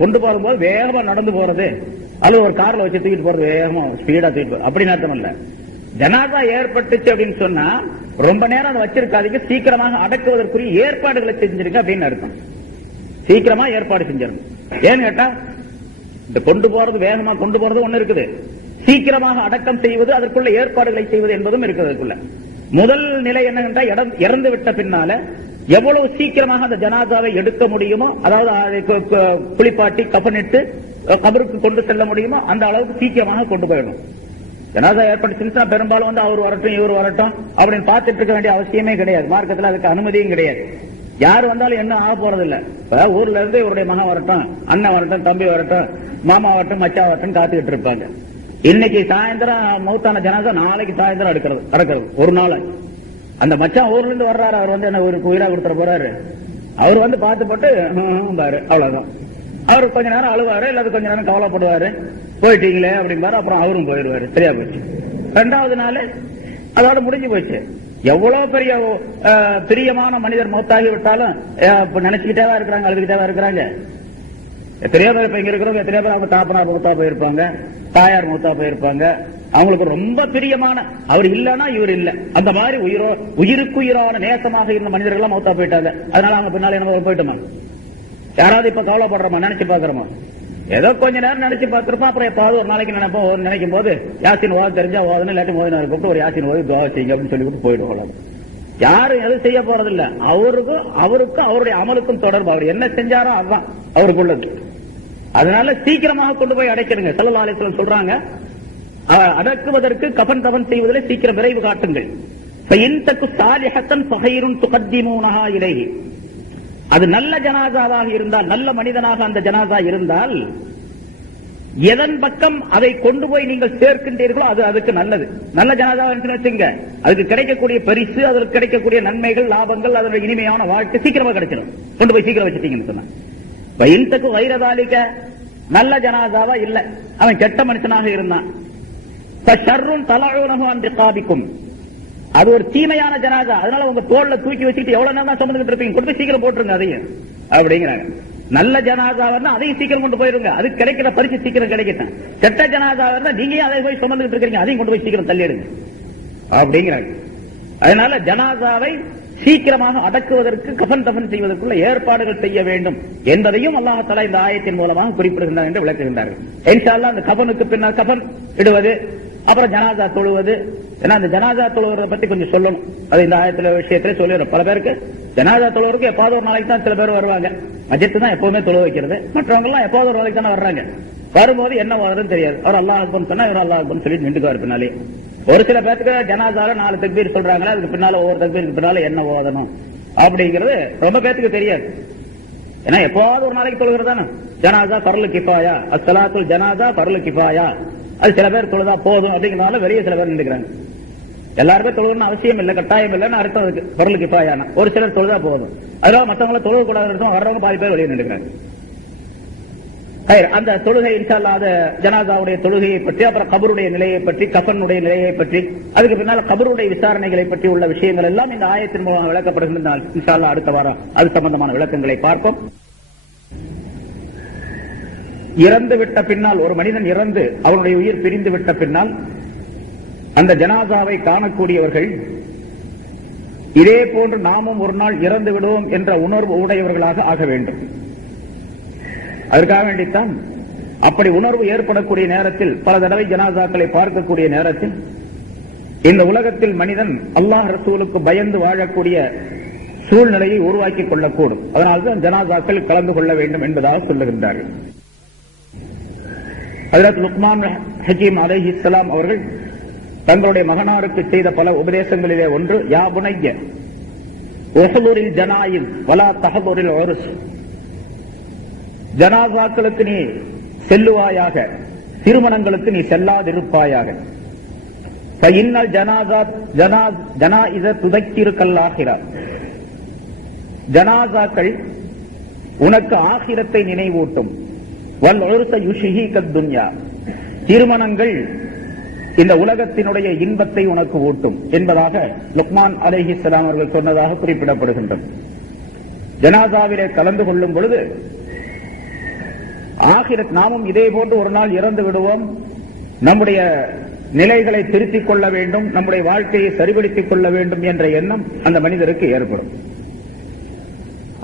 கொண்டு போகும்போது வேகமா நடந்து போறது அல்லது ஒரு கார்ல வச்சு தூக்கிட்டு போறது, வேகமா ஸ்பீடா தூக்கிட்டு போறது அப்படின்னு அர்த்தம் இல்ல. ஜனாதா ஏற்பட்டுச்சு அப்படின்னு சொன்னா ரொம்ப நேரம் வச்சிருக்காதீங்க, சீக்கிரமாக அடக்குவதற்குரிய ஏற்பாடுகளை செஞ்சிருக்க அப்படின்னு அர்த்தம். சீக்கிரமா ஏற்பாடு செஞ்சிடணும். ஏன்னு கேட்டா இந்த கொண்டு போறது, வேகமா கொண்டு போறது ஒண்ணு இருக்குது, சீக்கிரமாக அடக்கம் செய்வது, அதற்குள்ள ஏற்பாடுகளை செய்வது என்பதும் இருக்கிறதுக்குள்ள. முதல் நிலை என்னவென்றால், இறந்து விட்ட பின்னால எவ்வளவு சீக்கிரமாக அந்த ஜனாதாவை எடுக்க முடியுமோ, அதாவது குளிப்பாட்டி கஃனிட்டு கபருக்கு கொண்டு செல்ல முடியுமோ அந்த அளவுக்கு சீக்கிரமாக கொண்டு போயிடணும். ஜனாதா ஏற்பட்டுச்சுன்னா பெரும்பாலும் அவர் வரட்டும் இவர் வரட்டும் அப்படின்னு பார்த்துட்டு இருக்க வேண்டிய அவசியமே கிடையாது. மார்க்கத்தில் அதுக்கு அனுமதியும் கிடையாது. யாரு வந்தாலும் என்ன ஆக போறது இல்ல. ஊர்ல இருந்து இவருடைய மகன் வரட்டும், அண்ணன் வரட்டும், தம்பி வரட்டும், மாமா வரட்டும், மச்சா வரட்டும் காத்துக்கிட்டு இருப்பாங்க. இன்னைக்கு சாயந்தரம் மௌத்தான ஜனாதா நாளைக்கு சாயந்தரம் அடக்கிறது ஒரு நாள். அந்த மச்சான் ஊர்ல இருந்து வர்றாரு, அவர் வந்து என்ன ஊருக்கு உயிரா கொடுத்துட போறாரு, அவர் வந்து பார்த்து போட்டு பாரு, அவ்வளவுதான். அவரு கொஞ்ச நேரம் அழுவாரு, இல்லாத கொஞ்ச நேரம் கவலைப்படுவாரு, போயிட்டீங்களே அப்படிங்கிறாரு. அப்புறம் அவரும் போயிடுவாரு. சரியா போச்சு. ரெண்டாவது நாள் அதோட முடிஞ்சு போச்சு. எவ்வளவு பெரிய பிரியமான மனிதர் மௌத்தாகி விட்டாலும் நினைச்சுக்கிட்டேவா இருக்கிறாங்க, அழுதுகிட்டேவா இருக்கிறாங்க. எத்தனையோ பேர் இப்ப இங்க இருக்கிறவங்க, எத்தனையோ பேர் அவங்க தாப்பனார் மூத்தா போயிருப்பாங்க, தாயார் மூத்தா போயிருப்பாங்க. அவங்களுக்கு ரொம்ப பிரியமான, அவர் இல்லன்னா இவர் இல்ல, அந்த மாதிரி உயிருக்குயிரான நேசமாக இருந்த மனிதர்கள் மௌத்தா போயிட்டாங்க. அதனால அவங்க பின்னால என்ன போயிட்டோமா? யாராவது இப்ப கவலைப்படுறோமா, நினைச்சு பாக்குறோமா? ஏதோ கொஞ்ச நேரம் நினைச்சு பார்த்திருப்போம். அப்புறம் எப்பாவது ஒரு நாளைக்கு நினைக்கும் போது யாசின் ஓத தெரிஞ்சா ஓதணும், இல்லாட்டி ஓதினார் கூப்பிட்டு ஒரு யாசின் ஓதி துவா செய்யுங்க அப்படின்னு சொல்லிவிட்டு போயிடுவோம். யாரும் எதுவும் செய்ய போறதில்ல. அவருக்கும் அவருடைய அமலுக்கும் தொடர்பு, அவர் என்ன செஞ்சாரோ அதுதான் அவருக்கு உள்ளது. அதனால சீக்கிரமாக கொண்டு போய் அடைக்கணுங்க. ஸல்லல்லாஹு அலைஹி வஸல்லம் சொல்றாங்க, அடக்குவதற்கு கஃன் தஃன் செய்வதில் சீக்கிரம் விரைவு காட்டுங்கள். அது நல்ல ஜனாசாவாக இருந்தால், நல்ல மனிதனாக அந்த ஜனாசா இருந்தால், எதன் பக்கம் அதை கொண்டு போய் நீங்கள் சேர்க்கின்றீர்களோ அது அதுக்கு நல்லது. நல்ல ஜனாதா வச்சுங்க, அதுக்கு கிடைக்கக்கூடிய பரிசு, அதற்கு கிடைக்கக்கூடிய நன்மைகள், லாபங்கள், அதனுடைய இனிமையான வாழ்க்கை சீக்கிரமா கிடைச்சிடும். கொண்டு போய் சீக்கிரம் வச்சுட்டீங்கன்னு சொன்னா. வயின்தக்கு வைரதாலிக்க நல்ல ஜனாதாவா இல்ல, அவன் கெட்ட மனுஷனாக இருந்தான். அது ஒரு தீமையான ஜனாதா, அதனால உங்க தோல்ல தூக்கி வச்சுட்டு எவ்வளவு நேரம் சுமந்துட்டு இருப்பீங்க, கொண்டு போய் சீக்கிரம் போட்டுருங்க அதையும் அப்படிங்கிறாங்க. நல்ல ஜனாதா இருந்தா அதையும் சீக்கிரம் கொண்டு போயிருங்க, அது கிடைக்கிற பரிசு சீக்கிரம் கிடைக்கட்டும். கெட்ட ஜனாதா இருந்தா நீங்க அதை போய் சுமந்துட்டு இருக்கீங்க, அதையும் கொண்டு போய் சீக்கிரம் தள்ளிடுங்க அப்படிங்கிறாங்க. அதனால ஜனாதாவை சீக்கிரமாக அடக்குவதற்கு கஃன் தஃன் செய்வதற்குள்ள ஏற்பாடுகள் செய்ய வேண்டும் என்பதையும் அல்லாஹ் தஆலா இந்த ஆயத்தின் மூலமாக குறிப்பிடுகின்றார் என்று விளக்குகின்றார்கள். இன்ஷா அல்லாஹ் அந்த கஃனுக்கு பின்னால் கஃன் இடுவது, அப்புறம் ஜனாதா தொழுவது. ஏன்னா அந்த ஜனாதா தொழுவதை பத்தி கொஞ்சம் சொல்லணும். அது இந்த ஆயத்துல விஷயத்திலே சொல்லிடும். பல பேருக்கு ஜனாதா தொழுவருக்கு எப்பாவது ஒரு நாளைக்கு தான் சில பேர் வருவாங்க. மஜ்ஜத்து தான் எப்பவுமே தொழுவ வைக்கிறது. மற்றவங்க எல்லாம் எப்பாவது ஒரு நாளைக்கு தானே வர்றாங்க. வரும்போது என்ன வருதுன்னு தெரியாது. அவர் அல்லாஹ் அக்பர் சொன்னா இவர் அல்லாஹ் அக்பர் சொல்லி நின்றுக்குவார் பின்னாலே. ஒரு சில பேருக்கு ஜனாதால 4 தக்பீர் சொல்றாங்களா, அதுக்கு பின்னால ஒவ்வொரு தக்பீருக்கு பின்னால என்ன ஓதணும் அப்படிங்கிறது ரொம்ப பேருக்கு தெரியாது. ஏன்னா எப்பாவது ஒரு நாளைக்கு தொழுகிறதானே ஜனாதா ஃபர்லு கிஃபாயா, அஸ்ஸலாத்துல் ஜனாதா ஃபர்லு கிஃபாயா, அது சில பேர் தொழுதா போதும் அப்படிங்கிறனால வெளியே சில பேர் நின்றுக்கிறாங்க. எல்லாருமே தொழுகணும்னு அவசியம் இல்லை, கட்டாயம் இல்லைன்னு அர்த்தம் இருக்கு. ஃபர்லு கிஃபாயான ஒரு சிலர் தொழுதா போதும், அதனால மற்றவங்கள தொழுக கூடாது, வர்றவங்க பாதி பேர் வெளியே நின்றுக்கிறாங்க. அந்த தொழுகை இன்ஷா அல்லாஹ் அந்த ஜனாதாவுடைய தொழுகையை பற்றி, அப்புறம் கபருடைய நிலையை பற்றி, கஃனுடைய நிலையை பற்றி, அதுக்கு பின்னால் கபருடைய விசாரணைகளை பற்றி உள்ள விஷயங்கள் எல்லாம் இந்த ஆயத்தின் மூலம் விளக்கப்படுகின்றன. இன்ஷா அல்லாஹ் அடுத்த வாரம் அது சம்பந்தமான விளக்கங்களை பார்ப்போம். இறந்து விட்ட பின்னால், ஒரு மனிதன் இறந்து அவனுடைய உயிர் பிரிந்து விட்ட பின்னால் அந்த ஜனாதாவை காணக்கூடியவர்கள் இதே போன்று நாமும் ஒரு நாள் இறந்து விடுவோம் என்ற உணர்வு உடையவர்களாக ஆக வேண்டும். அதற்காக வேண்டித்தான் அப்படி உணர்வு ஏற்படக்கூடிய நேரத்தில், பல தடவை ஜனாசாக்களை பார்க்கக்கூடிய நேரத்தில், இந்த உலகத்தில் மனிதன் அல்லாஹ் ரசூலுக்கு பயந்து வாழக்கூடிய சூழ்நிலையை உருவாக்கிக் கொள்ளக்கூடும். அதனால்தான் ஜனாசாக்கள் கலந்து கொள்ள வேண்டும் என்பதாக சொல்லுகின்றார்கள். ஹஜ்ரத் லுக்மான் ஹக்கீம் அலைஹிஸ்ஸலாம் அவர்கள் தங்களுடைய மகனாருக்கு செய்த பல உபதேசங்களிலே ஒன்று, யா புனைய உஹ்துரில் ஜனாயிஸ் வலா தஹதுரில் உருஸ், ஜனாசாக்களுக்கு நீ செல்லுவாயாக, திருமணங்களுக்கு நீ செல்லாதிருப்பாயாக. ஃபஇன்னல் ஜனாயிஸ துதக்கிருக்கல் ஆகிரா, ஜனாசாக்கள் உனக்கு ஆகிரத்தை நினைவூட்டும். வல் உருஸ யுஷ்ஹீகத் துன்யா, திருமணங்கள் இந்த உலகத்தினுடைய இன்பத்தை உனக்கு ஊட்டும் என்பதாக லுக்மான் அலைஹிஸ்ஸலாம் அவர்கள் சொன்னதாக குறிப்பிடப்படுகின்றது. ஜனாசாவிலே கலந்து கொள்ளும் பொழுது ஆகிரத், நாமும் இதே போன்று ஒரு நாள் இறந்து விடுவோம், நம்முடைய நிலைகளை திருத்திக் கொள்ள வேண்டும், நம்முடைய வாழ்க்கையை சரிபடுத்திக் கொள்ள வேண்டும் என்ற எண்ணம் அந்த மனிதருக்கு ஏற்படும்.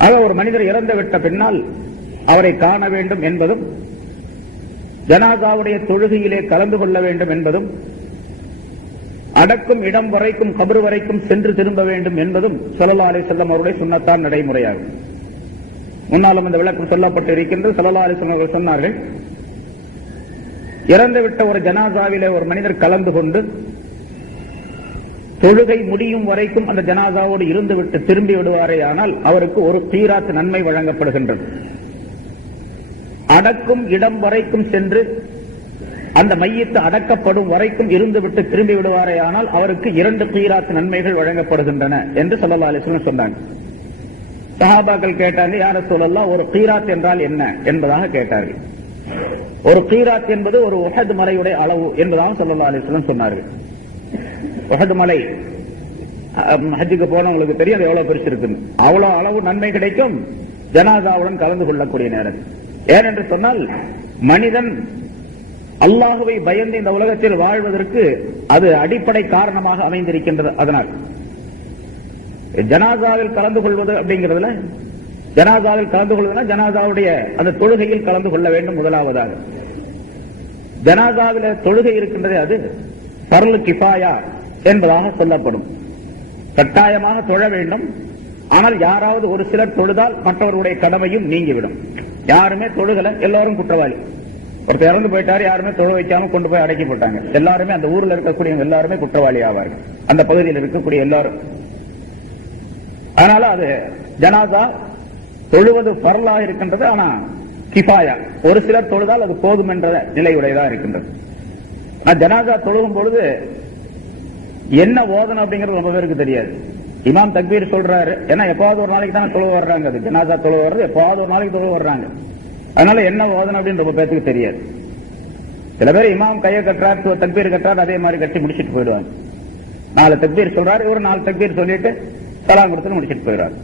ஆக ஒரு மனிதர் இறந்துவிட்ட பின்னால் அவரை காண வேண்டும் என்பதும், ஜனாசாவுடைய தொழுகையிலே கலந்து கொள்ள வேண்டும் என்பதும், அடக்கும் இடம் வரைக்கும் கபர் வரைக்கும் சென்று திரும்ப வேண்டும் என்பதும் ஸல்லல்லாஹு அலைஹி வஸல்லம் அவருடைய சுன்னத்தான் நடைமுறையாகும். முன்னாலும் இந்த விளக்கம் சொல்லப்பட்டு இருக்கின்றது. ஸல்லல்லாஹு அலைஹி வஸல்லம் அவர்கள் சொன்னார்கள், இறந்துவிட்ட ஒரு ஜனாசாவிலே ஒரு மனிதர் கலந்து கொண்டு தொழுகை முடியும் வரைக்கும் அந்த ஜனாசாவோடு இருந்துவிட்டு திரும்பி விடுவாரே ஆனால் அவருக்கு ஒரு கீராத் நன்மை வழங்கப்படுகின்றது. அடக்கும் இடம் வரைக்கும் சென்று அந்த மையத்து அடக்கப்படும் வரைக்கும் இருந்துவிட்டு திரும்பி விடுவாரே ஆனால் அவருக்கு 2 கீராத் நன்மைகள் வழங்கப்படுகின்றன என்று ஸல்லல்லாஹு அலைஹி வஸல்லம் சொன்னாங்க. சஹாபாக்கள் கேட்டாங்க, யா ரசூலல்லாஹ், ஒரு கீராத் என்றால் என்ன என்பதாக கேட்டார்கள். ஒரு கீராத் என்பது ஒரு உஹத் மலையுடைய அளவு என்பதாக ஸல்லல்லாஹு அலைஹி வஸல்லம் சொன்னார்கள். உஹத் மலை ஹஜ்ஜுக்கு போனவங்களுக்கு தெரியும் அது எவ்வளவு பெருசு இருக்குன்னு. அவ்வளவு அளவு நன்மை கிடைக்கும் ஜனாசாவுடன் கலந்து கொள்ளக்கூடிய நேரத்தில். ஏனென்று சொன்னால் மனிதன் அல்லாஹுவை பயந்து இந்த உலகத்தில் வாழ்வதற்கு அது அடிப்படை காரணமாக அமைந்திருக்கின்றது. அதனால் ஜனாசாவில் கலந்து கொள்வது அப்படிங்கிறதுல, ஜனாசாவில் கலந்து கொள்வதுனா ஜனாசாவுடைய அந்த தொழுகையில் கலந்து கொள்ள வேண்டும். முதலாவதாக ஜனாசாவில தொழுகை இருக்கின்றது, அது ஃபர்லு கிஃபாயா என்பதாக சொல்லப்படும். கட்டாயமாக தொழ வேண்டும். ஆனால் யாராவது ஒரு சிலர் தொழுதால் மற்றவர்களுடைய கடமையும் நீங்கிவிடும். யாருமே தொழுகல, எல்லாரும் குற்றவாளி. ஒருத்தர் இறந்து போயிட்டாரு, யாருமே தொழ வைக்காம கொண்டு போய் அடக்கி போட்டாங்க, எல்லாருமே அந்த ஊர்ல இருக்கக்கூடிய எல்லாருமே குற்றவாளி ஆவார்கள், அந்த பகுதியில் இருக்கக்கூடிய எல்லாரும். அதனால அது ஜனாசா தொழுவது ஃபர்லா இருக்கின்றது. ஆனா கிஃபாயா, ஒரு சிலர் தொழுதால் அது போதும் என்ற நிலையுடையதா இருக்கின்றது. ஜனாசா தொழுகும் பொழுது என்ன ஓதணும் அப்படிங்கிறது ரொம்ப பேருக்கு தெரியாது. இமாம் தக்பீர் சொல்றாரு, ஏன்னா எப்பாவது ஒரு நாளைக்கு தான் தொழுவ வர்றாங்க, அது ஜனாசா தொழுவ வர்றது எப்பாவது ஒரு நாளைக்கு தொழுவ வர்றாங்க. அதனால என்ன ஓதணும் அப்படின்னு ரொம்ப பேருக்கு தெரியாது. சில பேர் இமாம் கையை கட்டுறாரு, தக்பீர் கட்டுறாரு, அதே மாதிரி கட்டி முடிச்சுட்டு போயிடுவாங்க. 4 தக்பீர் சொல்றாரு, ஒரு 4 தக்பீர் சொல்லிட்டு சலாம் கொடுத்து முடிச்சுட்டு போயிடுறாரு.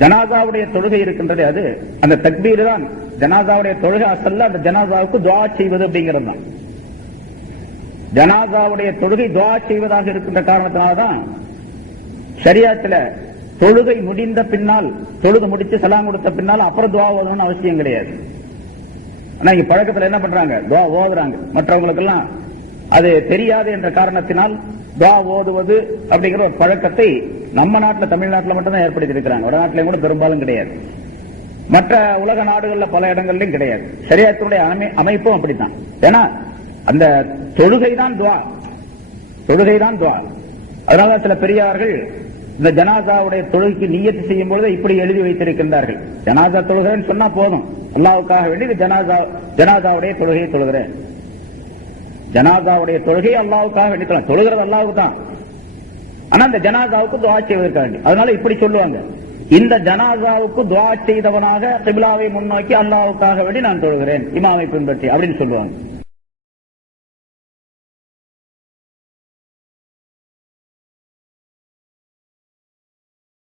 ஜனாசாவுடைய தொழுகை இருக்கின்றது, அது அந்த தக்பீர் தான் ஜனாசாவுடைய தொழுகை. அசல்ல அந்த ஜனாசாவுக்கு துஆ செய்வது அப்படிங்கிறது தான். ஜனாசாவுடைய தொழுகை துஆ செய்வதாக இருக்கின்ற காரணத்தினால்தான் ஷரியத்துல தொழுகை முடிந்த பின்னால், தொழுது முடிச்சு சலாம் கொடுத்த பின்னால் அப்புறம் துஆ ஓதணும்னு அவசியம் கிடையாது. ஆனா இங்க பழக்கத்துல என்ன பண்றாங்க, துஆ ஓதுறாங்க. மற்றவங்களுக்கு எல்லாம் அது தெரியாது என்ற காரணத்தினால் துஆ ஓதுவது அப்படிங்கிற ஒரு பழக்கத்தை நம்ம நாட்டில், தமிழ்நாட்டில் மட்டும்தான் ஏற்படுத்தி இருக்கிறாங்க. வடநாட்டிலையும் கூட பெரும்பாலும் கிடையாது. மற்ற உலக நாடுகள்ல பல இடங்கள்லயும் கிடையாது. ஷரியத்துடைய அமைப்பும் அப்படித்தான். ஏன்னா அந்த தொழுகைதான் துஆ, தொழுகைதான் துஆ. அதனால சில பெரியார்கள் இந்த ஜனாசாவுடைய தொழுகைக்கு நியத்து செய்யும் பொழுது இப்படி எழுதி வைத்திருக்கின்றார்கள். ஜனாசா தொழுகிறேன்னு சொன்னா போதும், அல்லாஹ்வுக்காக வேண்டி இந்த ஜனாசாவுடைய தொழுகையை தொழுகிறேன். ஜனாசாவுடைய தொழுகை அல்லாஹ்வுக்காக வேண்டி தொழுகிறது அல்லாஹ்வுக்கு தான். ஆனா இந்த ஜனாசாவுக்கு துஆ செய்வதற்காக, அதனால இப்படி சொல்லுவாங்க, இந்த ஜனாசாவுக்கு துஆ செய்தவனாக கிப்லாவை முன்னோக்கி அல்லாஹ்வுக்காக வேண்டி நான் தொழுகிறேன், இமாமை பின்பற்றி அப்படின்னு சொல்லுவாங்க.